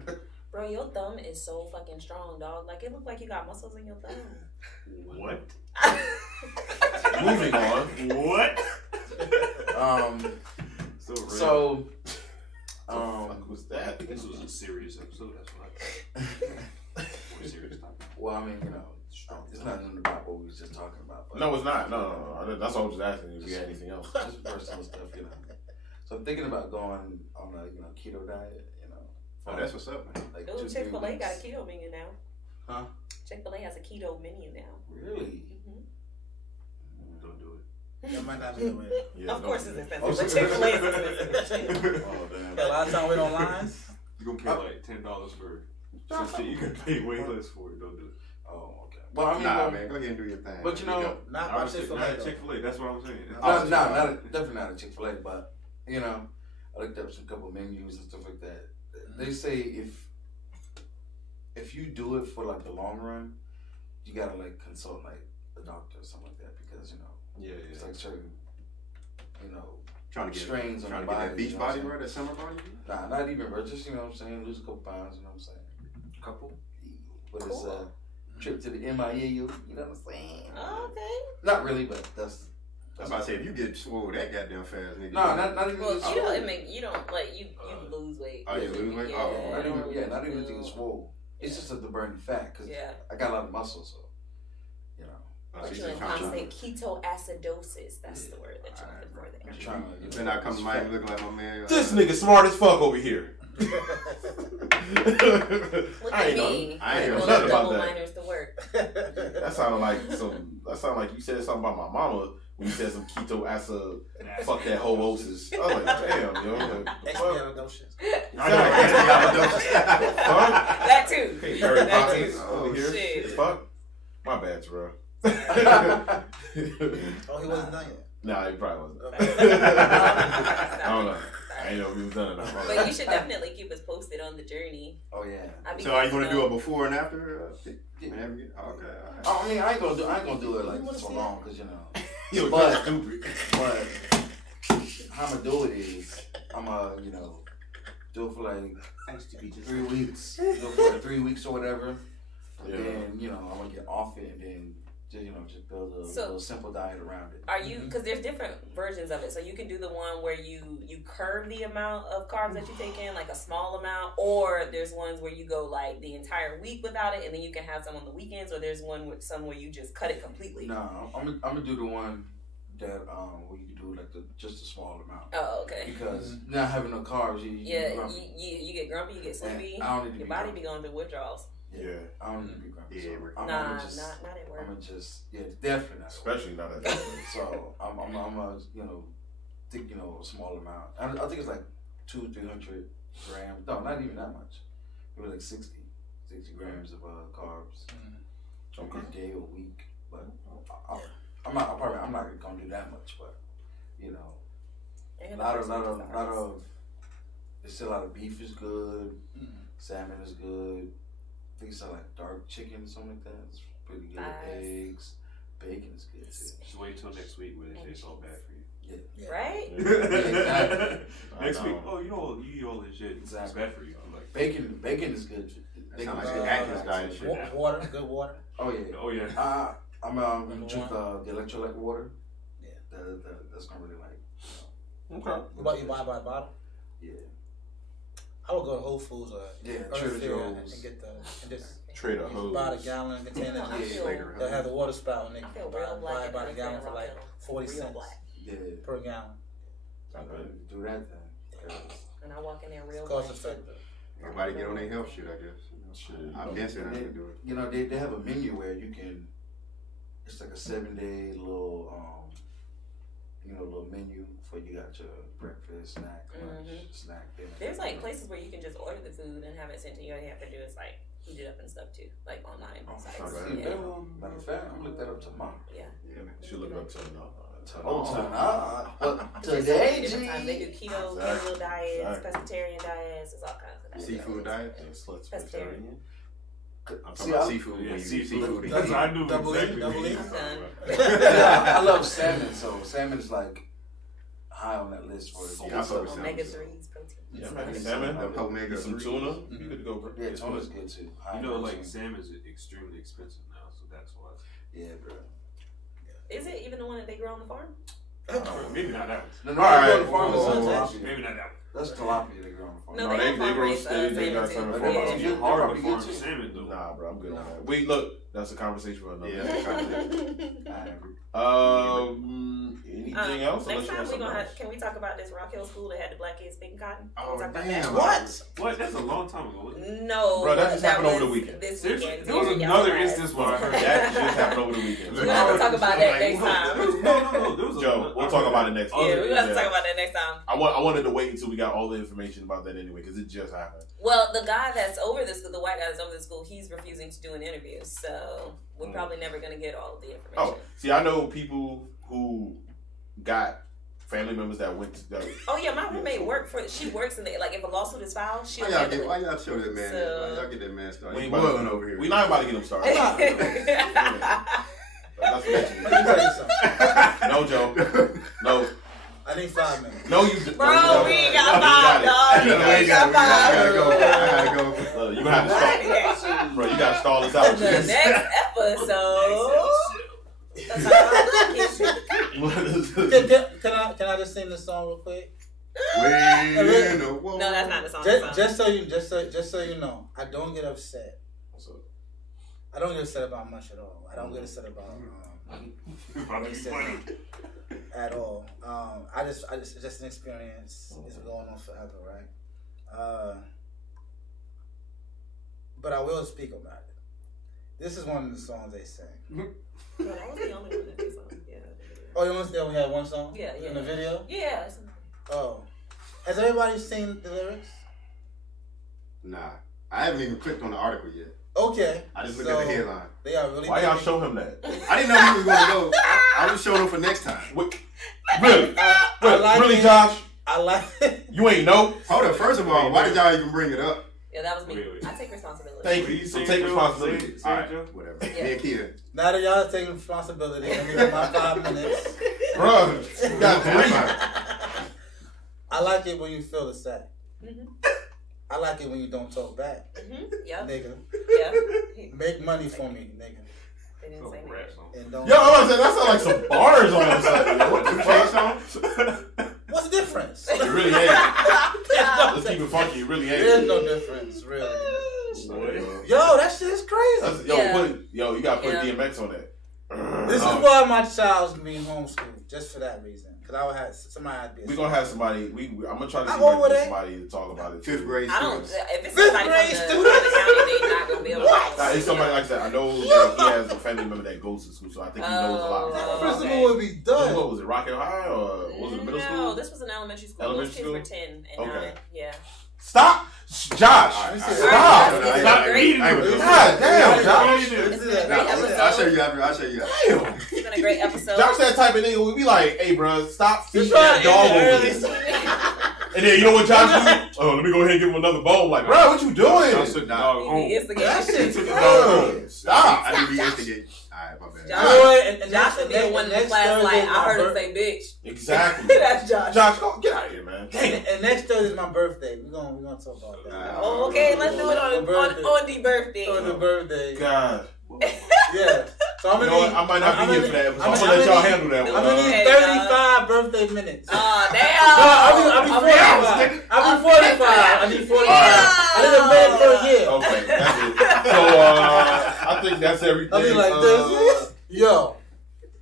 bro, your thumb is so fucking strong, dog. Like, it look like you got muscles in your thumb. What? Moving on. What? So what was that? This was a serious episode. That's why. More serious topic. Well, I mean, it's not nothing about what we was just talking about. But No, it's not. No. That's all I was just asking if we had anything else. Just personal stuff, So I'm thinking about going on a keto diet. Oh, that's what's up, man. Like Ooh, Chick-fil-A got a keto menu now. Huh? Chick-fil-A has a keto menu now. Really? Don't do it. That might not be the way. Yeah, of course it's expensive, but Chick-fil-A is expensive. Oh damn. Yeah, a lot of time wait on lines. You're gonna pay like $10 for some shit you can pay way less for it. Don't do it. Oh, okay. Well, I mean, man, go ahead and do your thing. But you know, not by Chick-fil-A. Not Chick-fil-A. That's what I'm saying. Definitely not a Chick-fil-A. But you know, I looked up some couple menus and stuff like that. They say if you do it for like the long run, you gotta like consult like a doctor or something like that because you know, it's like certain, you know, trying to get strains on the body. That beach body, right? That summer body. Nah, not even, bro. Just you know what I'm saying, lose a couple pounds. You know what I'm saying? A couple. But it's a trip to the MIA. You know what I'm saying? Okay. Not really, but that's. I was about to say, if you get swole that goddamn fast, nigga. No, not even. Well, you don't like you lose weight. Oh, you lose weight? Not even to get swole. It's just to burn the fat because I got a lot of muscle, so you know. But you're in constant ketoacidosis. That's the word that you're looking for there. I'm trying to. Then I come to Mike looking like my man. This nigga smart as fuck over here. Look at me. I ain't know nothing about double that. minors to work. That sounded like you said something about my mama when you said some keto acid. Fuck that hoosis. I was like, damn, yo. Expialidocious. That too. Hey, Harry That Poppins too. over here. Shit. Fuck. My bad, Terrell. Oh, he wasn't done yet. Nah, he probably wasn't. I don't know. I ain't know if he was done or not. But you should definitely keep us posted on the journey. Oh yeah. So are you gonna do a before and after? Okay. I mean, I ain't gonna do it like so long because you know. But how I'm gonna do it is I'm gonna do it for like 3 weeks. Do it for like 3 weeks or whatever. And then I'm gonna get off it and then just build a little simple diet around it. Are you, because there's different versions of it, so you can do the one where you curb the amount of carbs that you take in, like a small amount, or there's ones where you go like the entire week without it and then you can have some on the weekends, or there's some where you just cut it completely. No, I'm gonna do the one that where you do like just a small amount. Oh, okay. Because not having no carbs, you get grumpy. You get grumpy, you get sleepy. Your body be going through withdrawals. Yeah, I don't need to be grumpy. Yeah, so not at work. I'm gonna just definitely not. Especially not at work. So I'm gonna think a small amount. I think it's like 200-300 grams. No, not even that much. Maybe like 60 grams of carbs. Okay. A day or a week, but I'm not gonna do that much. But a lot of. There's still a lot of beef is good. Salmon is good. I think it's like dark chicken or something like that. It's pretty good. Eggs, bacon is good too. Just wait till next week when they say it's all bad for you. Yeah. Right? Exactly. Next week, you eat all this shit. Exactly. It's bad for you. I'm like, bacon is good. Bacon is good. Atkins diet shit. Water, good water. Oh yeah. I'm gonna drink the electrolyte water. Yeah. That's gonna really like. Okay. What you buy by the bottle? Yeah. I would go to Whole Foods or Trader Joe's and get Trader Joe's. buy the gallon container. They'll have the water spout and they can buy by the gallon for like 40 cents per gallon. Do that then. And I walk in there real cost effective. Everybody get on their health shit, I guess. I've been saying I can do it. They have a menu where you can. It's like a 7-day little little menu for you got your breakfast, snack, lunch, snack, dinner. There's like places where you can just order the food and have it sent to you. All you have to do is like heat it up and stuff too, like online sites. Matter of fact, I'm gonna look that up tomorrow. Yeah. Should look up tomorrow. Today, they do keto, paleo diets, pescatarian diets. It's all kinds of diets. Seafood diet. Pescatarian. I'm talking about seafood. Yeah, when you seafood. eat That's I knew Double exactly. E. I'm done. I love salmon, so salmon is like high on that list for Yeah, I fuck with salmon. omega-3s, protein. Yeah, man. Salmon, Omega some 3. tuna. You good to go, bro. Yeah, tuna's good too. You know, like salmon is extremely expensive now, so that's why. Yeah, bro. Is it even the one that they grow on the farm? Maybe not that one. No, Alright. the farm is Maybe not that one. that's tilapia they grow on the farm. No, No, they they grow salmon they got too. salmon But farm. they- It's You're hard probably to farm good, too. salmon though. Nah, bro, I'm good on that. Wait, look, that's a conversation for another. Anything else? Next Unless you time have we something gonna else. can we talk about this Rock Hill school that had the black kids speaking cotton? Can we Oh, talk about damn. that? What? That's a long time ago. Wasn't it? No, Bro, that just happened over the was weekend. This Seriously? weekend. There was Yeah, another y'all instance where I heard That just happened over the weekend. We're gonna have to talk about that next time. No. There was Joe, we'll talk about it next Yeah, we're gonna have to Yeah. talk about that next time. I wanted to wait until we got got all the information about that anyway because it just happened. Well, the guy that's over this school, the white guy that's over the school, he's refusing to do an interview, so we're probably never going to get all of the information. Oh, see, I know people who got family members that went to. Oh yeah, my roommate she works in the like if a lawsuit is filed, she'll handle it. Why y'all show that man? Why y'all get that man started? We're not over here. We're not about to get him started. That's what no, Joe. No. I need 5 minutes. No, you. Bro, we ain't got 5, dog. We ain't got 5. I gotta go. You gonna have to stall. Bro, you gotta stall this out. The next episode. Can I just sing this song real quick? No, that's not the song. Just so you know, I don't get upset. I don't get upset about much at all. I don't get upset about at all. It's just an experience. It's going on forever, right? But I will speak about it. This is one of the songs they sang. No, that was the only one that they sung. Yeah. Oh, you only had one song? Yeah. In the video? Yeah. Oh. Has everybody seen the lyrics? Nah. I haven't even clicked on the article yet. Okay. I just looked at the headline. They are really. Why y'all show him that? I didn't know he was going to go. I was showing him for next time. Really? Really, Josh? I like it. You ain't know? Hold up. First of all, why did y'all even bring it up? Yeah, that was me. I take responsibility. Thank you. So take responsibility. All right, whatever. Yeah. Me and Kia. Now that y'all are taking responsibility, I need my 5 minutes. Bro, you got 3. I like it when you feel the sack. Mm-hmm. I like it when you don't talk back. Mm-hmm. Yeah. Nigga. Yeah. Make money for me, nigga. They didn't say that. And don't. Yo, I was saying, that sounds like some bars all of a sudden. What the fuck? What's the difference? It really ain't. Let's keep it funky. It really ain't. There's no difference, really. Yo, that shit is crazy. You gotta put DMX on that. This is why my child's being homeschooled, just for that reason. Because I would have somebody had to be. We're gonna have somebody. I'm gonna try to see somebody to talk about it. 5th grade students. If it's somebody from the county, they're not gonna be able to. It's somebody like that. I know that he has a family member that goes to school, so I think he knows a lot. That principal would be done. What was it? Rocket High or was it middle school? No, this was an elementary school. Those kids were 10 and 9. Yeah. Stop, Josh. Stop. Stop reading. God damn, Josh. I'll show you after. Damn. It's been a great episode. Josh that type of nigga would be like, hey, bro, stop feeding that dog over this. And then, you know what Josh do? Oh, let me go ahead and give him another bone. Like, bro, what you doing? Josh took the dog home. That shit took Stop. I didn't be instigated. Alright, my bad. Josh would be the one in the class like, I heard him say bitch. Exactly. That's Josh. Josh, get out of here, man. And next Thursday is my birthday. We're gonna talk about that. Oh, okay, let's do it on the birthday. On the birthday. God. Yeah. So I'm gonna I might not be here for that episode. I'm gonna let y'all handle that one. I'm gonna need 35 birthday minutes. Oh, damn. I'll be 45. I'll be 45. I need 45. I need a minute per year. Okay, that's it. So, I think that's everything. I'll be like this. Yo.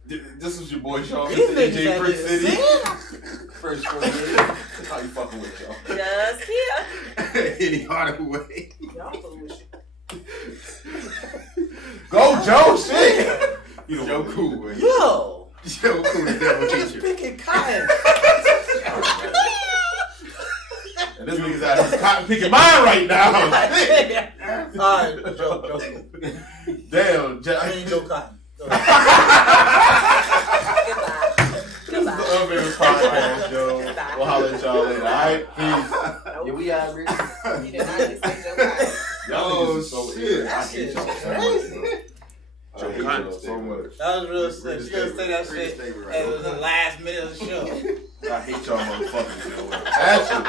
This is your boy, Sean. These Mr. niggas AJ out Brick here City. singing. First 4 years. That's how you fucking with y'all. Just here. Any harder way. Y'all foolish. Go, Joe. Shit. You know, Joe Cool, man. Yo. Joe Cool, the devil teacher. Picking cotton. And this nigga's out here cotton picking mine right now. Alright, Joe. Damn. I mean Joe Cotton. Goodbye. The Unfamous Podcast, yo. We'll holler at y'all later. Alright, peace. Yeah, we out, Rick. You did not just say Joe Cotton. Y'all niggas is so weird. I That hate shit y'all is so much. crazy. I hate y'all so much. That was real sick. You gotta say that shit. It was the last minute of the show. I hate y'all motherfuckers, yo. Actually.